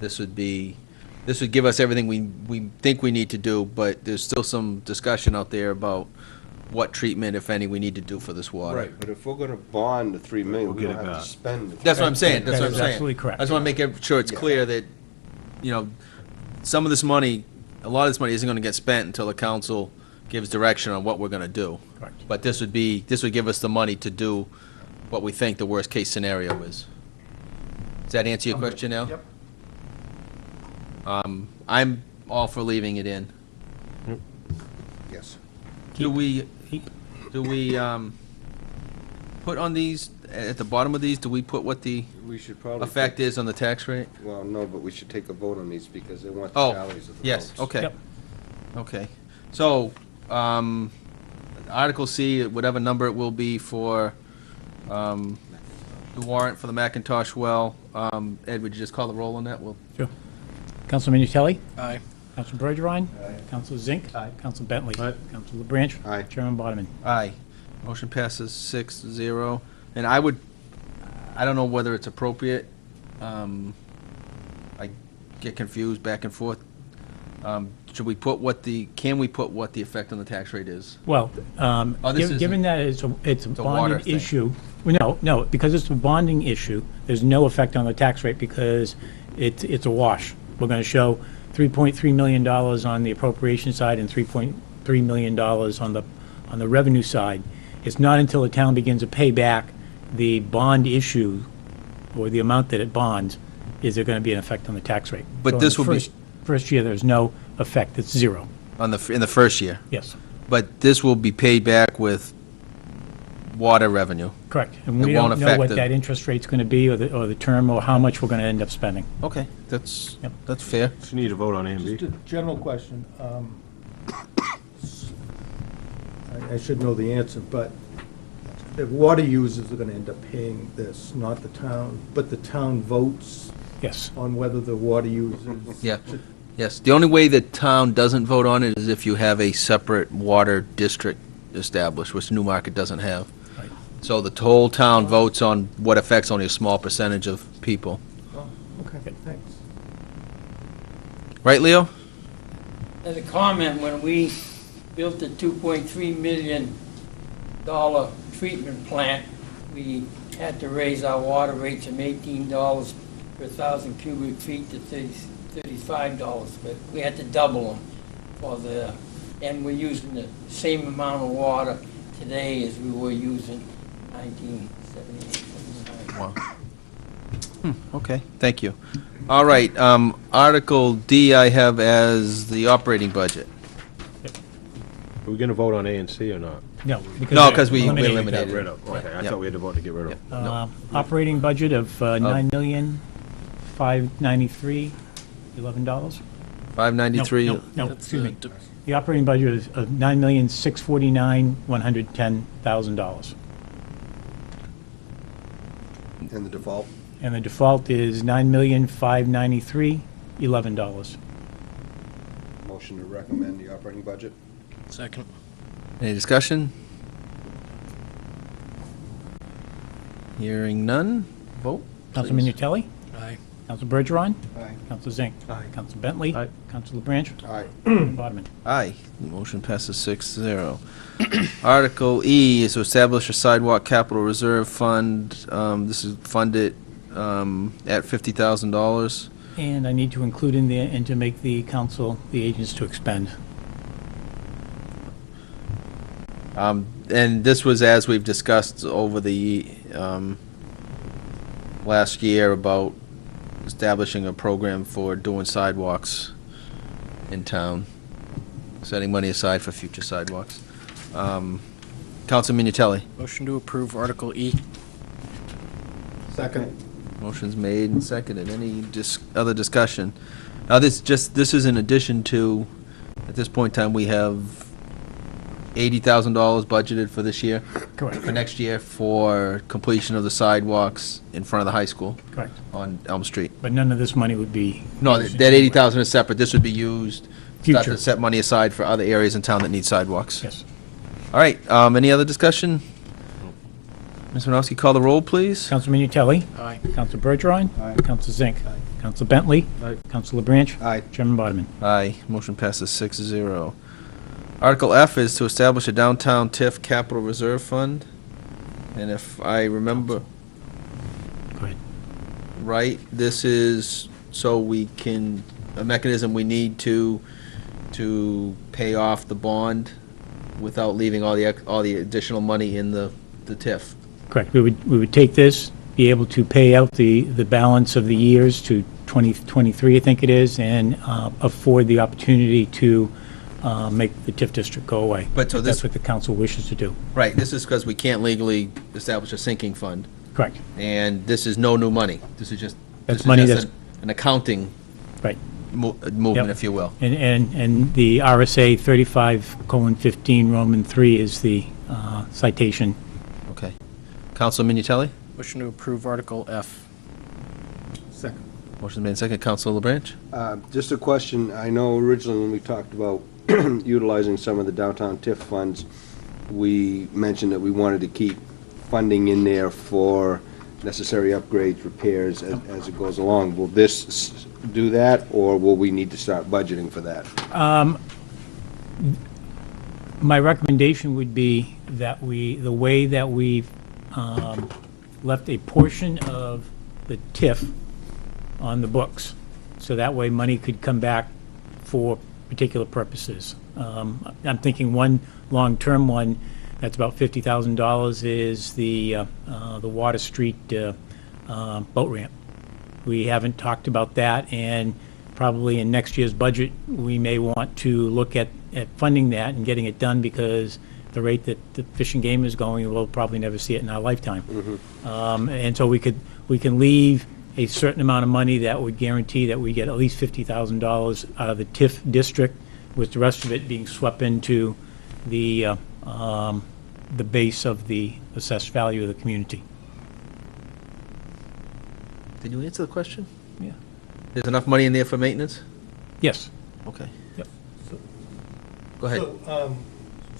This would give us everything we think we need to do, but there's still some discussion out there about what treatment, if any, we need to do for this water. Right, but if we're gonna bond the 3 million, We'll we get don't it have to back. spend. the That's what I'm 3 saying, that's That what I'm is saying. absolutely correct. I just want to make sure it's Yeah. clear that, some of this money, a lot of this money isn't going to get spent until the council gives direction on what we're going to do. Correct. But this would give us the money to do what we think the worst-case scenario is. Does that answer your question, Al? Yep. I'm all for leaving it in. Yes. Do we put on these, at the bottom of these, do we put what the We should probably. effect is on the tax rate? Well, no, but we should take a vote on these because they want the Oh, tallies of the yes, votes. okay. Yep. Okay. So, Article C, whatever number it will be for the warrant for the Macintosh well, Ed, would you just call the roll on that? We'll Sure. Councilman Uteli? Aye. Council Bergeron? Aye. Council Zink? Aye. Council Bentley? Aye. Council LeBranch? Aye. Chairman Bodeman? Aye. Motion passes 6-0. And I don't know whether it's appropriate. I get confused back and forth. Can we put what the effect on the tax rate is? Well, Oh, this given that it's a a water bonded thing. issue, well, no, because it's a bonding issue, there's no effect on the tax rate because it's a wash. We're going to show $3.3 million on the appropriation side and $3.3 million on the revenue side. It's not until the town begins to pay back the bond issue or the amount that it bonds, is there going to be an effect on the tax rate. But So in this the will be- First year, there's no effect, it's zero. In the first year? Yes, But this will be paid back with water revenue. correct. And It we won't don't know affect what the- that interest rate's going to be or the term or how much we're going to end up spending. Okay, that's Yep. fair. Just need a vote on A and B. Just a general question. I should know the answer, but the water users are gonna end up paying this, not the town, but the town votes Yes. on whether the water users. Yeah. Yes, the only way the town doesn't vote on it is if you have a separate water district established, which Newmarket doesn't have. Right. So the whole town votes on what affects only a small percentage of people. Oh, okay, thanks. Right, Leo? As a comment, when we built the $2.3 million treatment plant, we had to raise our water rates from $18 per 1,000 cubic feet to $35, but we had to double them and we're using the same amount of water today as we were using 1978. Wow. Okay, thank you. All right, Article D I have as the operating budget. Are we gonna vote on A and C or not? No. No, because we eliminated. eliminated Got rid it. of, okay, I Yep. thought we had to vote to get rid of. No. Operating budget of $9,593,11. $593. No, excuse me. The operating budget is of $9,649,110,000. And the default? And the default is $9,593,11. Motion to recommend the operating budget? Second. Any discussion? Hearing none, vote. Councilman please. Nutelli? Aye. Council Bergeron? Aye. Council Zink? Aye. Council Bentley? Aye. Council LeBranch? Aye. Bodman? Aye. Motion passes 6-0. Article E is to establish a sidewalk capital reserve fund. This is funded at $50,000. And I need to include in there and to make the council the agents to expend. And this was as we've discussed over the last year about establishing a program for doing sidewalks in town, setting money aside for future sidewalks. Councilman Nutelli. Motion to approve Article E. Second. Motion's made and seconded. Any other discussion? Now, this is in addition to, at this point in time, we have $80,000 budgeted for this year. Correct. For next year for completion of the sidewalks in front of the high school. Correct. On Elm Street. But none of this money would be. No, used in that any way. 80,000 is separate. This would be used, start Future. to set money aside for other areas in town that need sidewalks. Yes. All right, any other discussion? Ms. Winowski, call the roll, please. Councilman Nutelli? Aye. Council Bergeron? Aye. Council Zink? Council Bentley? Aye. Council LeBranch? Aye. Chairman Bodman? Aye, motion passes 6-0. Article F is to establish a downtown TIF capital reserve fund. And if I remember Go ahead. right, this is so we can, a mechanism we need to pay off the bond without leaving all the additional money in the TIF. Correct. We would take this, be able to pay out the balance of the years to 2023, I think it is, and afford the opportunity to make the TIF district go away. But so That's this- what the council wishes to do. Right, this is because we can't legally establish a sinking fund, Correct. and this is no new money. This is just. That's this is money just that's- an accounting Right. movement, Yep. if you will. And the RSA 35:15 Roman 3 is the citation. Okay. Councilman Nutelli? Motion to approve Article F. Second. Motion made second. Council LeBranch? Just a question. I know originally when we talked about utilizing some of the downtown TIF funds, we mentioned that we wanted to keep funding in there for necessary upgrades, repairs as it goes along. Will this do that, or will we need to start budgeting for that? My recommendation would be that the way that we've left a portion of the TIF on the books, so that way money could come back for particular purposes. I'm thinking one long-term one, that's about $50,000, is the Water Street boat ramp. We haven't talked about that, and probably in next year's budget, we may want to look at funding that and getting it done, because the rate that the Fish and Game is going, we'll probably never see it in our lifetime. And so we can leave a certain amount of money that would guarantee that we get at least $50,000 out of the TIF district, with the rest of it being swept into the base of the assessed value of the community. Did you answer the question? Yeah. There's enough money in there for maintenance? Yes. Okay. Yep. Go ahead.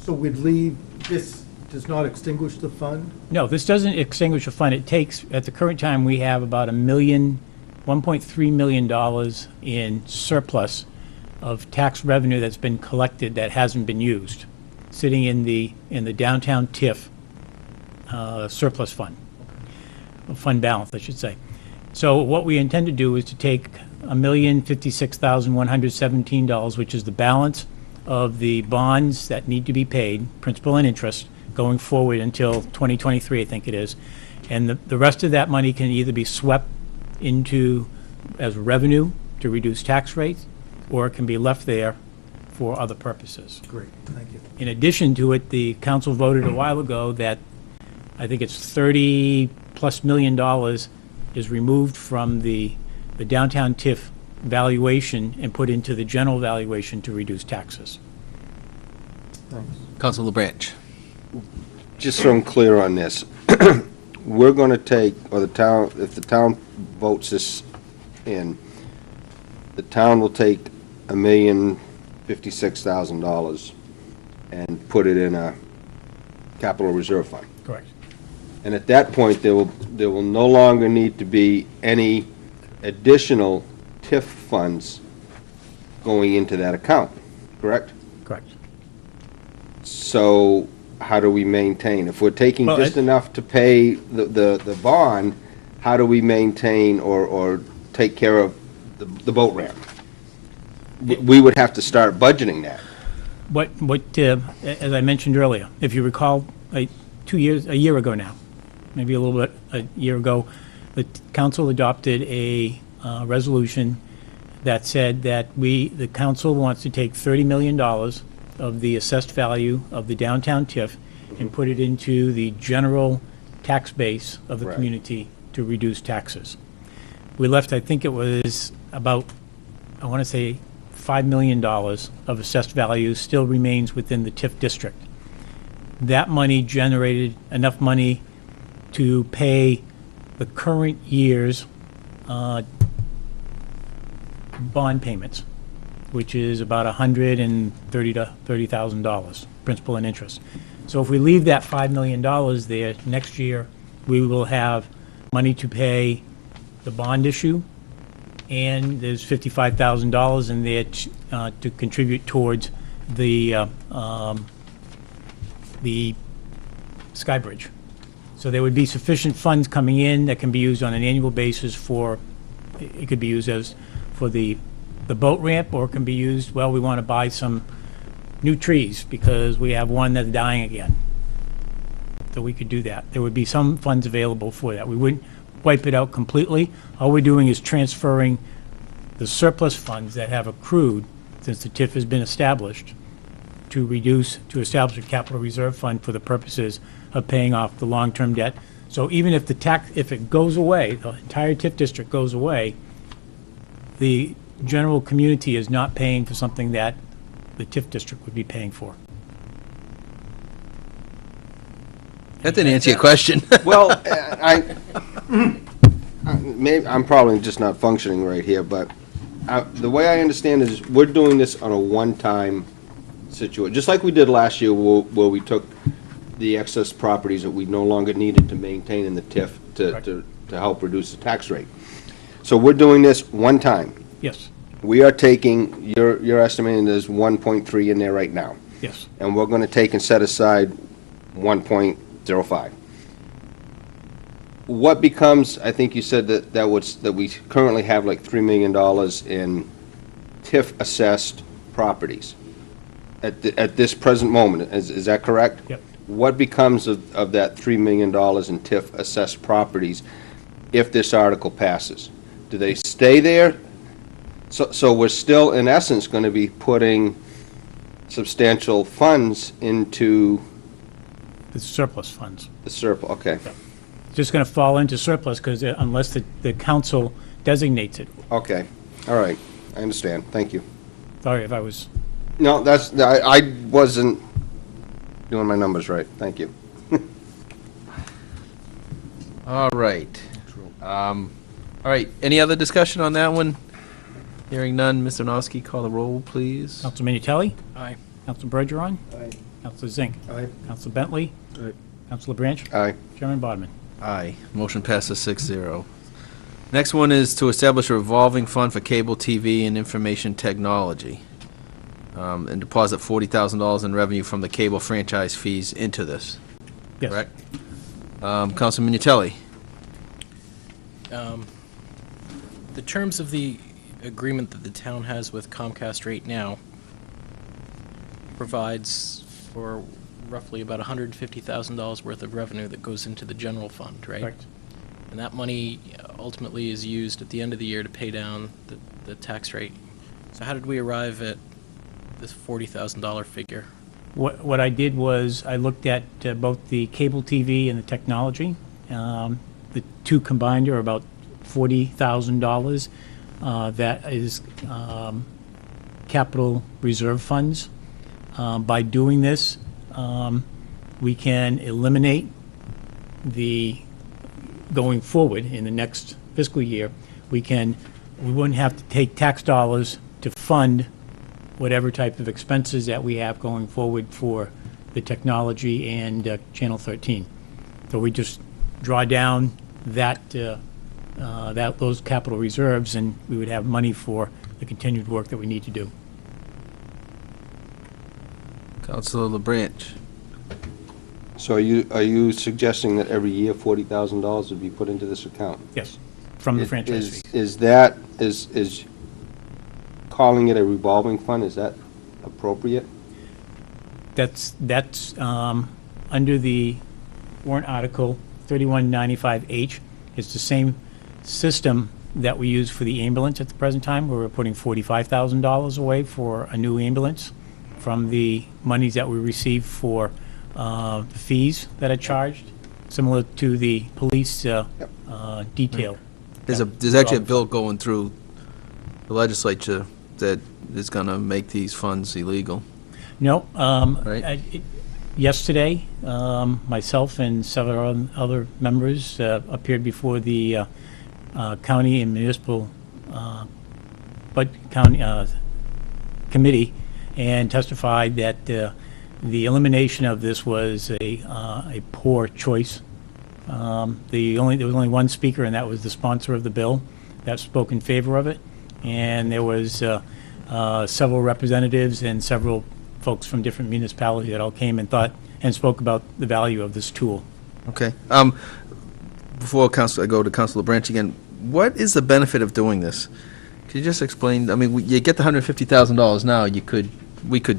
So we'd leave this does not extinguish the fund? No, this doesn't extinguish a fund. It takes, at the current time, we have about $1.3 million in surplus of tax revenue that's been collected that hasn't been used, sitting in the downtown TIF surplus fund, fund balance, I should say. So what we intend to do is to take $1,056,117, which is the balance of the bonds that need to be paid, principal and interest, going forward until 2023, I think it is. And the rest of that money can either be swept into as revenue to reduce tax rates, or it can be left there for other purposes. Great, thank you. In addition to it, the council voted a while ago that I think it's $30+ million is removed from the downtown TIF valuation and put into the general valuation to reduce taxes. Thanks. Councilor LaBranch. Just so I'm clear on this, we're going to take, or the town, if the town votes this in, the town will take $1,056,000 and put it in a capital reserve fund. Correct. And at that point, there will no longer need to be any additional TIF funds going into that account, correct? Correct. So how do we maintain? If we're taking Well, just enough to pay the bond, how do we maintain or take care of the boat ramp? We would have to start budgeting that. As I mentioned earlier, if you recall, a year ago now, maybe a little bit, a year ago, the council adopted a resolution that said that the council wants to take $30 million of the assessed value of the downtown TIF and put it into the general tax base of the community to reduce taxes. We left, I think it was about, I want to say, $5 million of assessed value still remains within the TIF district. That money generated enough money to pay the current year's bond payments, which is about $130,000, principal and interest. So if we leave that $5 million there, next year, we will have money to pay the bond issue, and there's $55,000 in there to contribute towards the Sky Bridge. So there would be sufficient funds coming in that can be used on an annual basis for, it could be used as for the boat ramp, or it can be used, well, we want to buy some new trees because we have one that's dying again. So we could do that. There would be some funds available for that. We wouldn't wipe it out completely. All we're doing is transferring the surplus funds that have accrued since the TIF has been established to establish a capital reserve fund for the purposes of paying off the long-term debt. So even if if it goes away, the entire TIF district goes away, the general community is not paying for something that the TIF district would be paying for. That didn't answer your question. Well, maybe I'm probably just not functioning right here, but the way I understand it is we're doing this on a one-time situation, just like we did last year where we took the excess properties that we no longer needed to maintain in the TIF to help reduce the tax rate. So we're doing this one time. Yes. We are taking, you're estimating there's 1.3 in there right now. Yes. And we're going to take and set aside 1.05. What becomes, I think you said that we currently have like $3 million in TIF-assessed properties at this present moment. Is that correct? Yep. What becomes of that $3 million in TIF-assessed properties if this article passes? Do they stay there? So we're still, in essence, going to be putting substantial funds into The surplus funds. the surplus, okay. It's just going to fall into surplus because unless the council designates it. Okay, all right, I understand, thank you. Sorry if I was, No, I wasn't doing my numbers right, thank you. All right. All right, any other discussion on that one? Hearing none, Mr. Onosky, call the roll, please. Council Minutелli? Aye. Council Bergeron? Aye. Counselor Zink. Aye. Counselor Bentley. Aye. Counselor Branch. Aye. Chairman Bodman. Aye. Motion passes 6-0. Next one is to establish a revolving fund for cable TV and information technology, and deposit $40,000 in revenue from the cable franchise fees into this. Yes. Correct? Councilman Minutelli. The terms of the agreement that the town has with Comcast right now provides for roughly about $150,000 worth of revenue that goes into the general fund, right? Correct. And that money ultimately is used at the end of the year to pay down the tax rate. So how did we arrive at this $40,000 figure? What I did was I looked at both the cable TV and the technology. The two combined are about $40,000. That is capital reserve funds. By doing this, we can eliminate going forward in the next fiscal year, we wouldn't have to take tax dollars to fund whatever type of expenses that we have going forward for the technology and Channel 13. So we just draw down those capital reserves, and we would have money for the continued work that we need to do. Councilor LaBranch. So are you suggesting that every year $40,000 would be put into this account? Yes, from the franchise fees. Is calling it a revolving fund, is that appropriate? That's under the warrant article 3195H. It's the same system that we use for the ambulance at the present time, where we're putting $45,000 away for a new ambulance from the monies that we receive for the fees that are charged, similar to the police detail. There's actually a bill going through the legislature that is going to make these funds illegal. No. Right. Yesterday, myself and several other members appeared before the county and municipal committee and testified that the elimination of this was a poor choice. There was only one speaker, and that was the sponsor of the bill that spoke in favor of it. And there was several representatives and several folks from different municipalities that all came and spoke about the value of this tool. Okay. Before I go to Councilor Branch again, what is the benefit of doing this? Could you just explain? I mean, you get the $150,000 now.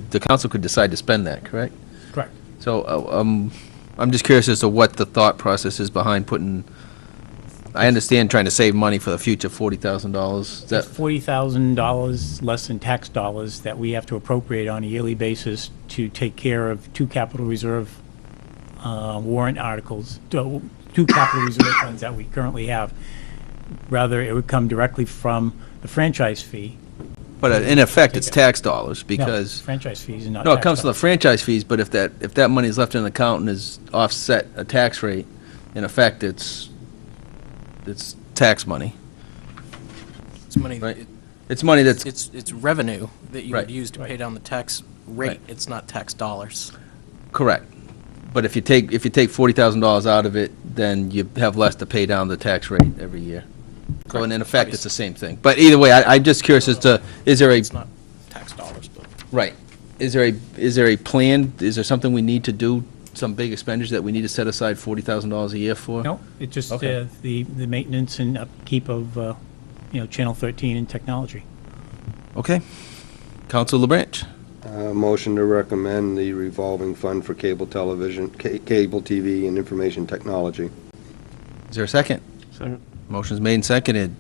The council could decide to spend that, correct? Correct. So I'm just curious as to what the thought process is behind putting. I understand trying to save money for the future, $40,000. That's $40,000 less than tax dollars that we have to appropriate on a yearly basis to take care of two capital reserve warrant articles, two capital reserve funds that we currently have. Rather, it would come directly from the franchise fee. But in effect, it's tax dollars because. No, franchise fees and not No, it tax comes from the dollars. franchise fees, but if that money is left in an account and is offset a tax rate, in effect, it's tax money. It's money. Right. It's money that's. It's revenue that you Right. would use to pay down the tax rate. Right. It's not tax dollars. Correct. But if you take $40,000 out of it, then you have less to pay down the tax rate every year. So in effect, it's the same thing. But either way, I'm just curious as to, is there a. It's not tax dollars, but. Right. Is there a plan, is there something we need to do, some big expenditures that we need to set aside $40,000 a year for? No, it's just Okay. the maintenance and upkeep of, Channel 13 and technology. Okay. Councilor LaBranch. Motion to recommend the revolving fund for cable television, cable TV and information technology. Is there a second? Second. Motion's made and seconded.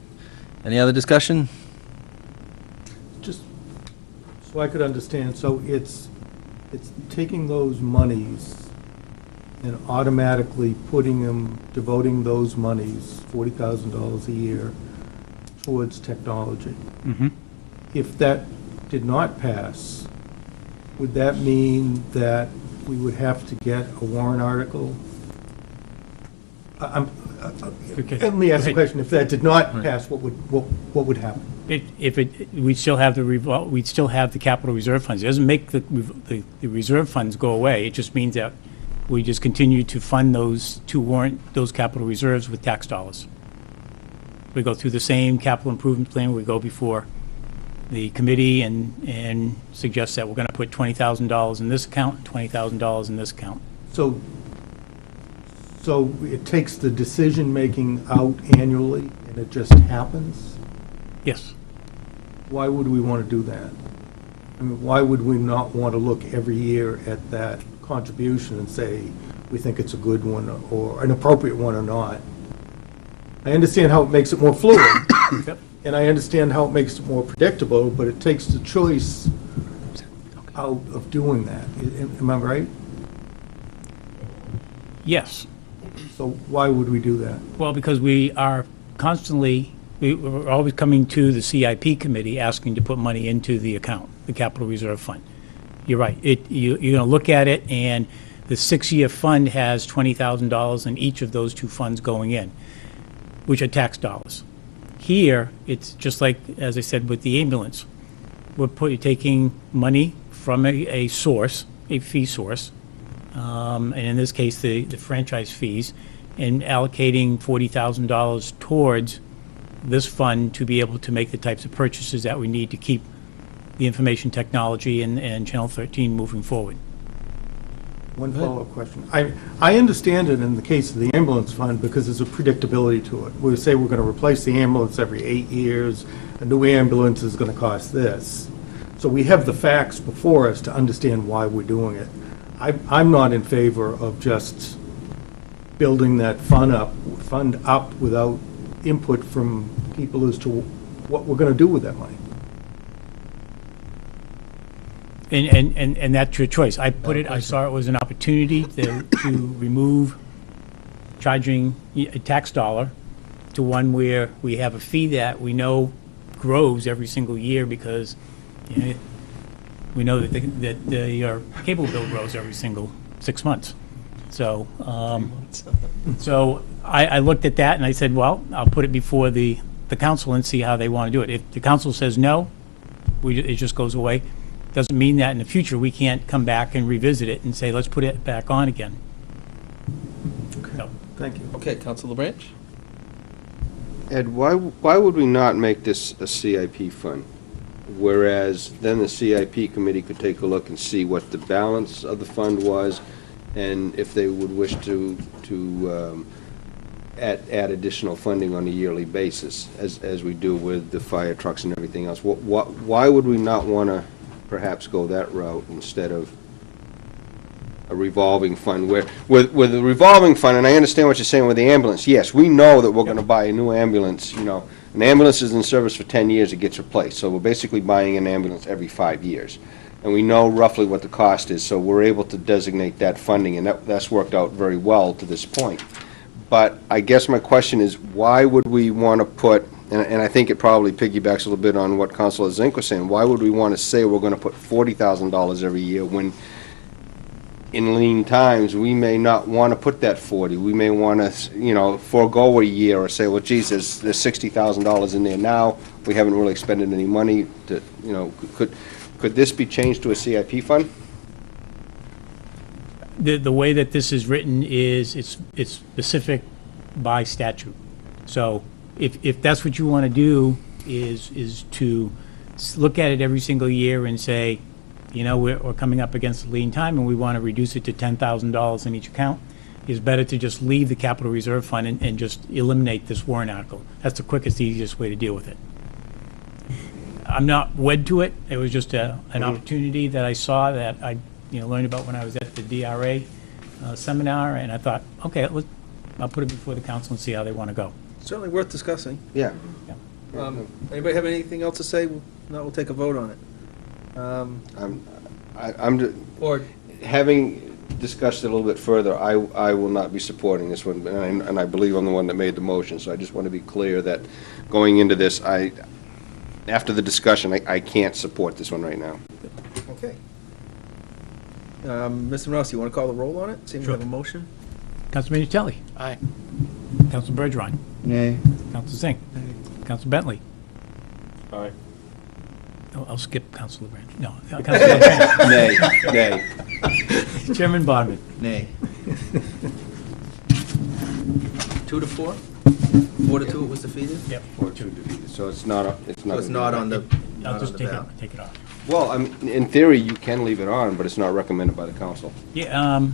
Any other discussion? Just so I could understand, so it's taking those monies and automatically devoting those monies, $40,000 a year, towards technology. Mm-hmm. If that did not pass, would that mean that we would have to get a warrant article? Let me ask a question. If that did not pass, what would happen? We'd still have we'd still have the capital reserve funds. It doesn't make the reserve funds go away. It just means that we just continue to fund those capital reserves with tax dollars. We go through the same capital improvement plan. We go before the committee and suggest that we're going to put $20,000 in this account, $20,000 in this account. So it takes the decision-making out annually, and it just happens? Yes. Why would we want to do that? I mean, why would we not want to look every year at that contribution and say, we think it's a good one or an appropriate one or not? I understand how it makes it more fluid, and I understand how it makes it more predictable, but it takes the choice out of doing that. Am I right? Yes. So why would we do that? Well, because we are constantly, we're always coming to the CIP committee asking to put money into the account, the capital reserve fund. You're right. You're going to look at it, and the 6-year fund has $20,000 in each of those two funds going in, which are tax dollars. Here, it's just like, as I said, with the ambulance. We're taking money from a source, a fee source, and in this case, the franchise fees, and allocating $40,000 towards this fund to be able to make the types of purchases that we need to keep the information technology and Channel 13 moving forward. One follow-up question. I understand it in the case of the ambulance fund because there's a predictability to it. We say we're going to replace the ambulance every 8 years. A new ambulance is going to cost this. So we have the facts before us to understand why we're doing it. I'm not in favor of just building that fund up without input from people as to what we're going to do with that money. And that's your choice. I saw it was an opportunity to remove charging a tax dollar to one where we have a fee that we know grows every single year because we know that your cable bill grows every single 6 months. So, so I looked at that and I said, well, I'll put it before the council and see how they want to do it. If the council says no, it just goes away. Doesn't mean that in the future we can't come back and revisit it and say, let's put it back on again. Okay. So. Thank you. Okay, Councilor Branch? Ed, why would we not make this a CIP fund? Whereas then the CIP committee could take a look and see what the balance of the fund was, and if they would wish to add additional funding on a yearly basis, as we do with the fire trucks and everything else. Why would we not want to perhaps go that route instead of a revolving fund? Where with a revolving fund, and I understand what you're saying with the ambulance, yes, we know that we're going to buy a new ambulance. An ambulance is in service for 10 years, it gets replaced. So we're basically buying an ambulance every 5 years. And we know roughly what the cost is, so we're able to designate that funding, and that's worked out very well to this point. But I guess my question is, why would we want to put, and I think it probably piggybacks a little bit on what Councilor Zink was saying, why would we want to say we're going to put $40,000 every year when in lean times we may not want to put that 40? We may want to, forego a year or say, well, geez, there's $60,000 in there now. We haven't really expended any money. Could this be changed to a CIP fund? The way that this is written is it's specific by statute. So if that's what you want to do is to look at it every single year and say, we're coming up against a lean time and we want to reduce it to $10,000 in each account, it's better to just leave the capital reserve fund and just eliminate this warrant article. That's the quickest, easiest way to deal with it. I'm not wed to it. It was just an opportunity that I saw that I learned about when I was at the DRA seminar, and I thought, okay, I'll put it before the council and see how they want to go. Certainly worth discussing. Yeah. Anybody have anything else to say? No, we'll take a vote on it. Or having discussed it a little bit further, I will not be supporting this one, and I believe I'm the one that made the motion, so I just want to be clear that going into this, after the discussion, I can't support this one right now. Okay. Mr. Ross, you want to call the roll on it? Seems we have a motion. Councilman Uteli. Aye. Counsel Bergeron. Nay. Counsel Zink. Counsel Bentley. Aye. I'll skip Counsel LeBranch. No, Counsel LeBranch. Nay. Chairman Bodman. Nay. 2 to 4? 4 to 2 it was defeated? Yep. Or two defeated, so it's not, it's not. So it's not on the, I'll not on just the ballot. take it off. Well, I mean, in theory, you can leave it on, but it's not recommended by the council. Yeah,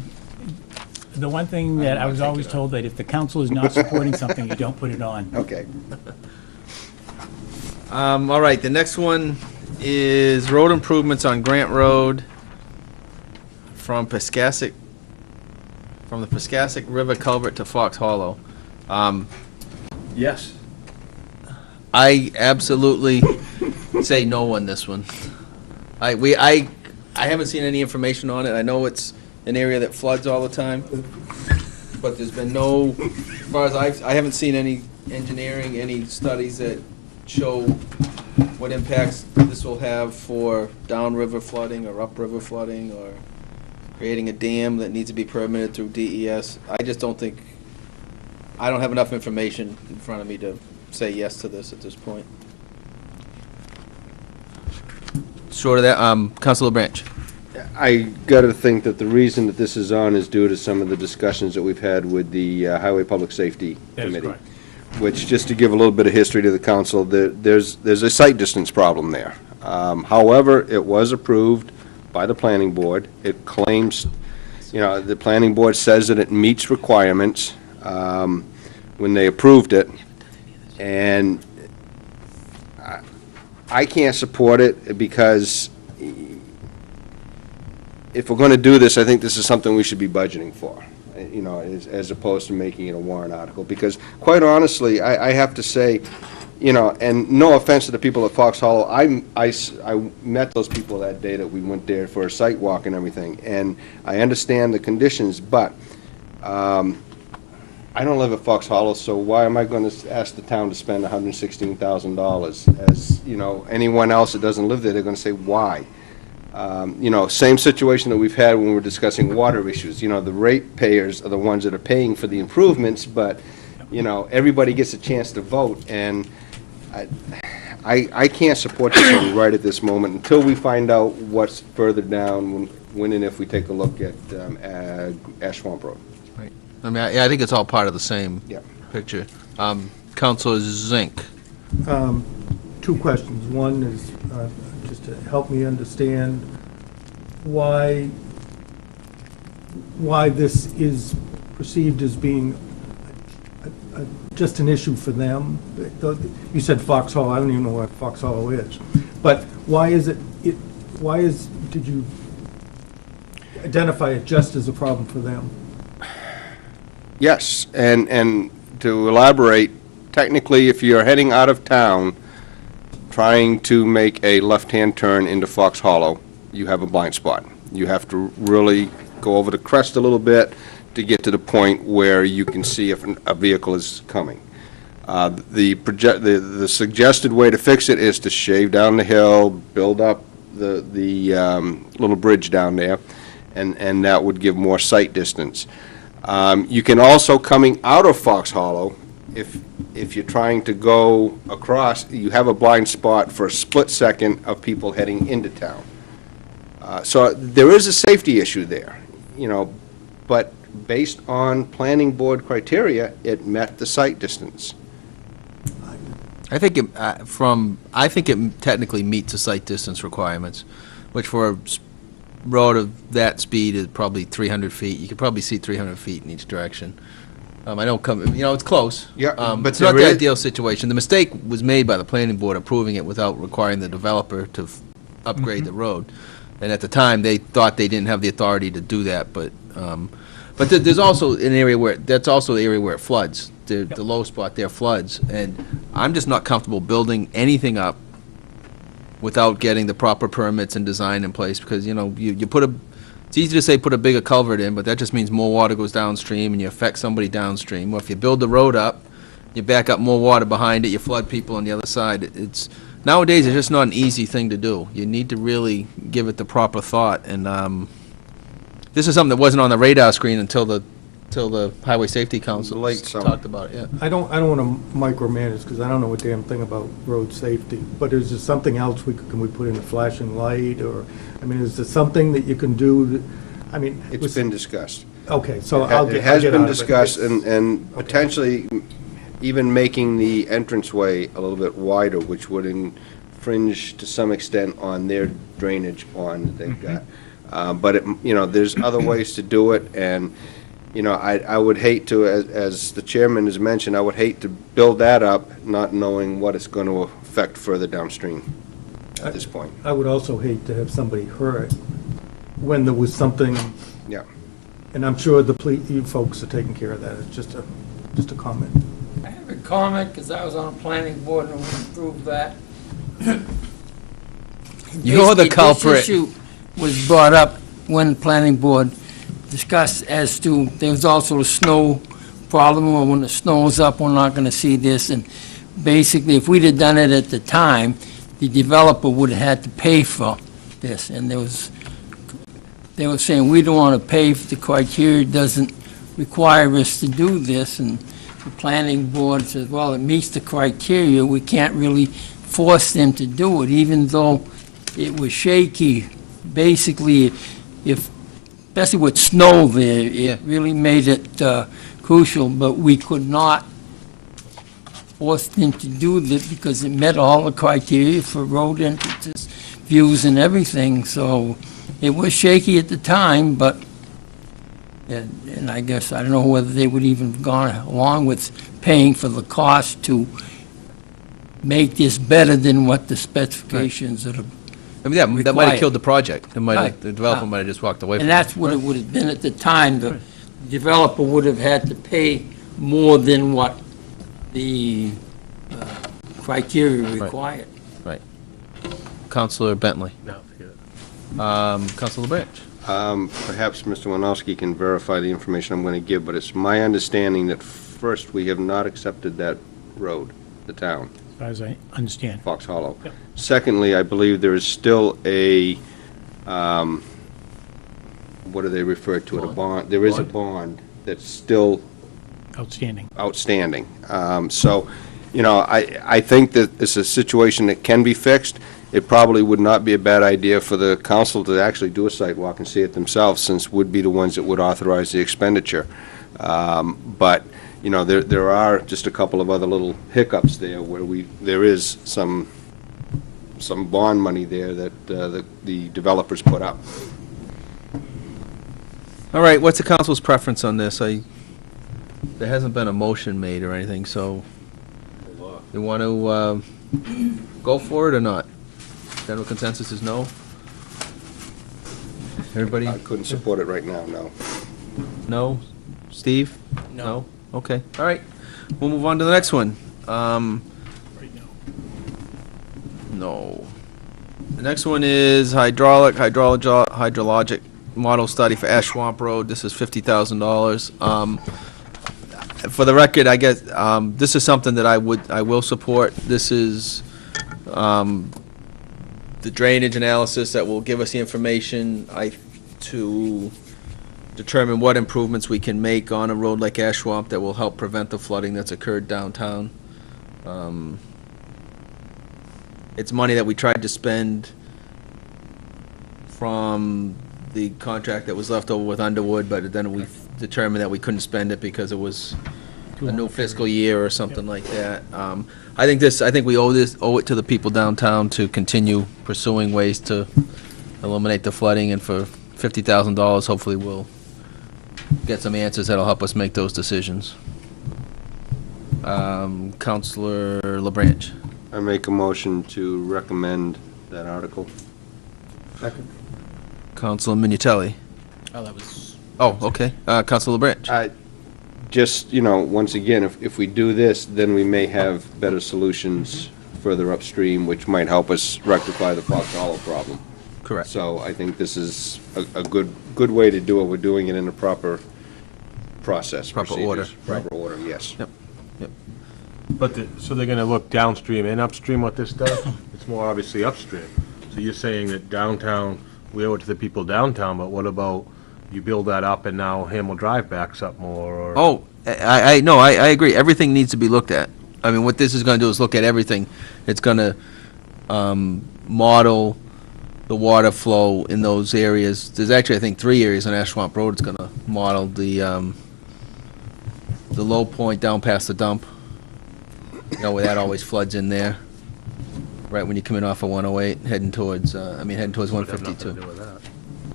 the one thing that I was always told that if the council is not supporting something, you don't put it on. Okay. All right, the next one is road improvements on Grant Road from the Piscassic River culvert to Fox Hollow. Yes. I absolutely say no on this one. I haven't seen any information on it. I know it's an area that floods all the time, but there's been no, as far as I haven't seen any engineering, any studies that show what impacts this will have for downriver flooding or upriver flooding or creating a dam that needs to be permitted through DES. I just don't think, I don't have enough information in front of me to say yes to this at this point. Short of that, Councilor Branch. I gotta think that the reason that this is on is due to some of the discussions that we've had with the Highway Public Safety That is Committee. correct. Which, just to give a little bit of history to the council, there's a sight distance problem there. However, it was approved by the planning board. It claims, the planning board says that it meets requirements when they approved it. And I can't support it because if we're going to do this, I think this is something we should be budgeting for, as opposed to making it a warrant article. Because quite honestly, I have to say, and no offense to the people at Fox Hollow, I met those people that day that we went there for a site walk and everything, and I understand the conditions, but I don't live at Fox Hollow, so why am I going to ask the town to spend $116,000? As, anyone else that doesn't live there, they're going to say, why? Same situation that we've had when we were discussing water issues. The ratepayers are the ones that are paying for the improvements, but, everybody gets a chance to vote, and I can't support this one right at this moment until we find out what's further down when and if we take a look at Ash Swamp Road. Right. I mean, I think it's all part of the same Yeah. picture. Councilor Zink. Two questions. One is just to help me understand why this is perceived as being just an issue for them. You said Fox Hollow. I don't even know what Fox Hollow is. But why did you identify it just as a problem for them? Yes, and to elaborate, technically, if you're heading out of town, trying to make a left-hand turn into Fox Hollow, you have a blind spot. You have to really go over the crest a little bit to get to the point where you can see if a vehicle is coming. The suggested way to fix it is to shave down the hill, build up the little bridge down there, and that would give more sight distance. You can also, coming out of Fox Hollow, if you're trying to go across, you have a blind spot for a split second of people heading into town. So there is a safety issue there, but based on planning board criteria, it met the sight distance. I think it technically meets the sight distance requirements, which for a road of that speed is probably 300 feet. You could probably see 300 feet in each direction. It's close. Yeah, but it's not there the is- ideal situation. The mistake was made by the planning board approving it without requiring the developer to upgrade the road. And at the time, they thought they didn't have the authority to do that, but there's also an area where, that's also the area where it floods. The low spot there floods, and I'm just not comfortable building anything up without getting the proper permits and design in place, because, you put it's easy to say put a bigger culvert in, but that just means more water goes downstream and you affect somebody downstream. Or if you build the road up, you back up more water behind it, you flood people on the other side. Nowadays, it's just not an easy thing to do. You need to really give it the proper thought, and this is something that wasn't on the radar screen until the till the Highway Safety Council Late summer. talked about it, yeah. I don't want to micromanage, because I don't know a damn thing about road safety, but is there something else can we put in a flashing light, or, I mean, is there something that you can do, I mean... It's been discussed. Okay, so I'll get It has been out of it. discussed, and potentially even making the entranceway a little bit wider, which would infringe to some extent on their drainage pond that they've got. But, there's other ways to do it, and, I would hate to, as the chairman has mentioned, I would hate to build that up, not knowing what it's going to affect further downstream at this point. I would also hate to have somebody hurt when there was something... Yeah. And I'm sure you folks are taking care of that. It's just a comment. I have a comment, because I was on a planning board and we approved that. You're the Basically, culprit. This issue was brought up when the planning board discussed as to, there was also a snow problem, or when the snow's up, we're not gonna see this, and basically, if we'd have done it at the time, the developer would have had to pay for this, and they were saying, we don't want to pay if the criteria doesn't require us to do this, and the planning board says, well, it meets the criteria, we can't really force them to do it, even though it was shaky. Basically, especially with snow there, it really made it crucial, but we could not force them to do this because it met all the criteria for road entrances, views and everything, so it was shaky at the time, but, and I guess, I don't know whether they would even have gone along with paying for the cost to make this better than what the specifications that are I mean, that might have required. killed the project. Right. The developer might have just walked away from And it. that's what it would have been at the time. The developer would have had to pay more than what the criteria required. Right. Counselor Bentley. No, forget it. Counselor LaBranch. Perhaps Mr. Winowski can verify the information I'm going to give, but it's my understanding that first, we have not accepted that road, the town, As far as I understand. Fox Hollow. Yep. Secondly, I believe there is still a, what do they refer to it, a bond? There is a bond that's still Outstanding. outstanding. So, I think that it's a situation that can be fixed. It probably would not be a bad idea for the council to actually do a site walk and see it themselves, since would be the ones that would authorize the expenditure. But, there are just a couple of other little hiccups there where there is some bond money there that the developers put up. All right, what's the council's preference on this? There hasn't been a motion made or anything, so you want to go for it or not? General consensus is no? Everybody? I couldn't support it right now, no. No? Steve? No. Okay, all right. We'll move on to the next one. No. The next one is hydrologic model study for Ash Swamp Road. This is $50,000. For the record, I guess, this is something that I will support. This is, the drainage analysis that will give us the information to determine what improvements we can make on a road like Ash Swamp that will help prevent the flooding that's occurred downtown. It's money that we tried to spend from the contract that was left over with Underwood, but then we determined that we couldn't spend it because it was a new fiscal year or something like that. I think we owe it to the people downtown to continue pursuing ways to eliminate the flooding, and for $50,000, hopefully we'll get some answers that'll help us make those decisions. Counselor LaBranch. I make a motion to recommend that article. Second. Counselor Minutelli. Oh, that was... Oh, okay. Counselor LaBranch. Just, once again, if we do this, then we may have better solutions further upstream, which might help us rectify the Fox Hollow problem. Correct. So I think this is a good way to do it. We're doing it in a proper process. Proper order. procedures. Proper order, yes. Yep. But, so they're gonna look downstream and upstream what this does? It's more obviously upstream. So you're saying that downtown, we owe it to the people downtown, but what about you build that up and now Hamel Drive backs up more, or... Oh, I agree. Everything needs to be looked at. I mean, what this is gonna do is look at everything. It's gonna, model the water flow in those areas. There's actually, I think, 3 areas on Ash Swamp Road. It's gonna model the low point down past the dump. You know, where that always floods in there. Right when you come in off of 108, heading towards, heading towards Would have nothing 152. to do with that.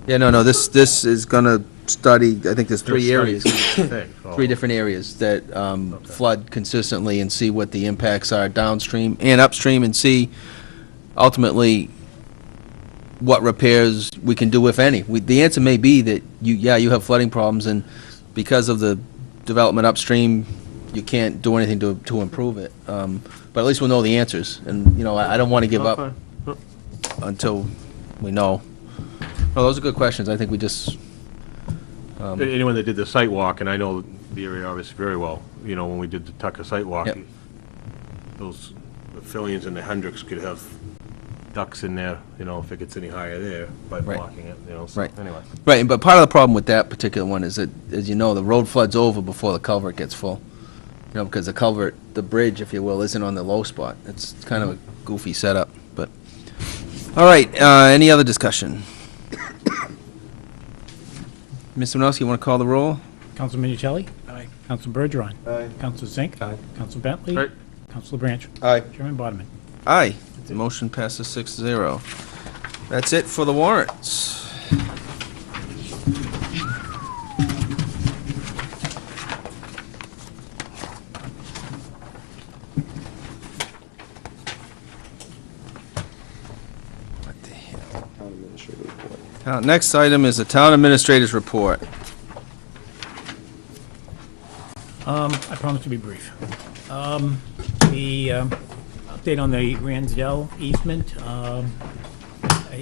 Yeah, no, this is gonna study, I think there's 3 Study areas. each thing. Oh. 3 different areas that flood consistently, and see what the impacts are downstream and upstream, and see ultimately what repairs we can do, if any. The answer may be that you have flooding problems, and because of the development upstream, you can't do anything to improve it. But at least we'll know the answers, and, I don't want to give up until we know. No, those are good questions. I think we just... Anyone that did the site walk, and I know the area obviously very well, when we did the Tucker site walk, Yep. those the Fillions and the Hendricks could have ducks in there, if it gets any higher there by Right. blocking it, so, Right. anyway. Right, but part of the problem with that particular one is that, as you know, the road floods over before the culvert gets full. Because the culvert, the bridge, if you will, isn't on the low spot. It's kind of a goofy setup, but... All right, any other discussion? Mr. Winowski, you want to call the roll? Counsel Minicelli? Aye. Counsel Bergeron? Aye. Counsel Zink? Aye. Counsel Bentley? Aye. Counsel Branch? Aye. Chairman Bodeman? Aye. The motion passes 6-0. That's it for the warrants. Next item is the Town Administrator's Report. I promise to be brief. The update on the Ransdell easement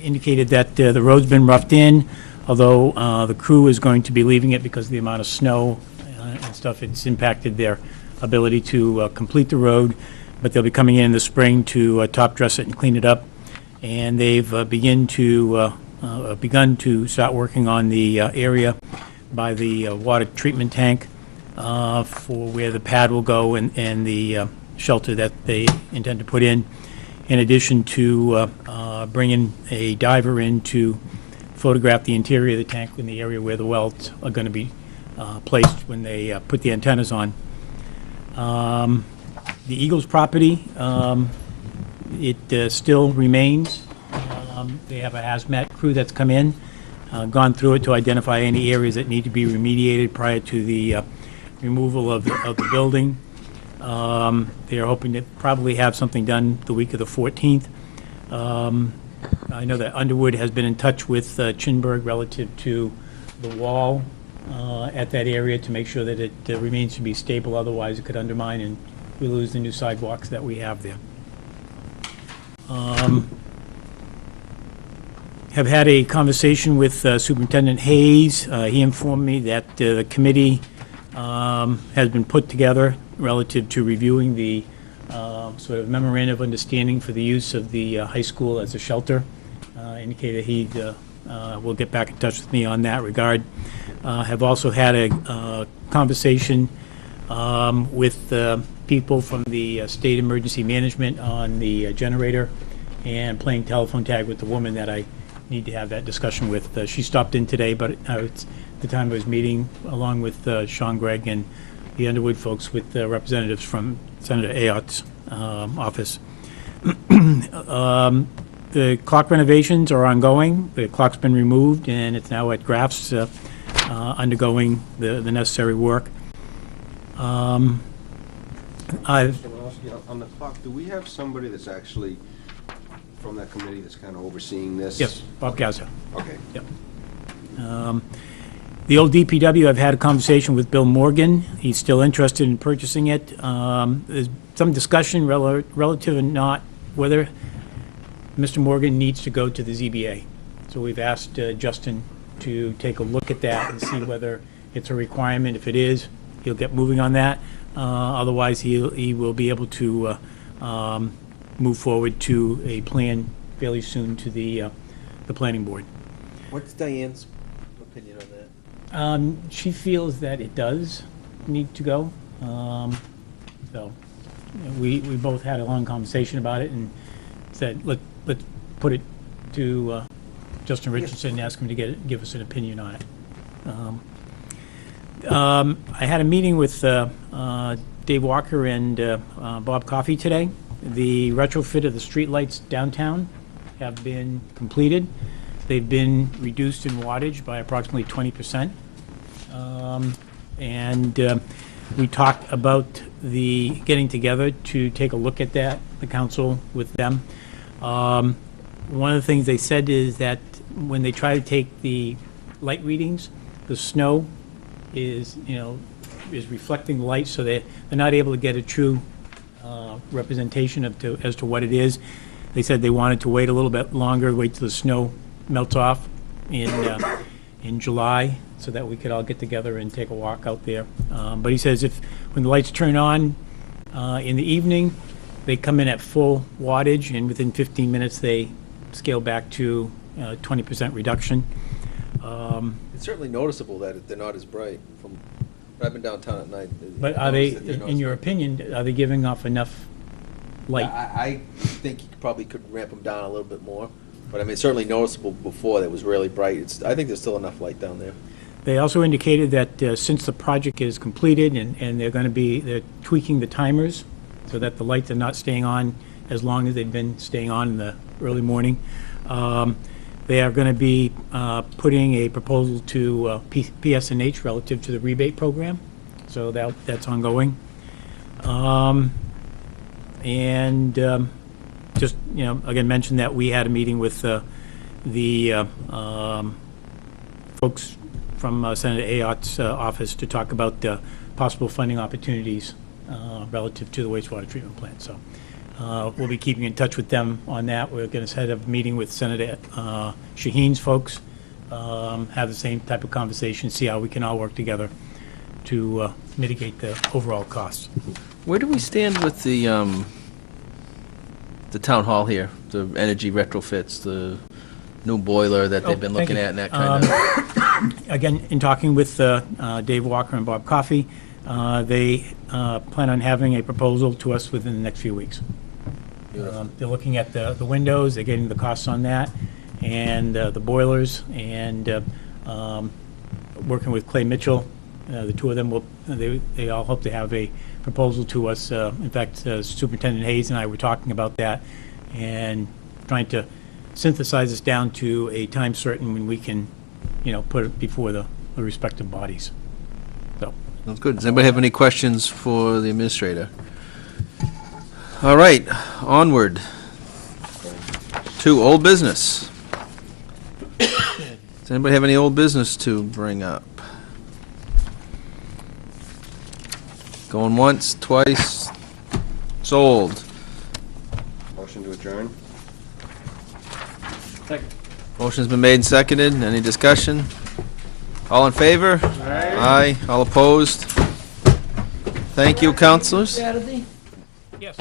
indicated that the road's been roughed in, although the crew is going to be leaving it because of the amount of snow and stuff. It's impacted their ability to complete the road, but they'll be coming in the spring to top dress it and clean it up. And they've begun to start working on the area by the water treatment tank for where the pad will go, and the shelter that they intend to put in addition to bringing a diver in to photograph the interior of the tank in the area where the wells are going to be placed when they put the antennas on. The Eagles property, it still remains. They have a hazmat crew that's come in, gone through it to identify any areas that need to be remediated prior to the removal of the building. They are hoping to probably have something done the week of the 14th. I know that Underwood has been in touch with Chinburg relative to the wall at that area to make sure that it remains to be stable, otherwise it could undermine and we lose the new sidewalks that we have there. Have had a conversation with Superintendent Hayes. He informed me that the committee has been put together relative to reviewing the sort of memorandum of understanding for the use of the high school as a shelter. Indicated he will get back in touch with me on that regard. Have also had a conversation with people from the state emergency management on the generator, and playing telephone tag with the woman that I need to have that discussion with. She stopped in today, but it's the time I was meeting along with Sean Gregg and the Underwood folks with representatives from Senator Ayotte's office. The clock renovations are ongoing. The clock's been removed, and it's now at Graff's undergoing the necessary work. On the clock, do we have somebody that's actually from that committee that's kind of overseeing this? Yes, Bob Gaza. Okay. Yep. The old DPW, I've had a conversation with Bill Morgan. He's still interested in purchasing it. There's some discussion relative and not whether Mr. Morgan needs to go to the ZBA. So we've asked Justin to take a look at that and see whether it's a requirement. If it is, he'll get moving on that. Otherwise, he will be able to move forward to a plan fairly soon to the planning board. What's Diane's opinion on that? She feels that it does need to go. So we both had a long conversation about it and said, let's put it to Justin Richardson and ask him to give us an opinion on it. I had a meeting with Dave Walker and Bob Coffey today. The retrofit of the streetlights downtown have been completed. They've been reduced in wattage by approximately 20%. We talked about getting together to take a look at that, the council with them. One of the things they said is that when they try to take the light readings, the snow is reflecting the light, so they're not able to get a true representation as to what it is. They said they wanted to wait a little bit longer, wait till the snow melts off in July, so that we could all get together and take a walk out there. But he says when the lights turn on in the evening, they come in at full wattage, and within 15 minutes, they scale back to 20% reduction. It's certainly noticeable that they're not as bright. I've been downtown at night. But are they, in your opinion, are they giving off enough light? I think you probably could ramp them down a little bit more, but I mean, it's certainly noticeable before that was really bright. I think there's still enough light down there. They also indicated that since the project is completed and they're tweaking the timers so that the lights are not staying on as long as they've been staying on in the early morning. They are going to be putting a proposal to PSNH relative to the rebate program, so that's ongoing. Just, again, mention that we had a meeting with the folks from Senator Ayotte's office to talk about possible funding opportunities relative to the wastewater treatment plant. So we'll be keeping in touch with them on that. We're going to set up a meeting with Senator Shaheen's folks, have the same type of conversation, see how we can all work together to mitigate the overall costs. Where do we stand with the town hall here, the energy retrofits, the new boiler that they've been looking at and that kind of? Again, in talking with Dave Walker and Bob Coffey, they plan on having a proposal to us within the next few weeks. They're looking at the windows, they're getting the costs on that, and the boilers, and working with Clay Mitchell. The two of them they all hope to have a proposal to us. In fact, Superintendent Hayes and I were talking about that and trying to synthesize this down to a time certain when we can, put it before the respective bodies. So. Sounds good. Does anybody have any questions for the administrator? All right, onward to old business. Does anybody have any old business to bring up? Going once, twice, sold. Motion to adjourn? Second. Motion's been made and seconded. Any discussion? All in favor? Aye. All opposed? Thank you, councilors. Saturday? Yes.